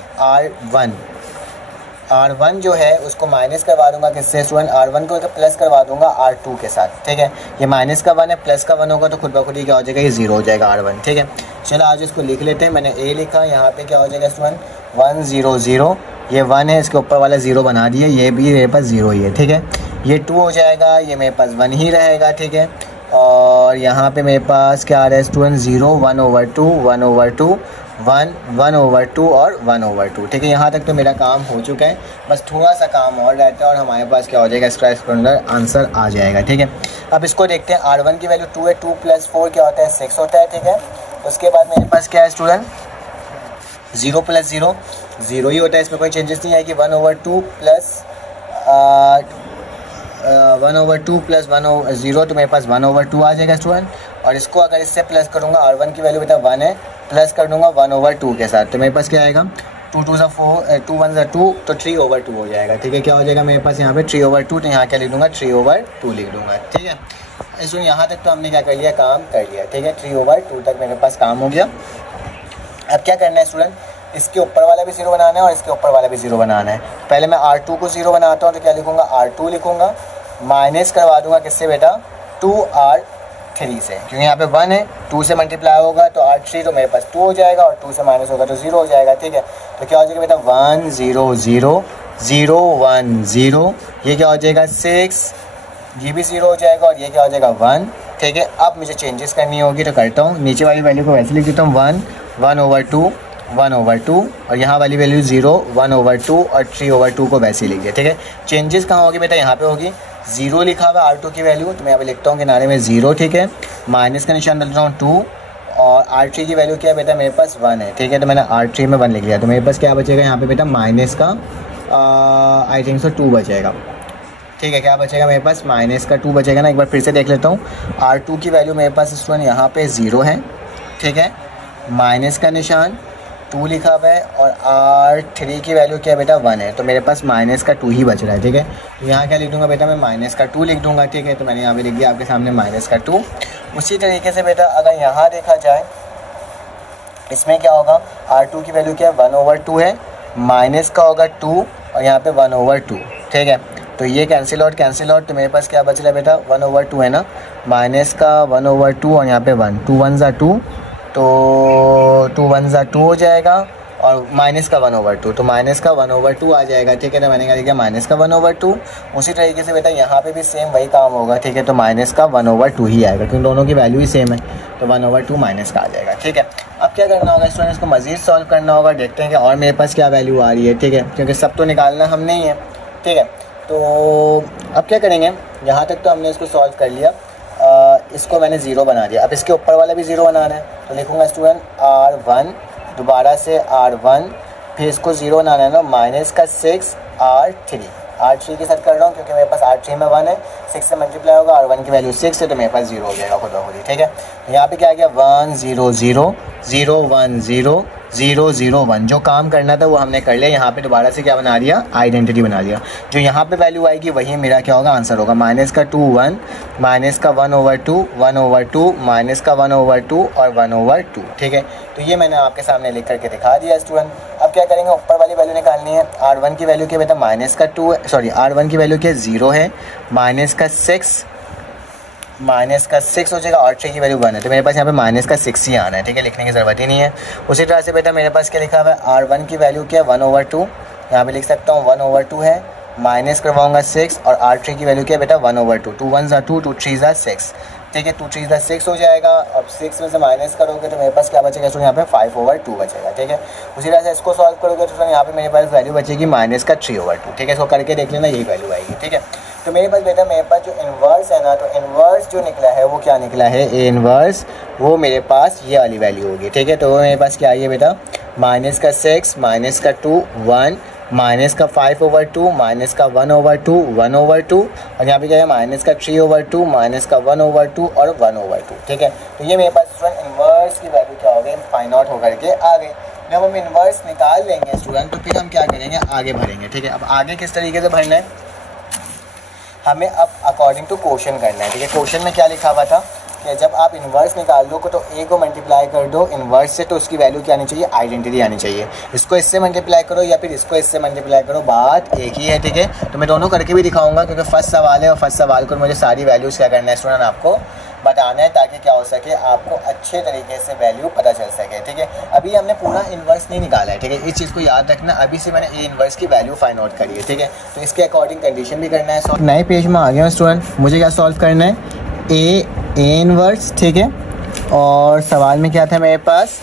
R1 जो है उसको माइनस करवा दूंगा किससे स्टूडेंट, R1 को प्लस करवा दूंगा R2 के साथ, ठीक है। ये माइनस का 1 है, प्लस का 1 होगा तो खुद ब खुद ही क्या हो जाएगा, ये 0 हो जाएगा R1, ठीक है। चलो आज इसको लिख लेते हैं। मैंने A लिखा, यहाँ पे क्या हो जाएगा स्टूडेंट 1 0 0, ये 1 है, इसके ऊपर वाला 0 बना दिया, ये भी मेरे पास 0 ही है, ठीक है। ये 2 हो जाएगा, ये मेरे पास 1 ही रहेगा, ठीक है। और यहाँ पे मेरे पास क्या आ रहा है स्टूडेंट 0 1/2 1/2 1 1/2 और 1/2, ठीक है। यहाँ तक तो मेरा काम हो चुका है, बस थोड़ा सा काम और रहता है और हमारे पास क्या हो जाएगा, इसका अंदर आंसर आ जाएगा, ठीक है। अब इसको देखते हैं। R1 की वैल्यू 2 है, 2 + 4 क्या होता है 6 होता है, ठीक है। उसके बाद मेरे पास क्या है स्टूडेंट 0 + 0 0 ही होता है, इसमें कोई चेंजेस नहीं आएगी। 1/2 + 1/2 + 1/0 तो मेरे पास 1/2 आ जाएगा स्टूडेंट। और इसको अगर इससे प्लस करूँगा, R1 की वैल्यू बेटा 1 है, प्लस कर दूँगा 1/2 के साथ, तो मेरे पास क्या आएगा 2 2 = 4 2 1 = 2 तो 3/2 हो जाएगा, ठीक है। क्या हो जाएगा मेरे पास यहाँ पे 3/2, तो यहाँ क्या लिख दूँगा 3/2 लिख दूँगा, ठीक है। इसमें यहाँ तक तो हमने क्या कर लिया, काम कर लिया, ठीक है। 3/2 तक मेरे पास काम हो गया। अब क्या करना है स्टूडेंट, इसके ऊपर वाला भी 0 बनाना है और इसके ऊपर वाला भी 0 बनाना है। पहले मैं R2 को 0 बनाता हूँ, तो क्या लिखूँगा R2 लिखूँगा, माइनस करवा दूँगा किससे बेटा 2R3 से, क्योंकि यहाँ पे 1 है, 2 से मल्टीप्लाई होगा तो R3 तो मेरे पास 2 हो जाएगा और 2 से माइनस होगा तो 0 हो जाएगा, ठीक है। तो क्या हो जाएगा बेटा 1 0 0 0 1 0, ये क्या हो जाएगा 6, ये भी 0 हो जाएगा और ये क्या हो जाएगा 1, ठीक है। अब मुझे चेंजेस करनी होगी तो करता हूँ। नीचे वाली वैल्यू को वैसे लिख देता हूँ 1 1/2 1/2 और यहाँ वाली वैल्यू 0 1/2 और 3/2 को वैसे ही लिख दिया, ठीक है। चेंजेस कहाँ होगी बेटा, यहाँ पे होगी। 0 लिखा हुआ R2 की वैल्यू, तो मैं यहाँ पे लिखता हूँ किनारे में 0, ठीक है। माइनस का निशान डालता हूँ 2 और R3 की वैल्यू क्या है बेटा, मेरे पास 1 है, ठीक है। तो मैंने R3 में 1 लिख लिया, तो मेरे पास क्या बचेगा यहाँ पे बेटा माइनस का आई थिंक सो 2 बचेगा, ठीक है। क्या बचेगा मेरे पास माइनस का 2 बचेगा ना। एक बार फिर से देख लेता हूँ। R2 की वैल्यू मेरे पास इस वन यहाँ पे 0 है, ठीक है। माइनस का निशान 2 लिखा हुआ है और R3 की वैल्यू क्या है बेटा 1 है, तो मेरे पास माइनस का 2 ही बच रहा है, ठीक है। तो यहाँ क्या लिख दूंगा बेटा, मैं माइनस का 2 लिख दूंगा, ठीक है। तो मैंने यहाँ पे लिख दिया आपके सामने माइनस का 2। उसी तरीके से बेटा अगर यहाँ देखा जाए, इसमें क्या होगा, R2 की वैल्यू क्या है 1/2 है, माइनस का होगा 2 और यहाँ पे 1/2, ठीक है। तो ये कैंसिल आउट तो मेरे पास क्या बच रहा है बेटा 1/2 है ना, माइनस का 1/2 और यहाँ पे 1 2 1 = 2, तो 2 1 = 2 हो जाएगा और माइनस का 1/2, तो माइनस का 1/2 आ जाएगा, ठीक है। तो मैंने क्या लिखा माइनस का 1/2। उसी तरीके से बेटा यहाँ पे भी सेम वही काम होगा, ठीक है। तो माइनस का 1/2 ही आएगा क्योंकि दोनों की वैल्यू ही सेम है, तो 1/2 माइनस का आ जाएगा, ठीक है। अब क्या करना होगा स्टूडेंट, इसको मज़ीद सॉल्व करना होगा। देखते हैं कि और मेरे पास क्या वैल्यू आ रही है, ठीक है, क्योंकि सब तो निकालना हम नहीं है, ठीक है। तो अब क्या करेंगे, यहाँ तक तो हमने इसको सॉल्व कर लिया। इसको मैंने 0 बना दिया। अब इसके ऊपर वाला भी 0 बनाना है, तो लिखूँगा स्टूडेंट R1, दोबारा से R1, फिर इसको 0 बनाना है ना, माइनस का 6 R3 के साथ कर रहा हूँ क्योंकि मेरे पास R3 में 1 है, 6 से मल्टीप्लाई होगा और 1 की वैल्यू 6 है, तो मेरे पास 0 हो जाएगा खुद ब खुद ही। ठीक है, यहाँ पे क्या आ गया 1 0 0 0 1 0 0 0 1। जो काम करना था वो हमने कर लिया। यहाँ पे दोबारा से क्या बना दिया, आइडेंटिटी बना दिया। जो यहाँ पे वैल्यू आएगी वही मेरा क्या होगा, आंसर होगा। माइनस का 2 1, माइनस का 1/2, 1/2, माइनस का 1/2 और 1/2। ठीक है, तो ये मैंने आपके सामने लिख करके दिखा दिया स्टूडेंट। अब क्या करेंगे, ऊपर वाली वैल्यू निकालनी है। R1 की वैल्यू क्या बेटा, माइनस का 2, सॉरी R1 की वैल्यू क्या 0 है, माइनस का 6 हो जाएगा, R3 की वैल्यू 1 है, तो मेरे पास यहाँ पे माइनस का 6 ही आना है। ठीक है, लिखने की ज़रूरत ही नहीं है। उसी तरह से बेटा मेरे पास क्या लिखा हुआ है, R1 की वैल्यू क्या है 1/2, यहाँ पे लिख सकता हूँ 1/2 है, माइनस करवाऊंगा 6, और R3 की वैल्यू क्या है बेटा 1/2, 2 1 2, 2 3 6। ठीक है, 2 3 6 हो जाएगा। अब 6 में से माइनस करोगे तो मेरे पास क्या बचेगा, तो यहाँ पे 5/2 बचेगा। ठीक है, उसी तरह से इसको सॉल्व करोगे तो यहाँ पे मेरे पास वैल्यू बचेगी माइनस का 3/2। ठीक है, इसको करके देख लेना, यही वैल्यू आएगी। ठीक है, तो मेरे पास बेटा मेरे पास जो इन्वर्स है ना, तो इन्वर्स जो निकला है वो क्या निकला है, ए इन्वर्स, वो मेरे पास ये वाली वैल्यू होगी। ठीक है, तो वो मेरे पास क्या आई है बेटा, माइनस का 6, माइनस का 2 1, माइनस का 5/2, माइनस का 1/2, 1/2, और यहाँ पे क्या है माइनस का 3/2, माइनस का 1/2 और 1/2। ठीक है, तो ये मेरे पास स्टूडेंट इन्वर्स की वैल्यू क्या हो गई, फाइंड आउट होकर के आ गई। जब हम इन्वर्स निकाल लेंगे स्टूडेंट तो फिर हम क्या करेंगे, आगे भरेंगे। ठीक है, अब आगे किस तरीके से भरना है, हमें अब अकॉर्डिंग टू क्वेश्चन करना है। ठीक है, क्वेश्चन में क्या लिखा हुआ था कि जब आप इन्वर्स निकाल दो तो ए को मल्टीप्लाई कर दो इन्वर्स से, तो उसकी वैल्यू क्या आनी चाहिए, आइडेंटिटी आनी चाहिए। इसको इससे मल्टीप्लाई करो या फिर इसको इससे मल्टीप्लाई करो, बात एक ही है। ठीक है, तो मैं दोनों करके भी दिखाऊंगा क्योंकि फर्स्ट सवाल है और फर्स्ट सवाल को मुझे सारी वैल्यूज़ क्या करना है स्टूडेंट, आपको बताना है, ताकि क्या हो सके आपको अच्छे तरीके से वैल्यू पता चल सके। ठीक है, अभी हमने पूरा इन्वर्स नहीं निकाला है। ठीक है, इस चीज़ को याद रखना, अभी से मैंने ए इन्वर्स की वैल्यू फाइंड आउट करी है। ठीक है, तो इसके अकॉर्डिंग कंडीशन भी करना है। नए पेज में आ गया स्टूडेंट, मुझे क्या सॉल्व करना है, ए इन्वर्स। ठीक है, और सवाल में क्या था मेरे पास,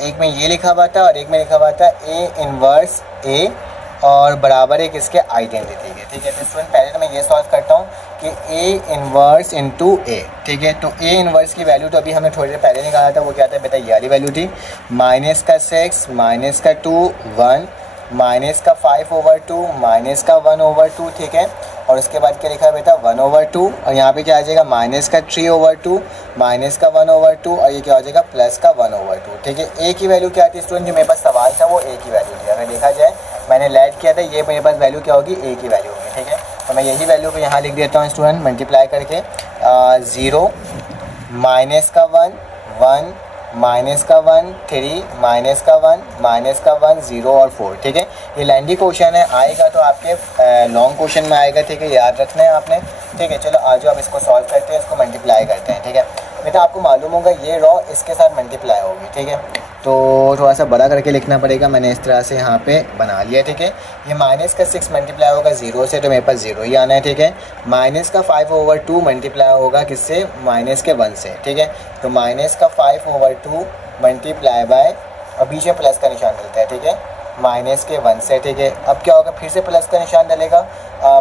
एक में ये लिखा हुआ था और एक में लिखा हुआ था ए इन्वर्स ए और बराबर एक इसके आइडेंटिटी के। ठीक है, तो स्टूडेंट पहले तो मैं ये सॉल्व करता हूँ कि ए इन्वर्स इंटू ए। ठीक है, तो ए इन्वर्स की वैल्यू तो अभी हमने थोड़ी देर पहले निकाला था, वो क्या था बेटा, ये वाली वैल्यू थी, माइनस का 6, माइनस का 2 1, माइनस का 5/2, माइनस का 1/2। ठीक है, और उसके बाद क्या लिखा है बेटा 1/2, और यहाँ पे क्या आ जाएगा माइनस का 3/2, माइनस का 1/2, और ये क्या हो जाएगा प्लस का 1/2। ठीक है, ए की वैल्यू क्या थी स्टूडेंट, जो मेरे पास सवाल था वो ए की वैल्यू थी। अगर देखा जाए मैंने लैड किया था, ये मेरे पास वैल्यू क्या होगी, ए की वैल्यू होगी। ठीक है, तो मैं यही वैल्यू को यहाँ लिख देता हूँ स्टूडेंट, मल्टीप्लाई करके 0, माइनस का 1 1, माइनस का 1 3, माइनस का 1, माइनस का 1 0 और 4। ठीक है, ये लेंदी क्वेश्चन है, आएगा तो आपके लॉन्ग क्वेश्चन में आएगा। ठीक है, याद रखना है आपने। ठीक है, चलो आज आप इसको सॉल्व करते हैं, इसको मल्टीप्लाई करते हैं। ठीक है बेटा, आपको मालूम होगा ये रॉ इसके साथ मल्टीप्लाई होगी। ठीक है, तो थोड़ा सा बड़ा करके लिखना पड़ेगा, मैंने इस तरह से यहाँ पे बना लिया। ठीक है, ये माइनस का 6 मल्टीप्लाई होगा 0 से, तो मेरे पास 0 ही आना है। ठीक है, माइनस का 5/2 मल्टीप्लाई होगा किससे, माइनस के 1 से। ठीक है, तो माइनस का 5/2 मल्टीप्लाई बाय, और बीच में प्लस का निशान डलता है। ठीक है, माइनस के 1 से। ठीक है, अब क्या होगा, फिर से प्लस का निशान डलेगा,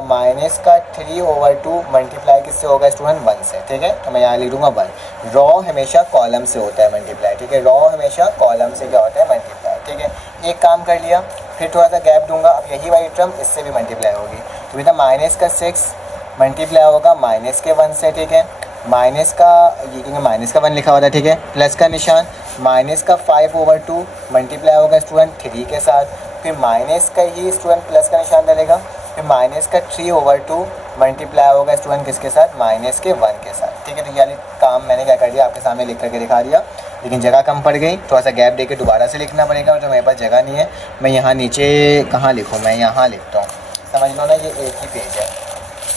माइनस का 3/2 मल्टीप्लाई किससे होगा स्टूडेंट, 1 से। ठीक है, तो मैं यहाँ लिख दूंगा 1। रॉ हमेशा कॉलम से होता है मल्टीप्लाई। ठीक है, रॉ हमेशा कॉलम से क्या होता है, मल्टीप्लाई। ठीक है, एक काम कर लिया, फिर थोड़ा सा गैप दूंगा, अब यही वाली टर्म इससे भी मल्टीप्लाई होगी, तो बेटा माइनस का 6 मल्टीप्लाई होगा माइनस के 1 से। ठीक है, माइनस का, ये क्योंकि माइनस का 1 लिखा हुआ था। ठीक है, प्लस का निशान, माइनस का 5/2 मल्टीप्लाई होगा स्टूडेंट 3 के साथ, फिर माइनस का ही स्टूडेंट प्लस का निशान डलेगा, फिर माइनस का 3/2 मल्टीप्लाई होगा स्टूडेंट किसके साथ, माइनस के 1 के साथ। ठीक है, तो ये काम मैंने क्या कर दिया, आपके सामने लिख करके दिखा दिया, लेकिन जगह कम पड़ गई, थोड़ा सा गैप देके दोबारा से लिखना पड़ेगा, तो मेरे पास जगह नहीं है। मैं यहाँ नीचे कहाँ लिखूँ, मैं यहाँ लिखता हूँ, समझ लो ना, ये एक ही पेज है।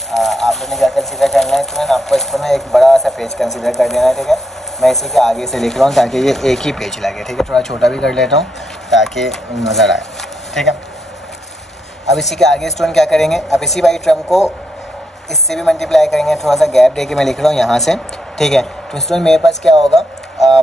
आप लोगों ने क्या कंसीडर करना है स्टूडेंट, आपको इसको ना एक बड़ा सा पेज कंसीडर कर देना है। ठीक है, मैं इसी के आगे से लिख रहा हूँ ताकि ये एक ही पेज लगे। ठीक है, थोड़ा छोटा भी कर लेता हूँ ताकि नज़र आए। ठीक है, अब इसी के आगे स्टूडेंट क्या करेंगे, अब इसी वाली टर्म को इससे भी मल्टीप्लाई करेंगे, थोड़ा सा गैप देके मैं लिख रहा हूँ यहाँ से। ठीक है, तो स्टूडेंट मेरे पास क्या होगा,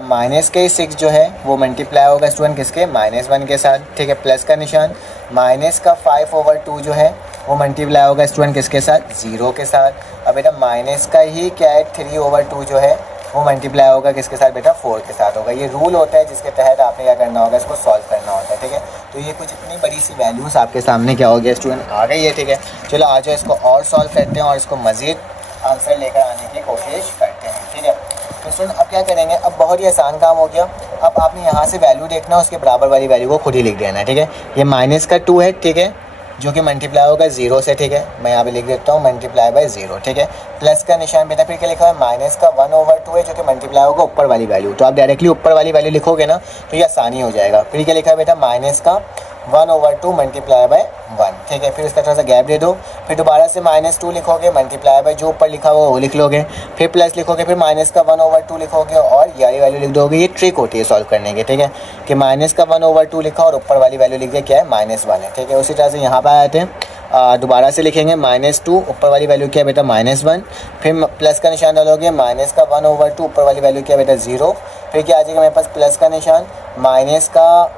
माइनस के 6 जो है वो मल्टीप्लाई होगा स्टूडेंट किसके, -1 के साथ। ठीक है, प्लस का निशान, माइनस का 5/2 जो है वो मल्टीप्लाई होगा स्टूडेंट किसके साथ, 0 के साथ। अब बेटा माइनस का ही क्या है 3/2 जो है वो मल्टीप्लाई होगा किसके साथ बेटा, 4 के साथ होगा। ये रूल होता है जिसके तहत आपने क्या करना होगा, इसको सॉल्व करना होता है। ठीक है, तो ये कुछ इतनी बड़ी सी वैल्यूज़ आपके सामने क्या हो गया स्टूडेंट, आ गई है। ठीक है, चलो आ जाओ इसको और सॉल्व करते हैं और इसको मज़ीद आंसर लेकर आने की कोशिश करते हैं। ठीक है, तो स्टूडेंट अब क्या करेंगे, अब बहुत ही आसान काम हो गया। अब आपने यहाँ से वैल्यू देखना, उसके बराबर वाली वैल्यू को खुद ही लिख देना है। ठीक है, ये माइनस का 2 है, ठीक है, जो कि मल्टीप्लाई होगा 0 से। ठीक है, मैं यहाँ पे लिख देता हूँ मल्टीप्लाई बाय 0। ठीक है, प्लस का निशान बेटा फिर क्या लिखा है, माइनस का 1/2 है जो कि मल्टीप्लाई होगा ऊपर वाली वैल्यू। तो आप डायरेक्टली ऊपर वाली वैल्यू लिखोगे ना तो ये आसानी हो जाएगा। फिर क्या लिखा है बेटा, माइनस का 1/2 मल्टीप्लाई बाय 1। ठीक है, फिर उसका थोड़ा सा गैप दे दो, फिर दोबारा से -2 लिखोगे, मल्टीप्लाई बाय जो ऊपर लिखा हुआ वो लिख लोगे, फिर प्लस लिखोगे, फिर माइनस का 1/2 लिखोगे और ये वैल्यू लिख दोगे। ये ट्रिक होती है सॉल्व करने की। ठीक है, कि माइनस का 1/2 लिखा और ऊपर वाली वैल्यू लिख दिया क्या है, -1 है। ठीक है, उसी तरह से यहाँ पर आए थे, दोबारा से लिखेंगे -2, ऊपर वाली वैल्यू क्या है बेटा, -1, फिर प्लस का निशान डालोगे, माइनस का 1/2, ऊपर वाली वैल्यू क्या है बेटा, 0, फिर क्या आ जाएगा मेरे पास प्लस का निशान, माइनस का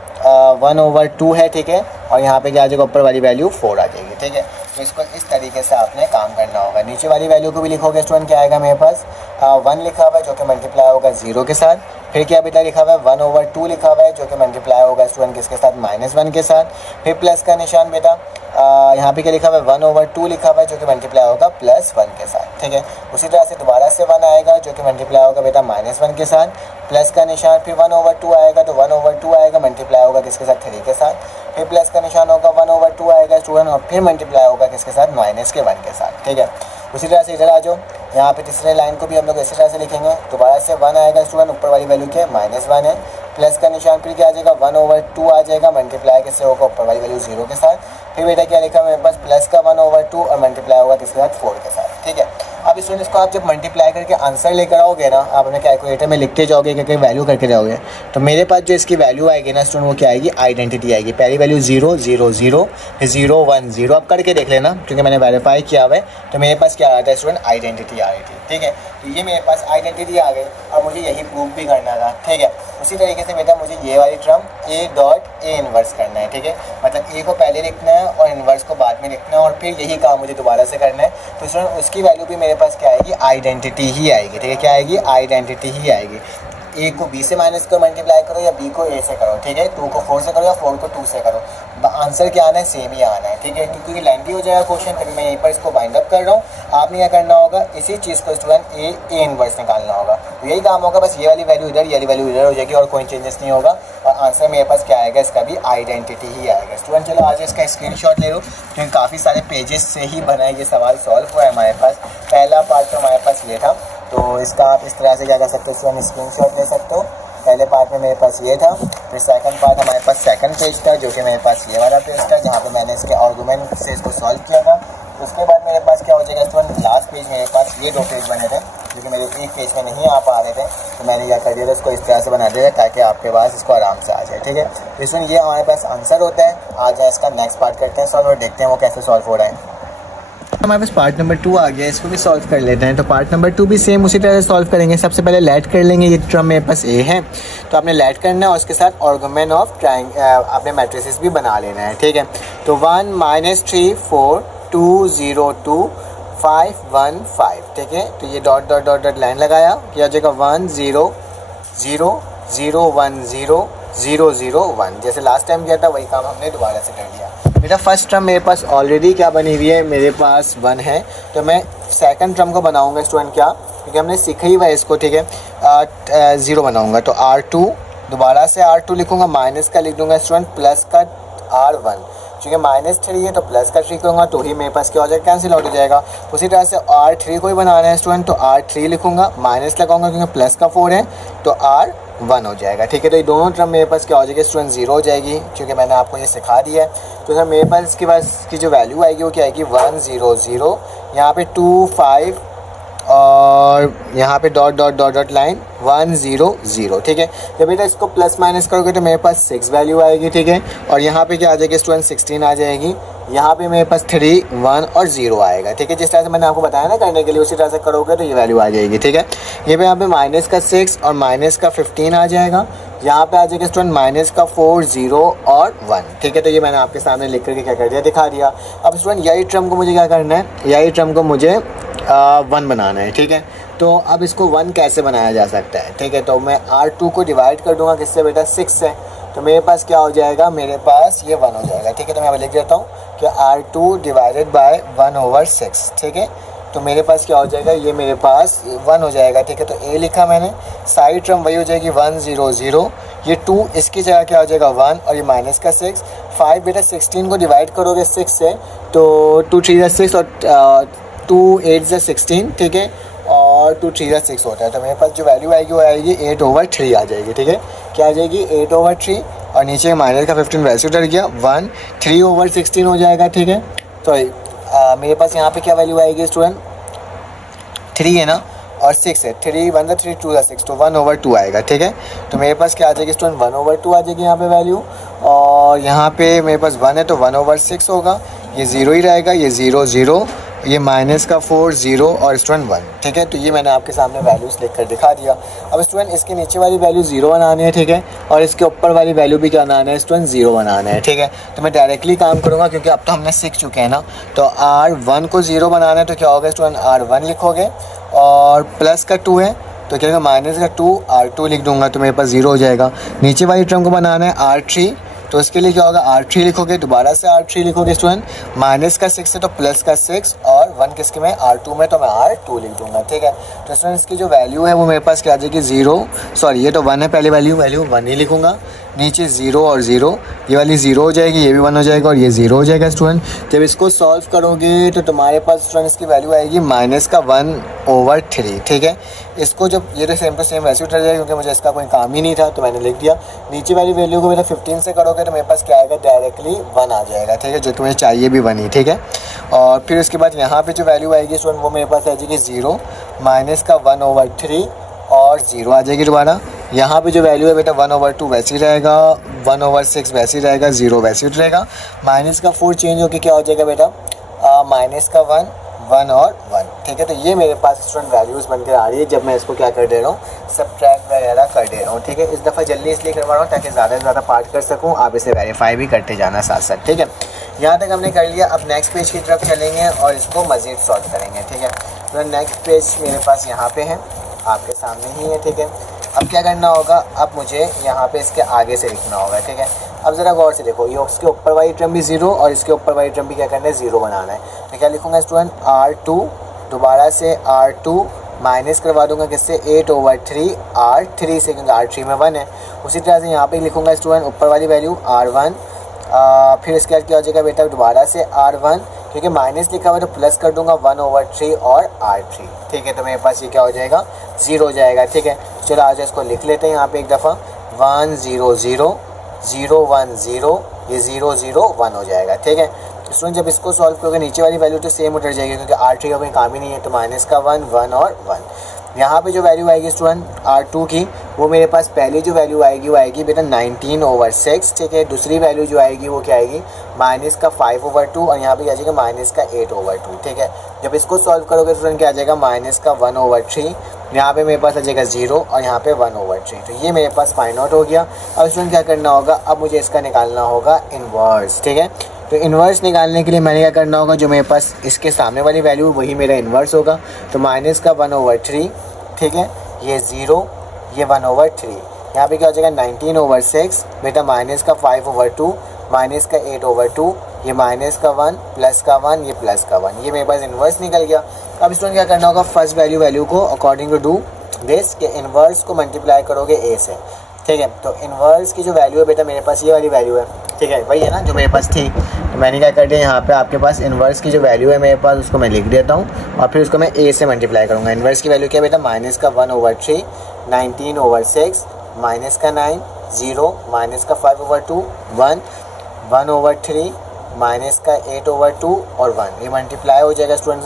1/2 है। ठीक है, और यहाँ पे क्या आ जाएगा, ऊपर वाली वैल्यू 4 आ जाएगी। ठीक है, तो इसको इस तरीके से आपने काम करना होगा। नीचे वाली वैल्यू को भी लिखोगे स्टूडेंट, क्या आएगा मेरे पास 1 लिखा हुआ है जो कि मल्टीप्लाई होगा 0 के साथ, फिर क्या बेटा लिखा हुआ है 1/2 लिखा हुआ है जो कि मल्टीप्लाई होगा स्टूडेंट किसके साथ, -1 के साथ, फिर प्लस का निशान बेटा यहाँ पे क्या लिखा हुआ है 1/2 लिखा हुआ है जो कि मल्टीप्लाई होगा +1 के साथ। ठीक है, उसी तरह से दोबारा से 1 आएगा जो कि मल्टीप्लाई होगा बेटा -1 के साथ, प्लस का निशान, फिर 1/2 आएगा तो 1/2 आएगा मल्टीप्लाई होगा किसके साथ, 3 के साथ, फिर प्लस का निशान होगा 1/2 आएगा स्टूडेंट और फिर मल्टीप्लाई होगा किसके साथ, -1 के साथ। ठीक है, उसी तरह से इधर आ जाओ, यहाँ पे तीसरे लाइन को भी हम लोग इसी तरह से लिखेंगे। दोबारा से 1 आएगा स्टूडेंट, ऊपर वाली वैल्यू क्या है, -1 है, प्लस का निशान, फिर क्या आ जाएगा 1/2 आ जाएगा, मल्टीप्लाई किससे होगा, ऊपर वाली वैल्यू 0 के साथ, फिर बेटा क्या लिखा मेरे पास प्लस का 1/2 और मल्टीप्लाई होगा किसके साथ, 4 के साथ। ठीक है, अब स्टूडेंट इसको आप जब मल्टीप्लाई करके आंसर लेकर आओगे ना, आप अपने कैलकुलेटर में लिखते जाओगे, क्या वैल्यू करके जाओगे, तो मेरे पास जो इसकी वैल्यू आएगी ना स्टूडेंट, वो क्या आएगी, आइडेंटिटी आएगी। पहली वैल्यू 0 0 0, फिर 0 1 0, अब करके देख लेना क्योंकि मैंने वेरीफाई किया हुआ है। तो मेरे पास क्या आ रहा है स्टूडेंट, आइडेंटिटी आ रही थी। ठीक है, तो ये मेरे पास आइडेंटिटी आ गई। अब मुझे यही प्रूफ भी करना था। ठीक है, उसी तरीके से बेटा मुझे ये वाली टर्म A इन्वर्स करना है। ठीक है, मतलब A को पहले लिखना है और इन्वर्स को बाद में लिखना है और फिर यही काम मुझे दोबारा से करना है। तो स्टूडेंट उसकी वैल्यू भी मेरे पास क्या आएगी, आइडेंटिटी ही आएगी। ठीक है, क्या आएगी, आइडेंटिटी ही आएगी। A को B से माइनस को मल्टीप्लाई करो या B को A से करो। ठीक है, 2 को 4 से करो या 4 को 2 से करो, आंसर क्या आना है, सेम ही आना है। ठीक है, क्योंकि लेंथी हो जाएगा क्वेश्चन, तभी मैं यहीं पर इसको बाइंड अप कर रहा हूँ। आपने क्या करना होगा, इसी चीज़ को स्टूडेंट A इन्वर्स निकालना होगा। तो यही काम होगा, बस ये वाली वैल्यू इधर, ये वाली वैल्यू इधर हो जाएगी और कोई चेंजेस नहीं होगा और आंसर मेरे पास क्या आएगा, इसका भी आइडेंटिटी ही आएगा। स्टूडेंट चलो आज इसका स्क्रीनशॉट ले लो क्योंकि काफ़ी सारे पेजेस से ही बना है ये सवाल सॉल्व हुआ है हमारे पास। पहला पार्ट तो हमारे पास ये था, तो इसका आप इस तरह से क्या कर सकते हो स्टूडेंट, स्क्रीनशॉट ले सकते हो। पहले पार्ट में मेरे पास ये था, फिर सेकंड पार्ट हमारे पास सेकंड पेज था जो कि मेरे पास ये वाला पेज था जहाँ पे मैंने इसके आर्गूमेंट से इसको सॉल्व किया था। उसके बाद मेरे पास क्या हो जाएगा स्टूडेंट, लास्ट पेज मेरे पास ये 2 पेज बने थे जो कि मेरे एक पेज में नहीं आ पा रहे थे, तो मैंने क्या कर दिया था, इसको इस तरह से बना दिया ताकि आपके पास इसको आराम से आ जाए। ठीक है, तो इसमें ये हमारे पास आंसर होता है। आज इसका नेक्स्ट पार्ट करते हैं सॉल्व और देखते हैं वो कैसे सॉल्व हो रहा है। हमारे पास पार्ट नंबर 2 आ गया, इसको भी सॉल्व कर लेते हैं। तो पार्ट नंबर 2 भी सेम उसी तरह से सॉल्व करेंगे। सबसे पहले लेट कर लेंगे, ये टर्म मेरे पास A है तो आपने लेट करना है और उसके साथ आर्गुमेंट ऑफ आपने मैट्रिसेस भी बना लेना है। ठीक है, तो 1 -3 4 2 0 2 5 1 5। ठीक है, तो ये dot dot dot dot line लगाया, क्या हो जाएगा 1 0 0 0 1 0 0 0 1। जैसे लास्ट टाइम किया था वही काम हमने दोबारा से कर दिया। मेरा फर्स्ट टर्म मेरे पास ऑलरेडी क्या बनी हुई है, मेरे पास 1 है, तो मैं सेकंड टर्म को बनाऊंगा स्टूडेंट क्या, क्योंकि हमने सीखा ही हुआ है इसको। ठीक है, 0 बनाऊंगा तो R2, दोबारा से R2 लिखूंगा, माइनस का लिख दूंगा स्टूडेंट, प्लस का R1, क्योंकि -3 है तो प्लस का 3 करूँगा तो ही मेरे पास क्या हो जाएगा, कैंसिल आउट हो जाएगा। उसी तरह से R3 को ही बनाना है स्टूडेंट, तो R3 लिखूंगा, माइनस लगाऊंगा क्योंकि प्लस का 4 है तो R1 हो जाएगा। ठीक है, तो ये दोनों टर्म मेरे पास क्या हो जाएगी स्टूडेंट, 0 हो जाएगी क्योंकि मैंने आपको ये सिखा दिया है। तो सर मेरे पास इसके पास की जो वैल्यू आएगी वो क्या आएगी, 1 0 0, यहाँ पे 2 5 और यहाँ पे dot dot dot dot line 1 0 0। ठीक है, जब बेटा इसको प्लस माइनस करोगे तो मेरे पास 6 वैल्यू आएगी। ठीक है, और यहाँ पे क्या आ जाएगी स्टूडेंट, 16 आ जाएगी। यहाँ पे मेरे पास 3 1 और 0 आएगा। ठीक है, जिस तरह से मैंने आपको बताया ना करने के लिए, उसी तरह से करोगे तो ये वैल्यू आ जाएगी। ठीक है, ये पे यहाँ पे -6 और -15 आ जाएगा। यहाँ पे आ जाएगा स्टूडेंट माइनस का 4 0 और 1, ठीक है। तो ये मैंने आपके सामने लिख करके क्या कर दिया, दिखा दिया। अब स्टूडेंट यही टर्म को मुझे क्या करना है, यही टर्म को मुझे 1 बनाना है, ठीक है। तो अब इसको 1 कैसे बनाया जा सकता है, ठीक है। तो मैं R2 को डिवाइड कर दूंगा किससे बेटा, 6 से। तो मेरे पास क्या हो जाएगा, मेरे पास ये 1 हो जाएगा, ठीक है। तो मैं अब लिख देता हूँ कि R2 डिवाइडेड बाय 1/6, ठीक है। तो मेरे पास क्या हो जाएगा, ये मेरे पास 1 हो जाएगा, ठीक है। तो A लिखा मैंने, साइड टर्म वही हो जाएगी 1 0 0, ये 2 इसकी जगह क्या हो जाएगा 1 और ये माइनस का 6। 5 बेटा 16 को डिवाइड करोगे 6 से तो 2 3 6 और 2 8 16, ठीक है। और 2 3 6 होता है। तो मेरे पास जो वैल्यू आएगी वो आएगी 8/3 आ जाएगी, ठीक है। क्या आ जाएगी 8/3 और नीचे माइनस का 15 वैल्यू डर गया 1, 3/16 हो जाएगा, ठीक है। तो मेरे पास यहाँ पे क्या वैल्यू आएगी स्टूडेंट, 3 है ना और 6 है, 3 1 3 2 6, तो 1/2 आएगा, ठीक है। तो मेरे पास क्या आ जाएगी स्टूडेंट 1/2 आ जाएगी यहाँ पे वैल्यू। और यहाँ पे मेरे पास 1 है तो 1/6 होगा, ये 0 ही रहेगा, ये 0 0, ये माइनस का 4 0 और स्टूडेंट 1, ठीक है। तो ये मैंने आपके सामने वैल्यूज़ लिख कर दिखा दिया। अब स्टूडेंट इसके नीचे वाली वैल्यू 0 बनानी है, ठीक है। और इसके ऊपर वाली वैल्यू भी क्या बनाना है स्टूडेंट, 0 बनाना है, ठीक है। तो मैं डायरेक्टली काम करूँगा क्योंकि अब तो हमने सीख चुके हैं ना। तो R1 को 0 बनाना है तो क्या होगा स्टूडेंट, R1 लिखोगे और प्लस का 2 है तो क्या होगा माइनस का 2, R2 लिख दूंगा तो मेरे पास 0 हो जाएगा। नीचे वाली टर्म को बनाना है R3, तो इसके लिए क्या होगा R3 लिखोगे, दोबारा से R3 लिखोगे स्टूडेंट, माइनस का 6 है तो प्लस का 6 और 1 किसके में R2 में, तो मैं R2 लिख दूंगा, ठीक है। तो स्टूडेंट इसकी जो वैल्यू है वो मेरे पास क्या आ जाएगी 0, सॉरी ये तो 1 है पहली वैल्यू 1 ही लिखूंगा, नीचे 0 और 0, ये वाली 0 हो जाएगी, ये भी 1 हो जाएगा और ये 0 हो जाएगा स्टूडेंट। जब इसको सॉल्व करोगे तो तुम्हारे पास स्टूडेंट इसकी वैल्यू आएगी माइनस का 1/3, ठीक है। इसको जब ये तो सेम टू सेम वैसे उतर जाएगा क्योंकि मुझे इसका कोई काम ही नहीं था तो मैंने लिख दिया। नीचे वाली वैल्यू को मेरा 15 से करोगे तो मेरे पास क्या आएगा, डायरेक्टली 1 आ जाएगा, ठीक है, जो तुम्हें चाहिए भी 1 ही, ठीक है। और फिर उसके बाद यहाँ पे जो वैल्यू आएगी स्टूडेंट वो मेरे पास आ जाएगी 0, माइनस का 1/3 और 0 आ जाएगी दोबारा। यहाँ पे जो वैल्यू है बेटा 1/2 वैसे ही रहेगा, 1/6 वैसे ही रहेगा, 0 वैसे ही रहेगा, माइनस का 4 चेंज होकर क्या हो जाएगा बेटा माइनस का 1 और 1, ठीक है। तो ये मेरे पास स्टूडेंट वैल्यूज़ बनकर आ रही है जब मैं इसको क्या कर दे रहा हूँ, सब्ट्रैक्ट वगैरह कर दे रहा हूँ, ठीक है। इस दफ़ा जल्दी इसलिए करवा रहा हूँ ताकि ज़्यादा से ज़्यादा पार्ट कर सकूँ, आप इसे वेरीफाई भी करते जाना साथ साथ, ठीक है। यहाँ तक हमने कर लिया, अब नेक्स्ट पेज की तरफ चलेंगे और इसको मज़ीद सॉल्व करेंगे, ठीक है। तो नेक्स्ट पेज मेरे पास यहाँ पे है, आपके सामने ही है, ठीक है। अब क्या करना होगा, अब मुझे यहाँ पे इसके आगे से लिखना होगा, ठीक है। अब ज़रा गौर से देखो, ये इसके ऊपर वाली टर्म भी 0 और इसके ऊपर वाली टर्म भी क्या करना है 0 बनाना है। तो क्या लिखूँगा स्टूडेंट R2, दोबारा से R2 माइनस करवा दूंगा किससे 8/3 R3 से, क्योंकि R3 में 1 है। उसी तरह से यहाँ पे लिखूँगा स्टूडेंट ऊपर वाली वैल्यू R1, फिर इसके बाद क्या हो जाएगा बेटा दोबारा से R1, क्योंकि माइनस लिखा हुआ तो प्लस कर दूंगा 1/3 और R3, ठीक है। तो मेरे पास ये क्या हो जाएगा 0 हो जाएगा, ठीक है। चलो आज इसको लिख लेते हैं यहाँ पे एक दफ़ा 1 0 0 0 1 0, ये 0 0 1 हो जाएगा, ठीक है। स्टूडेंट जब इसको सॉल्व करोगे नीचे वाली वैल्यू तो सेम उतर जाएगी क्योंकि R3 का कोई काम ही नहीं है, तो माइनस का 1 1 और 1। यहाँ पे जो वैल्यू आएगी स्टूडेंट R2 की वो मेरे पास पहली जो वैल्यू आएगी वो आएगी बेटा 19/6, ठीक है। दूसरी वैल्यू जो आएगी वो क्या आएगी माइनस का 5/2 और यहाँ पे आ जाएगा माइनस का 8/2, ठीक है। जब इसको सॉल्व करोगे स्टूडेंट क्या आ जाएगा माइनस का 1/3, यहाँ पे मेरे पास आ जाएगा 0 और यहाँ पे 1/3, तो ये मेरे पास फाइंड आउट हो गया। अब स्टूडेंट क्या करना होगा, अब मुझे इसका निकालना होगा इन्वर्स, ठीक है। तो इन्वर्स निकालने के लिए मैंने क्या करना होगा, जो मेरे पास इसके सामने वाली वैल्यू वही मेरा इन्वर्स होगा। तो माइनस का 1/3, ठीक है, ये 0, ये 1/3, यहाँ पे क्या हो जाएगा 19/6 बेटा माइनस का 5/2 माइनस का 8/2, ये माइनस का 1 प्लस का 1, ये प्लस का 1, ये मेरे पास इन्वर्स निकल गया। अब स्टूडेंट क्या करना होगा, फर्स्ट वैल्यू को अकॉर्डिंग टू डू दिस के इन्वर्स को मल्टीप्लाई करोगे a से, ठीक है। तो इन्वर्स की जो वैल्यू है बेटा मेरे पास ये वाली वैल्यू है, ठीक है, वही है ना जो मेरे पास थी। तो मैंने क्या कर दिया यहाँ पे आपके पास इन्वर्स की जो वैल्यू है मेरे पास उसको मैं लिख देता हूँ और फिर उसको मैं a से मल्टीप्लाई करूँगा। इन्वर्स की वैल्यू क्या है बेटा माइनस का 1/3 19/6 माइनस का 9 0 माइनस का 5/2 1 1/3 माइनस का 8/2 और 1, ये मल्टीप्लाई हो जाएगा स्टूडेंट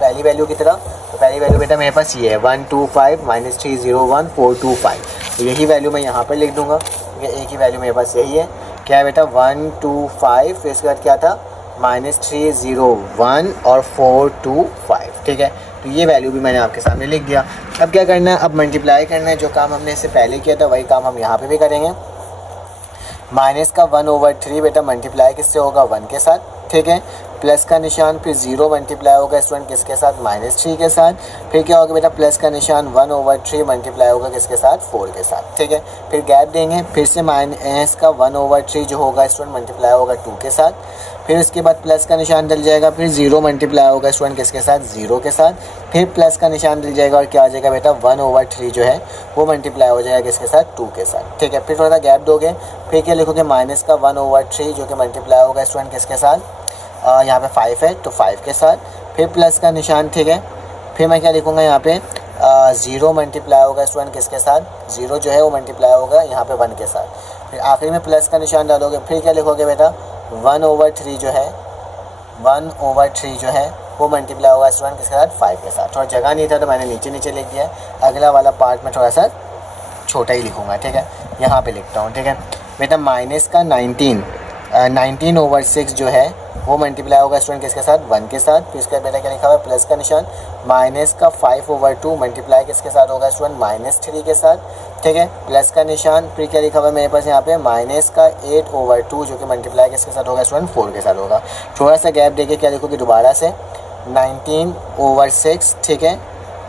पहली वैल्यू की तरह। तो पहली वैल्यू बेटा मेरे पास ये है 125 माइनस 301 425, तो यही वैल्यू मैं यहाँ पर लिख दूंगा क्योंकि एक ही वैल्यू मेरे पास यही है। क्या है बेटा 125, फिर इसके बाद क्या था माइनस 301 और 425, ठीक है। तो ये वैल्यू भी मैंने आपके सामने लिख दिया। अब क्या करना है, अब मल्टीप्लाई करना है। जो काम हमने इससे पहले किया था वही काम हम यहाँ पे भी करेंगे। माइनस का 1/3 बेटा मल्टीप्लाई किससे होगा, 1 के साथ, ठीक है। प्लस का निशान, फिर 0 मल्टीप्लाई होगा स्टूडेंट किसके साथ, -3 के साथ। फिर क्या होगा बेटा, प्लस का निशान 1/3 मल्टीप्लाई होगा किसके साथ, 4 के साथ, ठीक है। फिर गैप देंगे, फिर से माइनस का 1/3 जो होगा स्टूडेंट मल्टीप्लाई होगा 2 के साथ। फिर उसके बाद प्लस का निशान डल जाएगा, फिर 0 मल्टीप्लाई होगा स्टूडेंट किसके साथ, 0 के साथ। फिर प्लस का निशान डल जाएगा और क्या आ जाएगा बेटा, 1/3 जो है वो मल्टीप्लाई हो जाएगा किसके साथ, 2 के साथ, ठीक है। फिर थोड़ा सा गैप दोगे, फिर क्या लिखोगे, माइनस का 1/3 जो कि मल्टीप्लाई होगा स्टूडेंट किसके साथ, यहाँ पे 5 है तो 5 के साथ। फिर प्लस का निशान, ठीक है। फिर मैं क्या लिखूँगा यहाँ पे, 0 मल्टीप्लाई होगा स्टूडेंट किसके साथ, 0 जो है वो मल्टीप्लाई होगा यहाँ पे 1 के साथ। फिर आखिरी में प्लस का निशान डालोगे, फिर क्या लिखोगे बेटा, 1/3 जो है, 1/3 जो है वो मल्टीप्लाई होगा स्टूडेंट किसके साथ, 5 के साथ। थोड़ा जगह नहीं था तो मैंने नीचे नीचे लिख दिया। अगला वाला पार्ट में थोड़ा सा छोटा ही लिखूँगा, ठीक है। यहाँ पे लिखता हूँ, ठीक है बेटा। माइनस का 19/6 जो है वो मल्टीप्लाई होगा स्टूडेंट किसके साथ, 1 के साथ। फिर इसके बाद बेटा क्या लिखा हुआ है, प्लस का निशान, माइनस का 5/2 मल्टीप्लाई किसके साथ होगा स्टूडेंट, -3 के साथ, ठीक है। प्लस का निशान, फिर क्या लिखा हुआ है मेरे पास यहाँ पे, माइनस का 8/2 जो कि मल्टीप्लाई किसके साथ होगा स्टूडेंट, 4 के साथ होगा। थोड़ा सा गैप देके क्या लिखोगे दोबारा से, 19/6, ठीक है,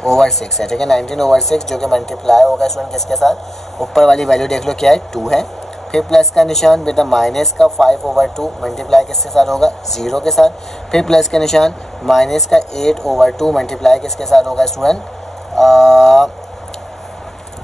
ओवर 6 है, ठीक है। 19/6 जो कि मल्टीप्लाई होगा स्टूडेंट किसके साथ, ऊपर वाली वैल्यू देख लो क्या है, 2 है। फिर प्लस का निशान बेटा, माइनस का 5/2 मल्टीप्लाई किसके साथ होगा, 0 के साथ। फिर प्लस का निशान, माइनस का 8/2 मल्टीप्लाई किसके साथ होगा स्टूडेंट,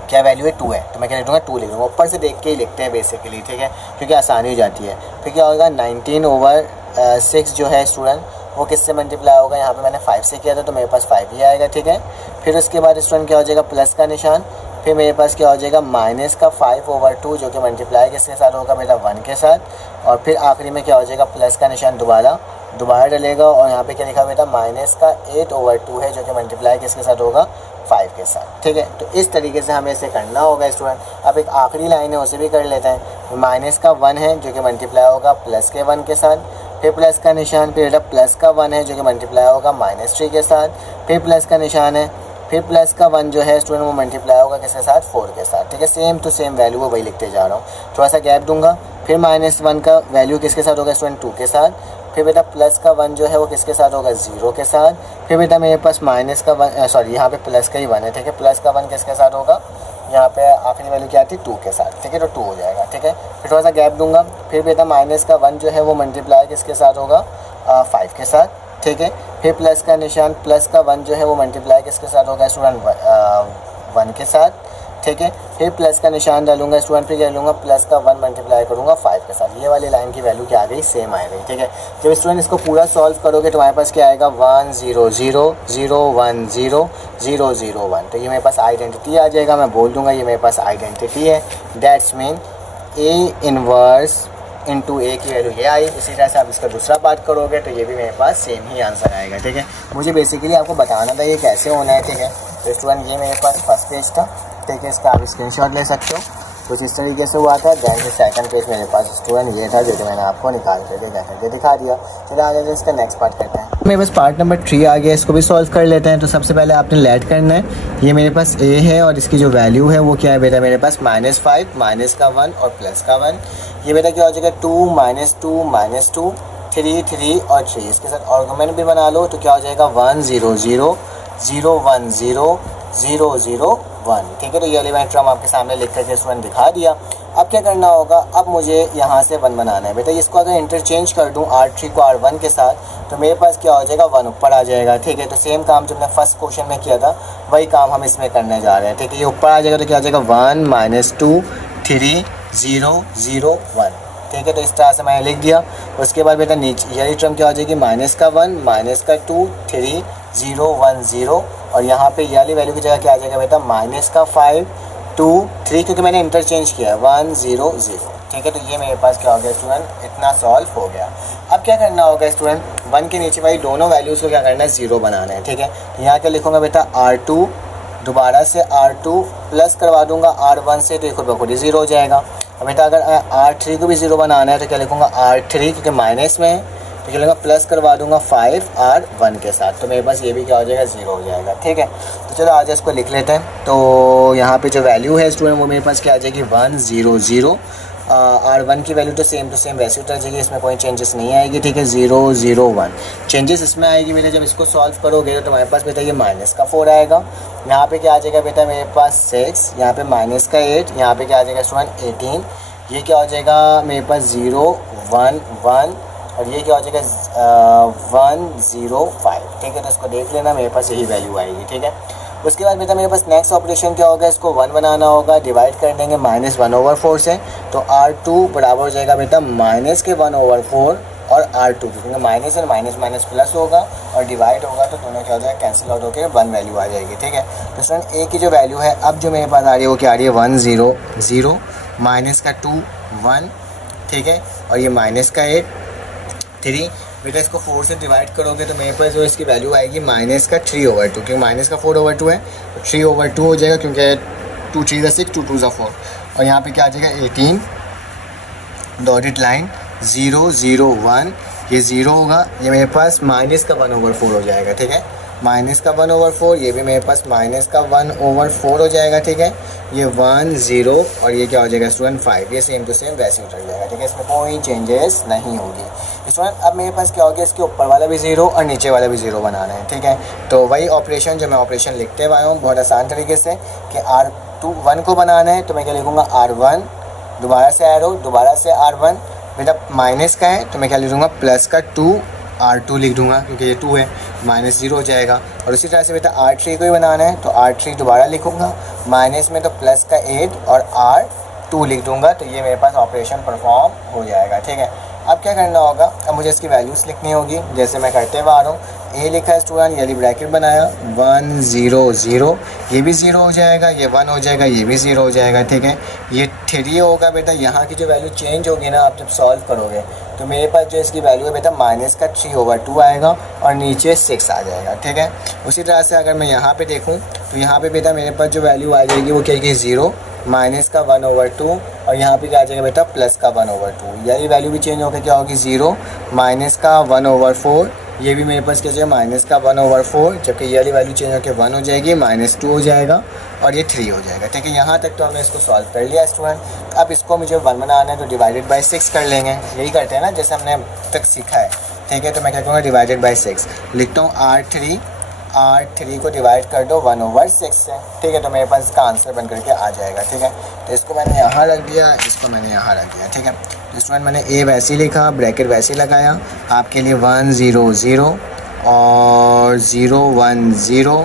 क्या वैल्यू है, 2 है, तो मैं क्या लिख दूँगा, 2 लिख दूँगा। ऊपर से देख के ही लिखते हैं बेसिकली, ठीक है, क्योंकि आसानी हो जाती है। फिर क्या होगा, 19/6 जो है स्टूडेंट वो किससे मल्टीप्लाई होगा, यहाँ पे मैंने 5 से किया था तो मेरे पास 5 ही आएगा, ठीक है। फिर उसके बाद स्टूडेंट क्या हो जाएगा, प्लस का निशान, फिर मेरे पास क्या हो जाएगा, माइनस का 5/2 जो कि मल्टीप्लाई किसके साथ होगा बेटा, 1 के साथ। और फिर आखिरी में क्या हो जाएगा, प्लस का निशान दोबारा डलेगा और यहाँ पे क्या लिखा बेटा, माइनस का 8/2 है जो कि मल्टीप्लाई किसके साथ होगा, 5 के साथ, ठीक है। तो इस तरीके से हमें इसे करना होगा स्टूडेंट। अब एक आखिरी लाइन है उसे भी कर लेते हैं। माइनस का 1 है जो कि मल्टीप्लाई होगा प्लस के 1 के साथ। फिर प्लस का निशान, फिर बेटा प्लस का 1 है जो कि मल्टीप्लाई होगा -3 के साथ। फिर प्लस का निशान है, फिर प्लस का 1 जो है स्टूडेंट वो मल्टीप्लाई होगा किसके साथ, 4 के साथ, ठीक है। सेम टू सेम वैल्यू वो वही लिखते जा रहा हूँ। थोड़ा सा गैप दूंगा, फिर -1 का वैल्यू किसके साथ होगा स्टूडेंट, 2 के साथ। फिर बेटा प्लस का 1 जो है वो किसके साथ होगा, 0 के साथ। फिर बेटा मेरे पास माइनस का 1 सॉरी यहाँ पे प्लस का ही 1 है, ठीक है। प्लस का 1 किसके साथ होगा, यहाँ पे आखिरी वैल्यू क्या आती है, 2 के साथ, ठीक है, तो 2 हो जाएगा, ठीक है। फिर थोड़ा सा गैप दूंगा, फिर बेटा माइनस का 1 जो है वो मल्टीप्लाई किसके साथ होगा, 5 के साथ, ठीक है। फिर प्लस का निशान, प्लस का 1 जो है वो मल्टीप्लाई किसके साथ होगा स्टूडेंट, 1 के साथ, ठीक है। फिर प्लस का निशान डालूंगा स्टूडेंट, फिर क्या लूँगा, प्लस का 1 मल्टीप्लाई करूँगा 5 के साथ। ये वाली लाइन की वैल्यू क्या आ गई, सेम आ गई, ठीक है। जब स्टूडेंट इसको पूरा सॉल्व करोगे तो हमारे पास क्या आएगा, 1 0 0 0 1 0 0 0 1। तो ये मेरे पास आइडेंटिटी आ जाएगा। मैं बोल दूंगा ये मेरे पास आइडेंटिटी है, that's mean A inverse into A की वैल्यू ये आई। इसी तरह से आप इसका दूसरा पार्ट करोगे तो ये भी मेरे पास सेम ही आंसर आएगा, ठीक है। मुझे बेसिकली आपको बताना था ये कैसे होना है, ठीक है। तो स्टूडेंट ये मेरे पास फर्स्ट पेज था, ठीक है, इसका आप स्क्रीनशॉट ले सकते हो। कुछ इस तरीके से हुआ था। दैन से सेकंड पेज मेरे पास स्टूडेंट ये था जो कि मैंने आपको निकाल करके दिखा दिया। चलिए आगे से इसका नेक्स्ट पार्ट करते हैं। मेरे पास पार्ट नंबर 3 आ गया, इसको भी सॉल्व कर लेते हैं। तो सबसे पहले आपने लेट करना है, ये मेरे पास a है और इसकी जो वैल्यू है वो क्या है बेटा, मेरे पास -5 माइनस का 1 और प्लस का 1। ये बेटा क्या हो जाएगा, 2 -2 -2 3 3 और 3। इसके साथ आर्गुमेंट भी बना लो तो क्या हो जाएगा, 1 0 0 0 1 0 0 0 1, ठीक है। तो ये एलिमेंट हम आपके सामने लिख करके स्टूडेंट दिखा दिया। अब क्या करना होगा, अब मुझे यहाँ से 1 बनाना है बेटा। इसको अगर इंटरचेंज कर दूँ R3 को R1 के साथ तो मेरे पास क्या हो जाएगा, 1 ऊपर आ जाएगा, ठीक है। तो सेम काम जो मैंने फर्स्ट क्वेश्चन में किया था वही काम हम इसमें करने जा रहे हैं, ठीक है। ये ऊपर आ जाएगा तो क्या हो जाएगा, 1 -2 3 0 0 1, ठीक है। तो इस तरह से मैंने लिख दिया। उसके बाद बेटा नीचे यही टर्म क्या हो जाएगी, -1 -2 3 0 1 0 और यहाँ पे ये वाली वैल्यू की जगह क्या आ जाएगा बेटा, -5 2 3, क्योंकि मैंने इंटरचेंज किया है 1 0 0, ठीक है। तो ये मेरे पास क्या हो गया स्टूडेंट, इतना सॉल्व हो गया। अब क्या करना होगा स्टूडेंट, 1 के नीचे वाली दोनों वैल्यूज़ को क्या करना है, 0 बनाना है, ठीक है। यहाँ क्या लिखूँगा बेटा, R2 दोबारा से R2 प्लस करवा दूंगा R1 से, तो ये खुद ब खुद ही 0 हो जाएगा। अब बेटा अगर R3 को भी 0 बनाना है तो क्या लिखूँगा, R3 क्योंकि माइनस में है तो चलेगा प्लस करवा दूंगा 5R1 के साथ, तो मेरे पास ये भी क्या हो जाएगा 0 हो जाएगा। ठीक है, तो चलो आज इसको लिख लेते हैं। तो यहाँ पे जो वैल्यू है स्टूडेंट वो मेरे पास क्या आ जाएगी 1 0 0। R1 की वैल्यू तो सेम टू सेम वैसे उतर जाएगी, इसमें कोई चेंजेस नहीं आएगी। ठीक है, 0 0 1 चेंजेस इसमें आएगी बेटा जब इसको सॉल्व करोगे तो तुम्हारे पास बेटा ये माइनस का 4 आएगा, यहाँ पे क्या आ जाएगा बेटा मेरे पास 6, यहाँ पे माइनस का 8, यहाँ पे क्या आ जाएगा स्टूडेंट 18, ये क्या हो जाएगा मेरे पास 0 1 1 और ये क्या हो जाएगा 1 0 5। ठीक है, तो इसको देख लेना, मेरे पास यही वैल्यू आएगी। ठीक है, उसके बाद बेटा मेरे पास नेक्स्ट ऑपरेशन क्या होगा, इसको 1 बनाना होगा, डिवाइड कर देंगे -1/4 से, तो R2 बराबर हो जाएगा बेटा माइनस के 1/4 और R2, क्योंकि माइनस और माइनस माइनस प्लस होगा और डिवाइड होगा तो दोनों क्या हो जाएगा कैंसिल आउट होकर 1 वैल्यू आ जाएगी। ठीक है, तो स्टूडेंट ए की जो वैल्यू है अब जो मेरे पास आ रही है वो क्या आ रही है 1 0 0 माइनस का 2 1। ठीक है, और ये माइनस का 8 3। बेटा इसको 4 से डिवाइड करोगे तो मेरे पास जो इसकी वैल्यू आएगी माइनस का 3/2, क्योंकि माइनस का 4/2 है तो 3/2 हो जाएगा, क्योंकि 2 3 6 2 2 4। और यहाँ पे क्या आ जाएगा 18 डॉटेड लाइन 0 0 1, ये 0 होगा, ये मेरे पास माइनस का 1/4 हो जाएगा। ठीक है, माइनस का 1/4, ये भी मेरे पास माइनस का 1/4 हो जाएगा। ठीक है, ये 1 0 और ये क्या हो जाएगा स्टूडेंट 5, ये सेम टू सेम वैसे उतर जाएगा। ठीक है, इसमें कोई चेंजेस नहीं होगी स्टूडेंट। अब मेरे पास क्या हो गया, इसके ऊपर वाला भी 0 और नीचे वाला भी 0 बनाना है। ठीक है, तो वही ऑपरेशन जो मैं ऑपरेशन लिखते हुआ हूँ बहुत आसान तरीके से कि R1 को बनाना है तो मैं क्या लिखूँगा R1, दोबारा से एरो, दोबारा से R1, बेटा माइनस का है तो मैं क्या लिखूँगा प्लस का 2 R2 लिख दूंगा, क्योंकि ये 2 है, -0 हो जाएगा। और उसी तरह से बेटा R3 को ही बनाना है तो R3 दोबारा लिखूंगा, माइनस में तो प्लस का 8 और R2 लिख दूंगा, तो ये मेरे पास ऑपरेशन परफॉर्म हो जाएगा। ठीक है, अब क्या करना होगा, अब मुझे इसकी वैल्यूज़ लिखनी होगी जैसे मैं करते हुआ आ रहा हूँ। ए लिखा है स्टूडेंट, ये ब्रैकेट बनाया 1 0 0, ये भी 0 हो जाएगा, ये 1 हो जाएगा, ये भी 0 हो जाएगा। ठीक है, ये 3 होगा बेटा, यहाँ की जो वैल्यू चेंज होगी ना आप जब सॉल्व करोगे तो मेरे पास जो इसकी वैल्यू है बेटा माइनस का 3/2 आएगा और नीचे 6 आ जाएगा। ठीक है, उसी तरह से अगर मैं यहाँ पे देखूँ तो यहाँ पे बेटा मेरे पास जो वैल्यू आ जाएगी वो क्या है 0 माइनस का 1/2 और यहाँ पे क्या आ जाएगा बेटा प्लस का 1/2, यानी वैल्यू भी चेंज होकर क्या होगी 0 माइनस का 1/4, ये भी मेरे पास क्या जाएगा माइनस का 1/4, जबकि ये वाली वैल्यू चेंज होकर 1 हो जाएगी, -2 हो जाएगा और ये 3 हो जाएगा। ठीक है, यहाँ तक तो हमने इसको सॉल्व कर लिया स्टूडेंट। अब इसको मुझे 1 बनाना है तो डिवाइडेड बाय 6 कर लेंगे, यही करते हैं ना जैसे हमने अब तक सीखा है। ठीक है, तो मैं क्या करूँगा डिवाइडेड बाय 6 लिखता हूँ, R3 को डिवाइड कर दो 1/6 से। ठीक है, तो मेरे पास इसका आंसर बन करके आ जाएगा। ठीक है, तो इसको मैंने यहाँ रख दिया, इसको मैंने यहाँ रख दिया। ठीक है, तो स्टूडेंट मैंने ए वैसे ही लिखा, ब्रैकेट वैसे ही लगाया आपके लिए 1 0 0 और 0 1 0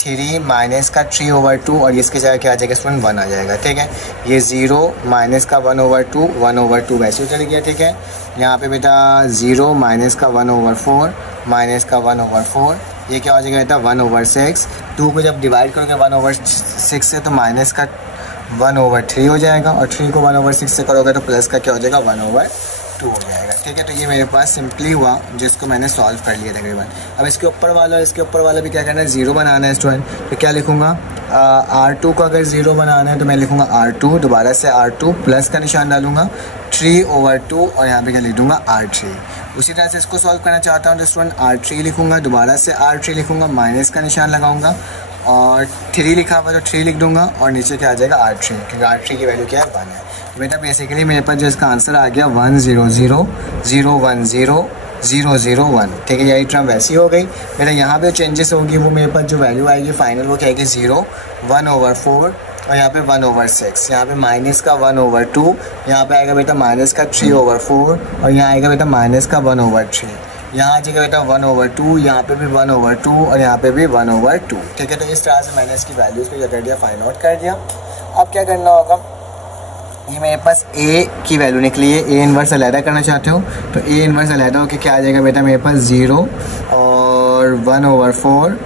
3 माइनस का 3/2 और इसके जगह क्या आ जाएगा स्टूडेंट 1 आ जाएगा। ठीक है, ये 0 माइनस का 1/2 वैसे उतर गया। ठीक है, यहाँ पे बेटा 0 माइनस का 1/4 माइनस का 1/4, ये क्या हो जाएगा बेटा 1/6, 2 को जब डिवाइड करोगे 1/6 से तो माइनस का 1/3 हो जाएगा और 3 को 1/6 से करोगे तो प्लस का क्या हो जाएगा 1/2 हो जाएगा। ठीक है, तो ये मेरे पास सिंपली हुआ जिसको मैंने सॉल्व कर लिया तकरीबन। अब इसके ऊपर वाला भी क्या करना है 0 बनाना है स्टूडेंट, तो क्या लिखूँगा R2 को अगर 0 बनाना है तो मैं लिखूँगा R2, दोबारा से R2 प्लस का निशान डालूंगा 3/2 और यहाँ पे क्या लिख दूँगा R3। उसी तरह से इसको सॉल्व करना चाहता हूँ तो स्टूडेंट R3 लिखूँगा, दोबारा से R3 लिखूँगा, माइनस का निशान लगाऊंगा और 3 लिखा हुआ तो 3 लिख दूंगा और नीचे क्या आ जाएगा R3, क्योंकि R3 की वैल्यू क्या है 1 है। तो बेटा बेसिकली मेरे पास जो इसका आंसर आ गया 1 0 0 0 1 0 0 0 1। ठीक है, यही टर्म वैसी हो गई। बेटा यहाँ पे चेंजेस होगी वो मेरे पास जो वैल्यू आएगी फाइनल वो क्या आएगी 0 1/4 और यहाँ पे 1/6, यहाँ पे माइनस का 1/2, यहाँ पे आएगा बेटा माइनस का 3/4 और यहाँ आएगा बेटा माइनस का 1/3, यहाँ आ जाएगा बेटा 1/2, यहाँ पे भी 1/2 और यहाँ पे भी 1/2। ठीक है, तो इस तरह से मैंने इसकी वैल्यूज़ को क्या कर दिया फाइंड आउट कर दिया। अब क्या करना होगा, ये मेरे पास a की वैल्यू निकली है, a इन्वर्स अलहदा करना चाहते हो तो a इन्वर्स अलहदा होकर क्या आ जाएगा बेटा मेरे पास 0 और 1/4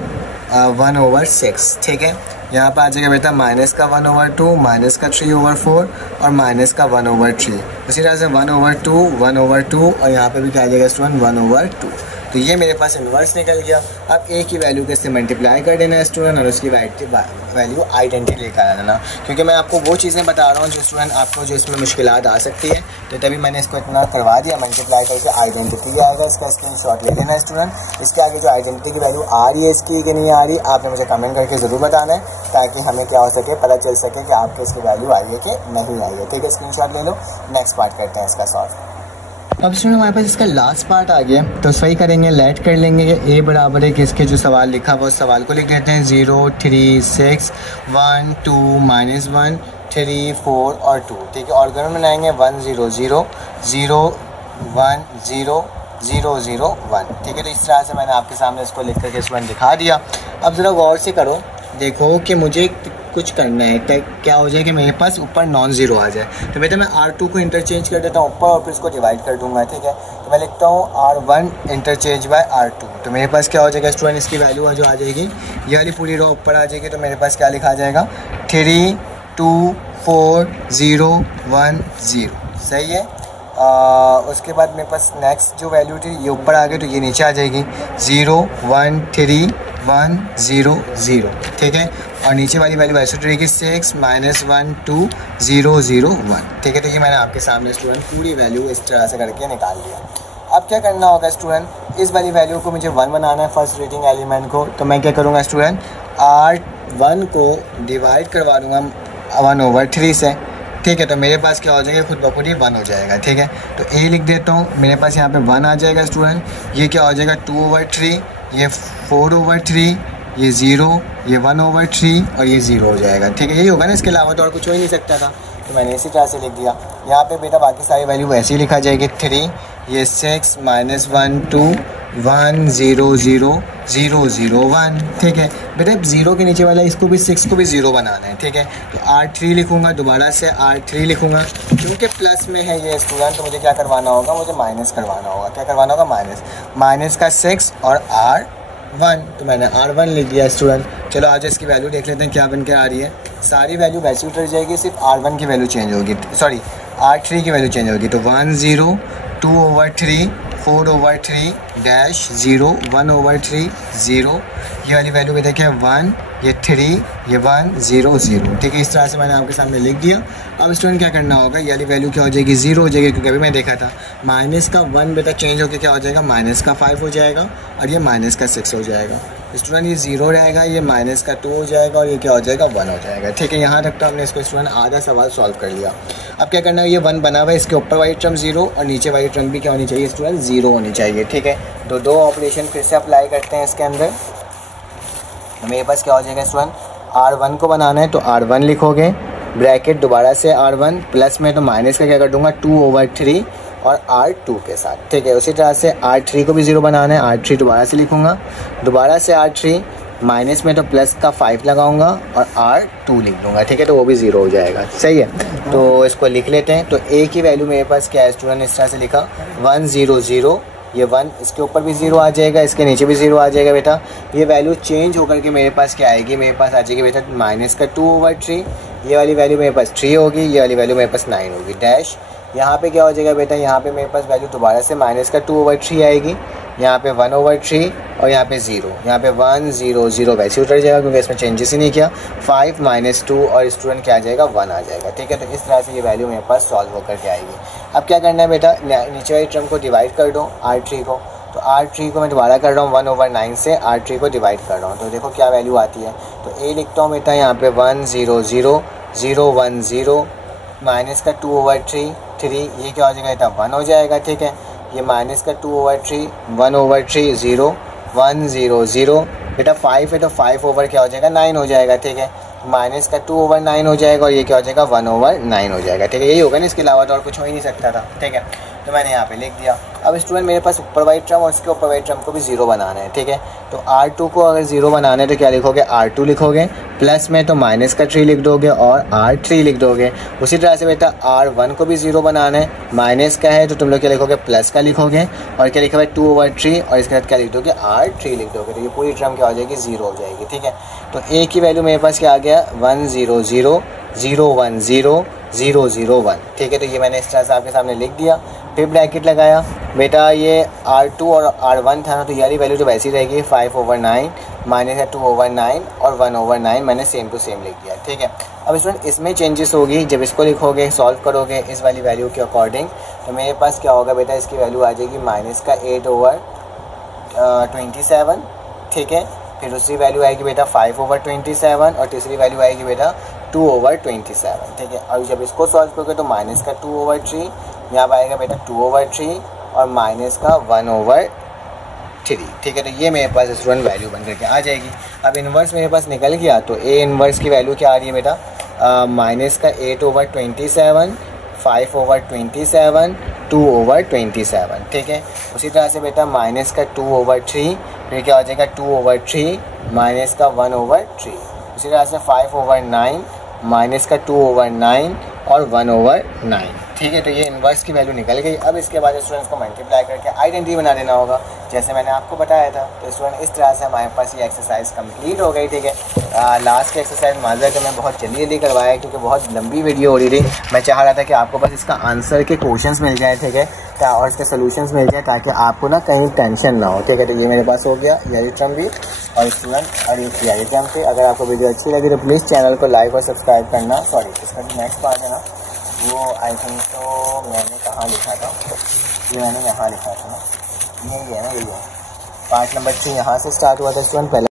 1/6। ठीक है, यहाँ पर आ जाएगा बेटा माइनस का 1/2 माइनस का 3/4 और माइनस का 1/3। उसी तरह से 1/2 1/2 और यहाँ पे भी क्या आ जाएगा स्टूडेंट 1/2। तो ये मेरे पास इन्वर्स निकल गया। अब ए की वैल्यू के इससे मल्टीप्लाई कर देना है स्टूडेंट और उसकी वैल्यू आइडेंटिटी लेकर आ देना, क्योंकि मैं आपको वो चीज़ें बता रहा हूँ जो स्टूडेंट आपको जो इसमें मुश्किलात आ सकती है, तो तभी मैंने इसको इतना करवा दिया। मल्टीप्लाई करके आइडेंटिटी आएगा, इसका स्क्रीनशॉट ले लेना है स्टूडेंट। इसके आगे जो आइडेंटिटी की वैल्यू आ रही है इसकी कि नहीं आ रही, आपने मुझे कमेंट करके ज़रूर बताना है, ताकि हमें क्या हो सके, पता चल सके कि आपके इसकी वैल्यू आई है कि नहीं आई है। ठीक है, स्क्रीनशॉट ले लो। नेक्स्ट पार्ट करते हैं इसका सॉल्व। अब स्टूडेंट हमारे पास इसका लास्ट पार्ट आ गया, तो सही करेंगे, लेट कर लेंगे कि ए बराबर है कि इसके जो सवाल लिखा हुआ उस सवाल को लिख देते हैं 0 3 6 1 2 -1 3 4 और 2। ठीक है, ऑर्गन बनाएंगे 1 0 0 0 1 0 0 0 1। ठीक है, तो इस तरह से मैंने आपके सामने इसको लिख करके स्टूडेंट दिखा दिया। अब ज़रा गौर से करो, देखो कि मुझे कुछ करना है, क्या हो जाए कि मेरे पास ऊपर नॉन ज़ीरो आ जाए। तो बेटा मैं R2 को इंटरचेंज कर देता हूँ ऊपर और फिर इसको डिवाइड कर दूंगा। ठीक है, तो मैं लिखता हूँ R1 इंटरचेंज बाय R2। तो मेरे पास क्या हो जाएगा स्टूडेंट, इसकी वैल्यू जो आ जाएगी ये वाली पूरी रो ऊपर आ जाएगी। तो मेरे पास क्या लिखा जाएगा 3 2 4 0 1 0। सही है। उसके बाद मेरे पास नेक्स्ट जो वैल्यू थी ये ऊपर आ गई, तो ये नीचे आ जाएगी 0 1 3 1 0 0। ठीक है, और नीचे वाली वैल्यू ऐसे रहेगी 6 -1 2 0 0 1। ठीक है, तो ये मैंने आपके सामने स्टूडेंट पूरी वैल्यू इस तरह से करके निकाल दिया। अब क्या करना होगा स्टूडेंट, इस वाली वैल्यू को मुझे 1 बनाना है, फर्स्ट रेटिंग एलिमेंट को। तो मैं क्या करूँगा स्टूडेंट, R1 को डिवाइड करवा दूँगा 1/3 से। ठीक है, तो मेरे पास क्या हो जाएगा, खुद ब खुद ही 1 हो जाएगा। ठीक है, तो ए लिख देता हूँ, मेरे पास यहाँ पे 1 आ जाएगा स्टूडेंट। ये क्या हो जाएगा 2/3, ये 4/3, ये 0, ये 1/3 और ये 0 हो जाएगा। ठीक है, यही होगा ना, इसके अलावा तो और कुछ हो ही नहीं सकता था, तो मैंने इसी तरह से लिख दिया। यहाँ पे बेटा बाकी सारी वैल्यू ऐसे ही लिखा जाएगी 3, ये 6 -1 2 1 0 0 0 0 1। ठीक है बेटा, 0 के नीचे वाला इसको भी 6 को भी 0 बनाना है। ठीक है, तो R3 लिखूँगा, दोबारा से R3 लिखूँगा, क्योंकि प्लस में है ये स्टूडेंट, तो मुझे क्या करवाना होगा, मुझे माइनस करवाना होगा। क्या करवाना होगा, माइनस का 6 और R1। तो मैंने R1 लिख दिया स्टूडेंट। चलो आज इसकी वैल्यू देख लेते हैं क्या बन के आ रही है। सारी वैल्यू वैसे उतर जाएगी, सिर्फ R1 की वैल्यू चेंज होगी, सॉरी R3 की वैल्यू चेंज होगी। तो 1 0 2/3 4/3 डैश 0 1/3 0। ये वाली वैल्यू भी देखिए 1, ये 3, ये 1 0 0। ठीक है, इस तरह से मैंने आपके सामने लिख दिया। अब स्टूडेंट क्या करना होगा, ये वाली वैल्यू क्या हो जाएगी 0 हो जाएगी, क्योंकि अभी मैं देखा था माइनस का 1 बेटा चेंज होकर क्या हो जाएगा, माइनस का 5 हो जाएगा और ये माइनस का 6 हो जाएगा। स्टूडेंट ये 0 रहेगा, ये माइनस का 2 हो जाएगा और ये क्या हो जाएगा 1 हो जाएगा। ठीक है, यहाँ तक तो हमने इसको स्टूडेंट आधा सवाल सॉल्व कर लिया। अब क्या करना है, ये 1 बना हुआ है, इसके ऊपर वाली टर्म 0 और नीचे वाली टर्म भी क्या होनी चाहिए स्टूडेंट, 0 होनी चाहिए। ठीक है, तो दो ऑपरेशन फिर से अप्लाई करते हैं इसके अंदर। मेरे पास क्या हो जाएगा स्टूडेंट, R1 को बनाना है तो R1 लिखोगे, ब्रैकेट दोबारा से R1 प्लस में तो माइनस का क्या कर दूंगा 2/3 और R2 के साथ। ठीक है, उसी तरह से R3 को भी 0 बनाना है, R3 दोबारा से लिखूँगा, दोबारा से R3 माइनस में तो प्लस का 5 लगाऊंगा और R2 लिख दूंगा। ठीक है, तो वो भी 0 हो जाएगा। सही है, तो इसको लिख लेते हैं। तो A की वैल्यू मेरे पास क्या है स्टूडेंट, इस तरह से लिखा 1 0 0, ये 1 इसके ऊपर भी 0 आ जाएगा, इसके नीचे भी 0 आ जाएगा बेटा। ये वैल्यू चेंज होकर के मेरे पास क्या आएगी, मेरे पास आ जाएगी बेटा माइनस का 2/3, ये वाली वैल्यू मेरे पास 3 होगी, ये वाली वैल्यू मेरे पास 9 होगी डैश। यहाँ पे क्या हो जाएगा बेटा, यहाँ पे मेरे पास वैल्यू दोबारा से माइनस का 2/3 आएगी, यहाँ पे 1/3 और यहाँ पे 0, यहाँ पे 1 0 0 वैसे उतर जाएगा क्योंकि इसमें चेंजेस ही नहीं किया। 5 - 2 और स्टूडेंट क्या आ जाएगा 1 आ जाएगा। ठीक है, तो इस तरह से ये वैल्यू मेरे पास सॉल्व होकर के आएगी। अब क्या करना है बेटा, नीचे वाली टर्म को डिवाइड कर दो R3 को। तो R3 को मैं दोबारा कर रहा हूँ 1/9 से R3 को डिवाइड कर रहा हूँ, तो देखो क्या वैल्यू आती है। तो A लिखता हूँ बेटा यहाँ पे 1 0 0 0 1 0 माइनस का 2/3 ये क्या हो जाएगा बेटा 1 हो जाएगा। ठीक है, ये माइनस का 2/3 1/3 0 1 0 0 बेटा 5 है तो 5 ओवर क्या हो जाएगा 9 हो जाएगा। ठीक है, माइनस का 2/9 हो जाएगा और ये क्या हो जाएगा 1/9 हो जाएगा। ठीक है, यही होगा ना, इसके अलावा तो और कुछ हो ही नहीं सकता था। ठीक है, तो मैंने यहाँ पे लिख दिया। अब स्टूडेंट मेरे पास ऊपर वाली टर्म और इसके ऊपर वाली टर्म को भी 0 बनाना है। ठीक है, तो R2 को अगर 0 बनाना है तो क्या लिखोगे, R2 लिखोगे, प्लस में तो माइनस का 3 लिख दोगे और R3 लिख दोगे। उसी तरह से बेटा R1 को भी 0 बनाना है, माइनस का है तो तुम लोग क्या लिखोगे, प्लस का लिखोगे और क्या लिखोगे 2/3 और इसके साथ क्या लिख दोगे, R3 लिख दोगे। तो ये पूरी टर्म क्या हो जाएगी, 0 हो जाएगी। ठीक है, तो A की वैल्यू मेरे पास क्या आ गया, 1 0 0 0 1 0 0 0 1। ठीक है, तो ये मैंने इस तरह से आपके सामने लिख दिया। फिर ब्रैकेट लगाया बेटा, ये R2 और R1 था ना, तो यारी वैल्यू तो वैसी रहेगी 5/9 माइनस है 2/9 और 1/9 मैंने सेम टू सेम लिख दिया। ठीक है, अब स्टूडेंट इसमें चेंजेस होगी जब इसको लिखोगे, सॉल्व करोगे इस वाली वैल्यू के अकॉर्डिंग, तो मेरे पास क्या होगा बेटा, इसकी वैल्यू आ जाएगी माइनस का 8/27। ठीक है, फिर दूसरी वैल्यू आएगी बेटा 5/27 और तीसरी वैल्यू आएगी बेटा 2/27। ठीक है, और जब इसको सॉल्व करोगे तो माइनस का 2/3, यहाँ पर आएगा बेटा 2/3 और माइनस का 1/3। ठीक है, तो ये मेरे पास स्टूडेंट वैल्यू बन करके आ जाएगी। अब इन्वर्स मेरे पास निकल गया, तो ए इन्वर्स की वैल्यू क्या आ रही है बेटा, माइनस का 8/27, 5/27, 2/27। ठीक है, उसी तरह से बेटा माइनस का 2/3, फिर क्या हो जाएगा 2/3 माइनस का 1/3। उसी तरह से 5/9 माइनस का 2/9 और 1/9। ठीक है, तो ये इन्वर्स की वैल्यू निकल गई। अब इसके बाद स्टूडेंट्स को मल्टीप्लाई करके आइडेंटिटी बना देना होगा, जैसे मैंने आपको बताया था। तो स्टूडेंट इस तरह से हमारे पास ये एक्सरसाइज कंप्लीट हो गई। ठीक है, लास्ट की एक्सरसाइज माजर के मैं बहुत जल्दी करवाया क्योंकि बहुत लंबी वीडियो हो रही थी। मैं चाह रहा था कि आपको बस इसका आंसर के क्वेश्चंस मिल जाए, ठीक है, और इसके सोल्यूशंस मिल जाए, ताकि आपको ना कहीं टेंशन ना हो। ठीक है, तो ये मेरे पास हो गया यही टर्म भी और स्टूडेंट और ये टर्म पे। अगर आपको वीडियो अच्छी लगी तो प्लीज़ चैनल को लाइक और सब्सक्राइब करना। सॉरी, इसका जो नेक्स्ट पार्ट है ना, वो आई थिंक तो मैंने कहाँ लिखा था, ये मैंने यहाँ लिखा था ना, यही है ना, यही है पार्ट नंबर 3 यहाँ से स्टार्ट हुआ था स्टूडेंट। पहले